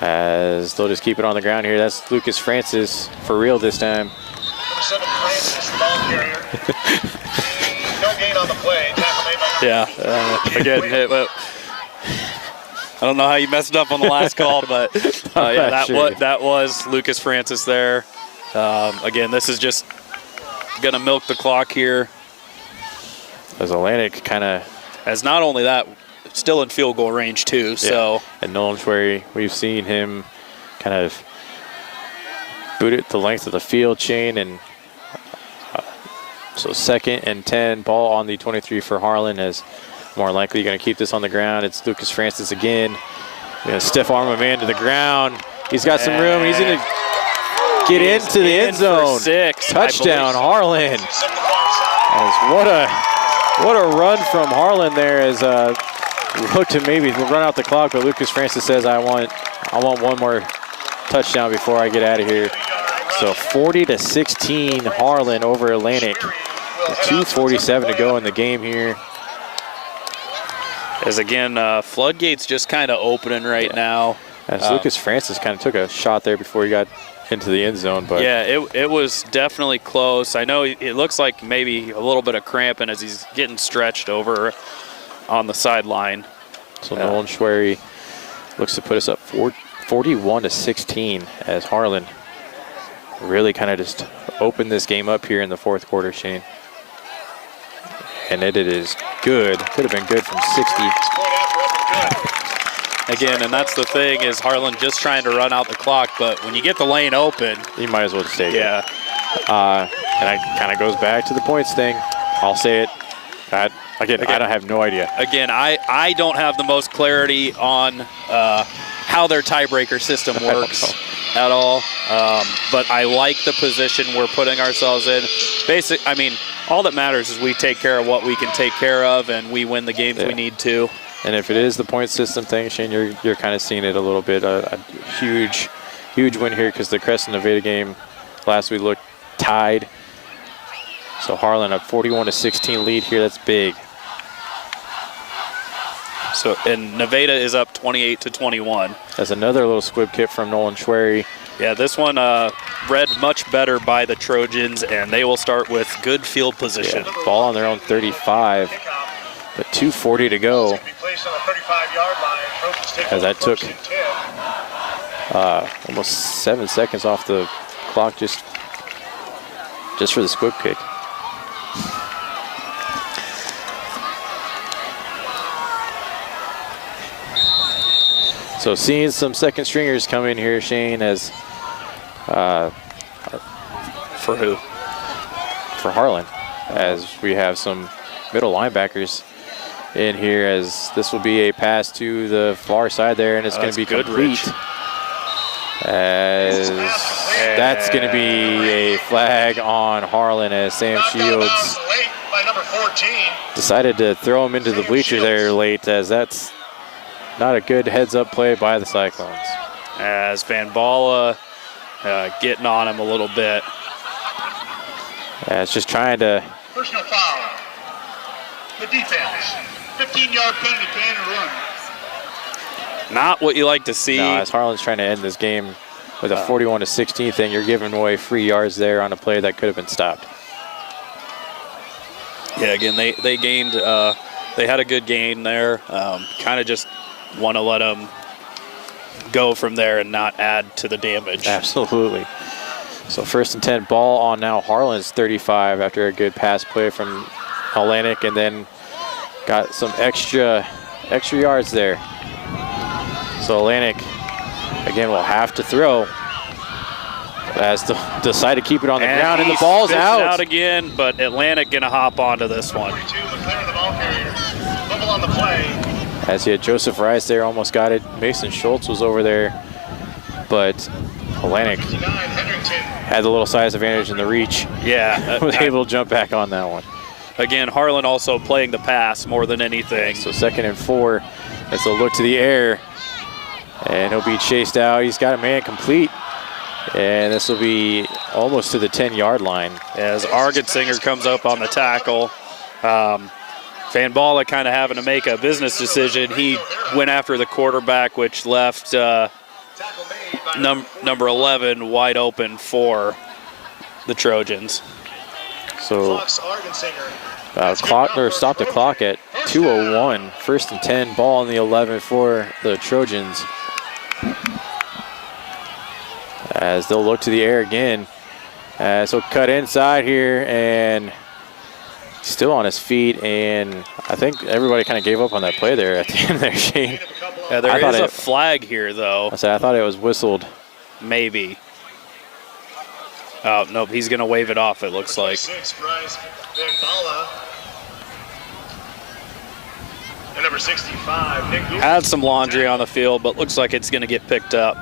As they'll just keep it on the ground here. That's Lucas Francis for real this time. No gain on the play. Yeah, again, I don't know how you messed up on the last call, but yeah, that was Lucas Francis there. Again, this is just going to milk the clock here. As Atlantic kind of... As not only that, still in field goal range too. Yeah. So and Nolan Schwery, we've seen him kind of boot it the length of the field chain, and so 2nd and 10, ball on the 23 for Harlan. Is more likely going to keep this on the ground. It's Lucas Francis again. Going to stiff arm a man to the ground. He's got some room. He's going to get into the end zone. 6, touchdown, Harlan. As what a run from Harlan there. As look to maybe run out the clock, but Lucas Francis says, I want one more touchdown before I get out of here. So 40-16 Harlan over Atlantic. 2:47 to go in the game here. As again, floodgates just kind of opening right now. As Lucas Francis kind of took a shot there before he got into the end zone, but yeah, it was definitely close. I know it looks like maybe a little bit of cramping as he's getting stretched over on the sideline. So Nolan Schwery looks to put us up 41-16 as Harlan really kind of just opened this game up here in the 4th quarter, Shane. And it is good. Could have been good from 60. Again, and that's the thing is Harlan just trying to run out the clock, but when you get the lane open, you might as well just take it. Yeah. And it kind of goes back to the points thing. I'll say it. Again, I don't have no idea. Again, I don't have the most clarity on how their tiebreaker system works at all. But I like the position we're putting ourselves in. I mean, all that matters is we take care of what we can take care of, and we win the games we need to. And if it is the point system thing, Shane, you're kind of seeing it a little bit. A huge win here because the Creston Nevada game last week looked tied. So Harlan a 41-16 lead here. That's big. So and Nevada is up 28-21. That's another little squib kick from Nolan Schwery. Yeah, this one read much better by the Trojans, and they will start with good field position. Yeah, ball on their own 35, but 2:40 to go. As that took almost 7 seconds off the clock just for the squib kick. So seeing some second stringers come in here, Shane, as for who? For Harlan, as we have some middle linebackers in here, as this will be a pass to the far side there, and it's going to be good complete. reach. As that's going to be a flag on Harlan, as Sam Shields decided to throw him into the bleachers there late, as that's not a good heads-up play by the Cyclones. As Van Balla getting on him a little bit. Yeah, it's just trying to. Personal foul. The defense. 15-yard penalty, ban and run. Not what you like to see. No, as Harlan's trying to end this game with a 41-16 thing, you're giving away 3 yards there on a play that could have been stopped. Yeah, again, they gained, they had a good gain there. Kind of just want to let them go from there and not add to the damage. Absolutely. So 1st and 10, ball on now Harlan's 35 after a good pass play from Atlantic, and then got some extra yards there. So Atlantic, again, will have to throw as to decide to keep it on the ground, and the ball's out again, but Atlantic going to hop onto this one. As he had Joseph Rice there, almost got it. Mason Schultz was over there, but Atlantic had the little size advantage in the reach. Yeah. Was able to jump back on that one. Again, Harlan also playing the pass more than anything. So 2nd and 4 as they'll look to the air, and he'll be chased out. He's got a man complete, and this will be almost to the 10-yard line. As Argensinger comes up on the tackle. Van Balla kind of having to make a business decision. He went after the quarterback, which left number 11 wide open for the Trojans. So stop the clock at 2:01. 1st and 10, ball on the 11 for the Trojans. As they'll look to the air again. So cut inside here, and still on his feet, and I think everybody kind of gave up on that play there at the end there, Shane. Yeah, there is a flag here, though. I thought it was whistled. Maybe. Oh, nope, he's going to wave it off, it looks like. And number 65, Nick. Had some laundry on the field, but looks like it's going to get picked up.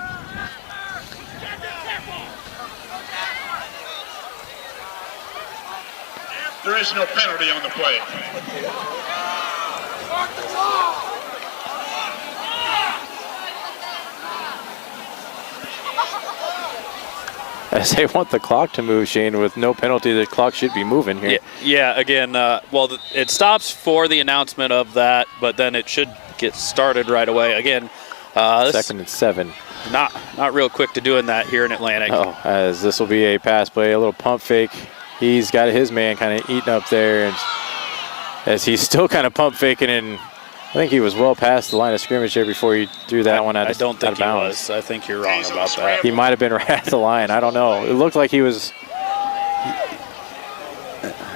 There is no penalty on the play. As they want the clock to move, Shane, with no penalty, the clock should be moving here. Yeah, again, it stops for the announcement of that, but then it should get started right away. Again, 2nd and 7. Not real quick to doing that here in Atlantic. Oh, as this will be a pass play, a little pump fake. He's got his man kind of eating up there, and as he's still kind of pump faking, and I think he was well past the line of scrimmage there before he threw that one out of bounds. I don't think he was. I think you're wrong about that. He might have been right at the line. I don't know. It looked like he was.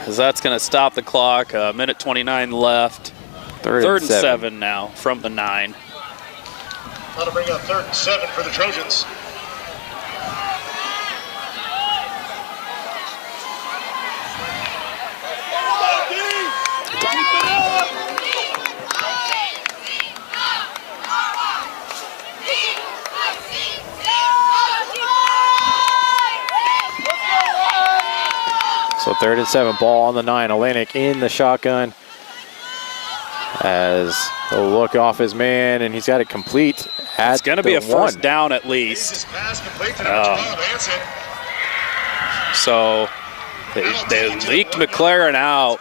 As that's going to stop the clock. Minute 29 left. Third and 7 now from the 9. That'll bring up 3rd and 7 for the Trojans. So 3rd and 7, ball on the 9. Atlantic in the shotgun as he'll look off his man, and he's got it complete at It's going to be a 1. first down at least. So they leaked McLaren out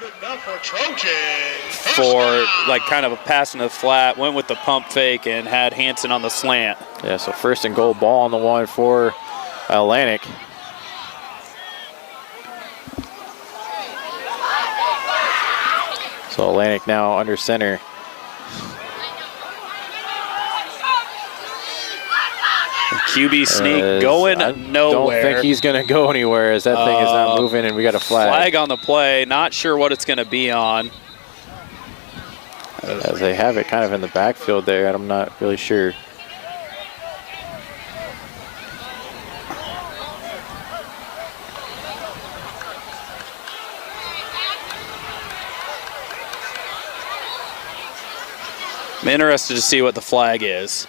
for like kind of a pass in the flat, went with the pump fake, and had Hansen on the slant. Yeah, so 1st and goal, ball on the 1 for Atlantic. So Atlantic now under center. QB sneak going nowhere. I don't think he's going to go anywhere, as that thing is not moving, and we got a flag. Flag on the play. Not sure what it's going to be on. As they have it kind of in the backfield there, I'm not really sure. I'm interested to see what the flag is.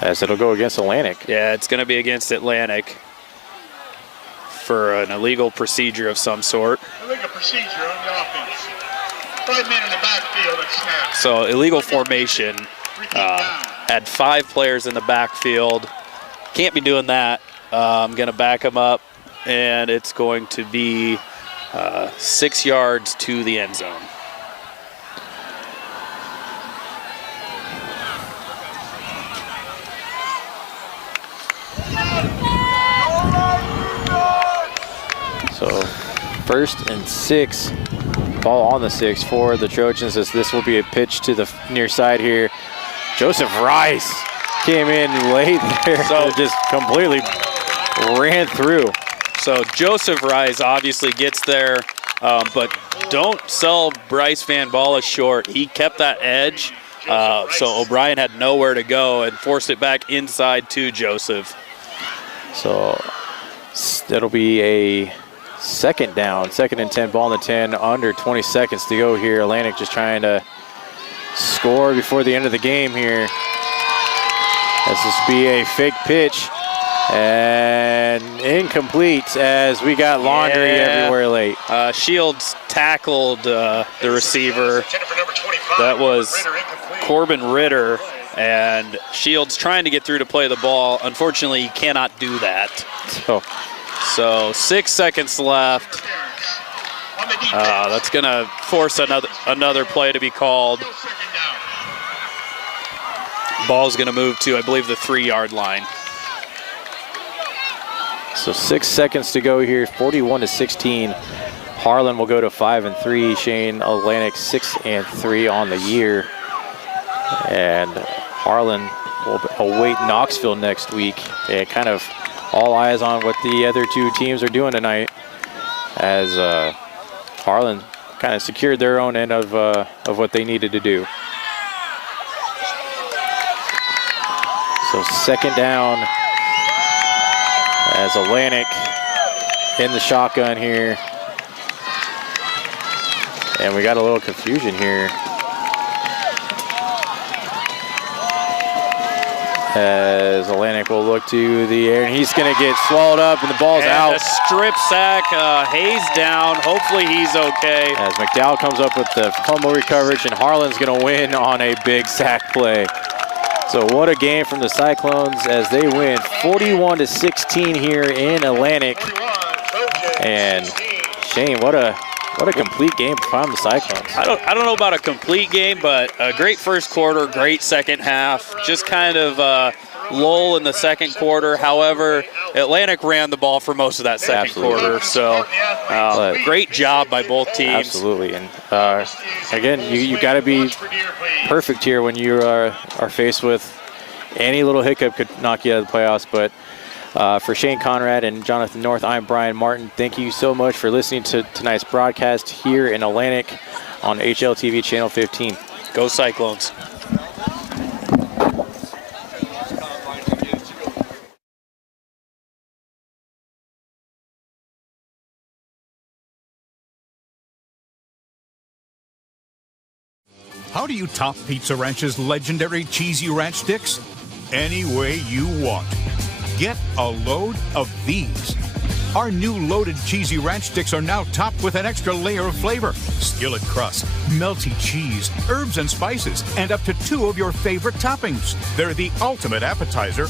As it'll go against Atlantic. Yeah, it's going to be against Atlantic for an illegal procedure of some sort. Illegal procedure on the offense. 5 men in the backfield at snap. So illegal formation. Had 5 players in the backfield. Can't be doing that. I'm going to back him up, and it's going to be 6 yards to the end zone. So 1st and 6, ball on the 6 for the Trojans, as this will be a pitch to the near side here. Joseph Rice came in late there, so just completely ran through. So Joseph Rice obviously gets there, but don't sell Bryce Van Balla short. He kept that edge, so O'Brien had nowhere to go and forced it back inside to Joseph. So that'll be a 2nd down, 2nd and 10, ball on the 10, under 20 seconds to go here. Atlantic just trying to score before the end of the game here. This will be a fake pitch and incomplete, as we got laundry everywhere late. Shields tackled the receiver. That was Corbin Ritter, and Shields trying to get through to play the ball. Unfortunately, he cannot do that. So 6 seconds left. That's going to force another play to be called. Ball's going to move to, I believe, the 3-yard line. So 6 seconds to go here, 41-16. Harlan will go to 5-3. Shane, Atlantic 6-3 on the year. And Harlan will await Knoxville next week. And kind of all eyes on what the other 2 teams are doing tonight, as Harlan kind of secured their own end of what they needed to do. So 2nd down, as Atlantic in the shotgun here. And we got a little confusion here, as Atlantic will look to the air, and he's going to get swallowed up, and the ball's out. A strip sack, Hayes down. Hopefully he's okay. As McDowell comes up with the fumble coverage, and Harlan's going to win on a big sack play. So what a game from the Cyclones, as they win 41-16 here in Atlantic. And Shane, what a complete game from the Cyclones. I don't know about a complete game, but a great first quarter, great second half. Just kind of lull in the second quarter. However, Atlantic ran the ball for most of that second quarter. So great job by both teams. Absolutely. And again, you got to be perfect here when you are faced with any little hiccup could knock you out of the playoffs. But for Shane Conrad and Jonathan North, I'm Brian Martin. Thank you so much for listening to tonight's broadcast here in Atlantic on HLTV Channel 15. Go Cyclones. How do you top Pizza Ranch's legendary cheesy ranch sticks? Any way you want. Get a load of these. Our new loaded cheesy ranch sticks are now topped with an extra layer of flavor. Skillet crust, melty cheese, herbs and spices, and up to 2 of your favorite toppings. They're the ultimate appetizer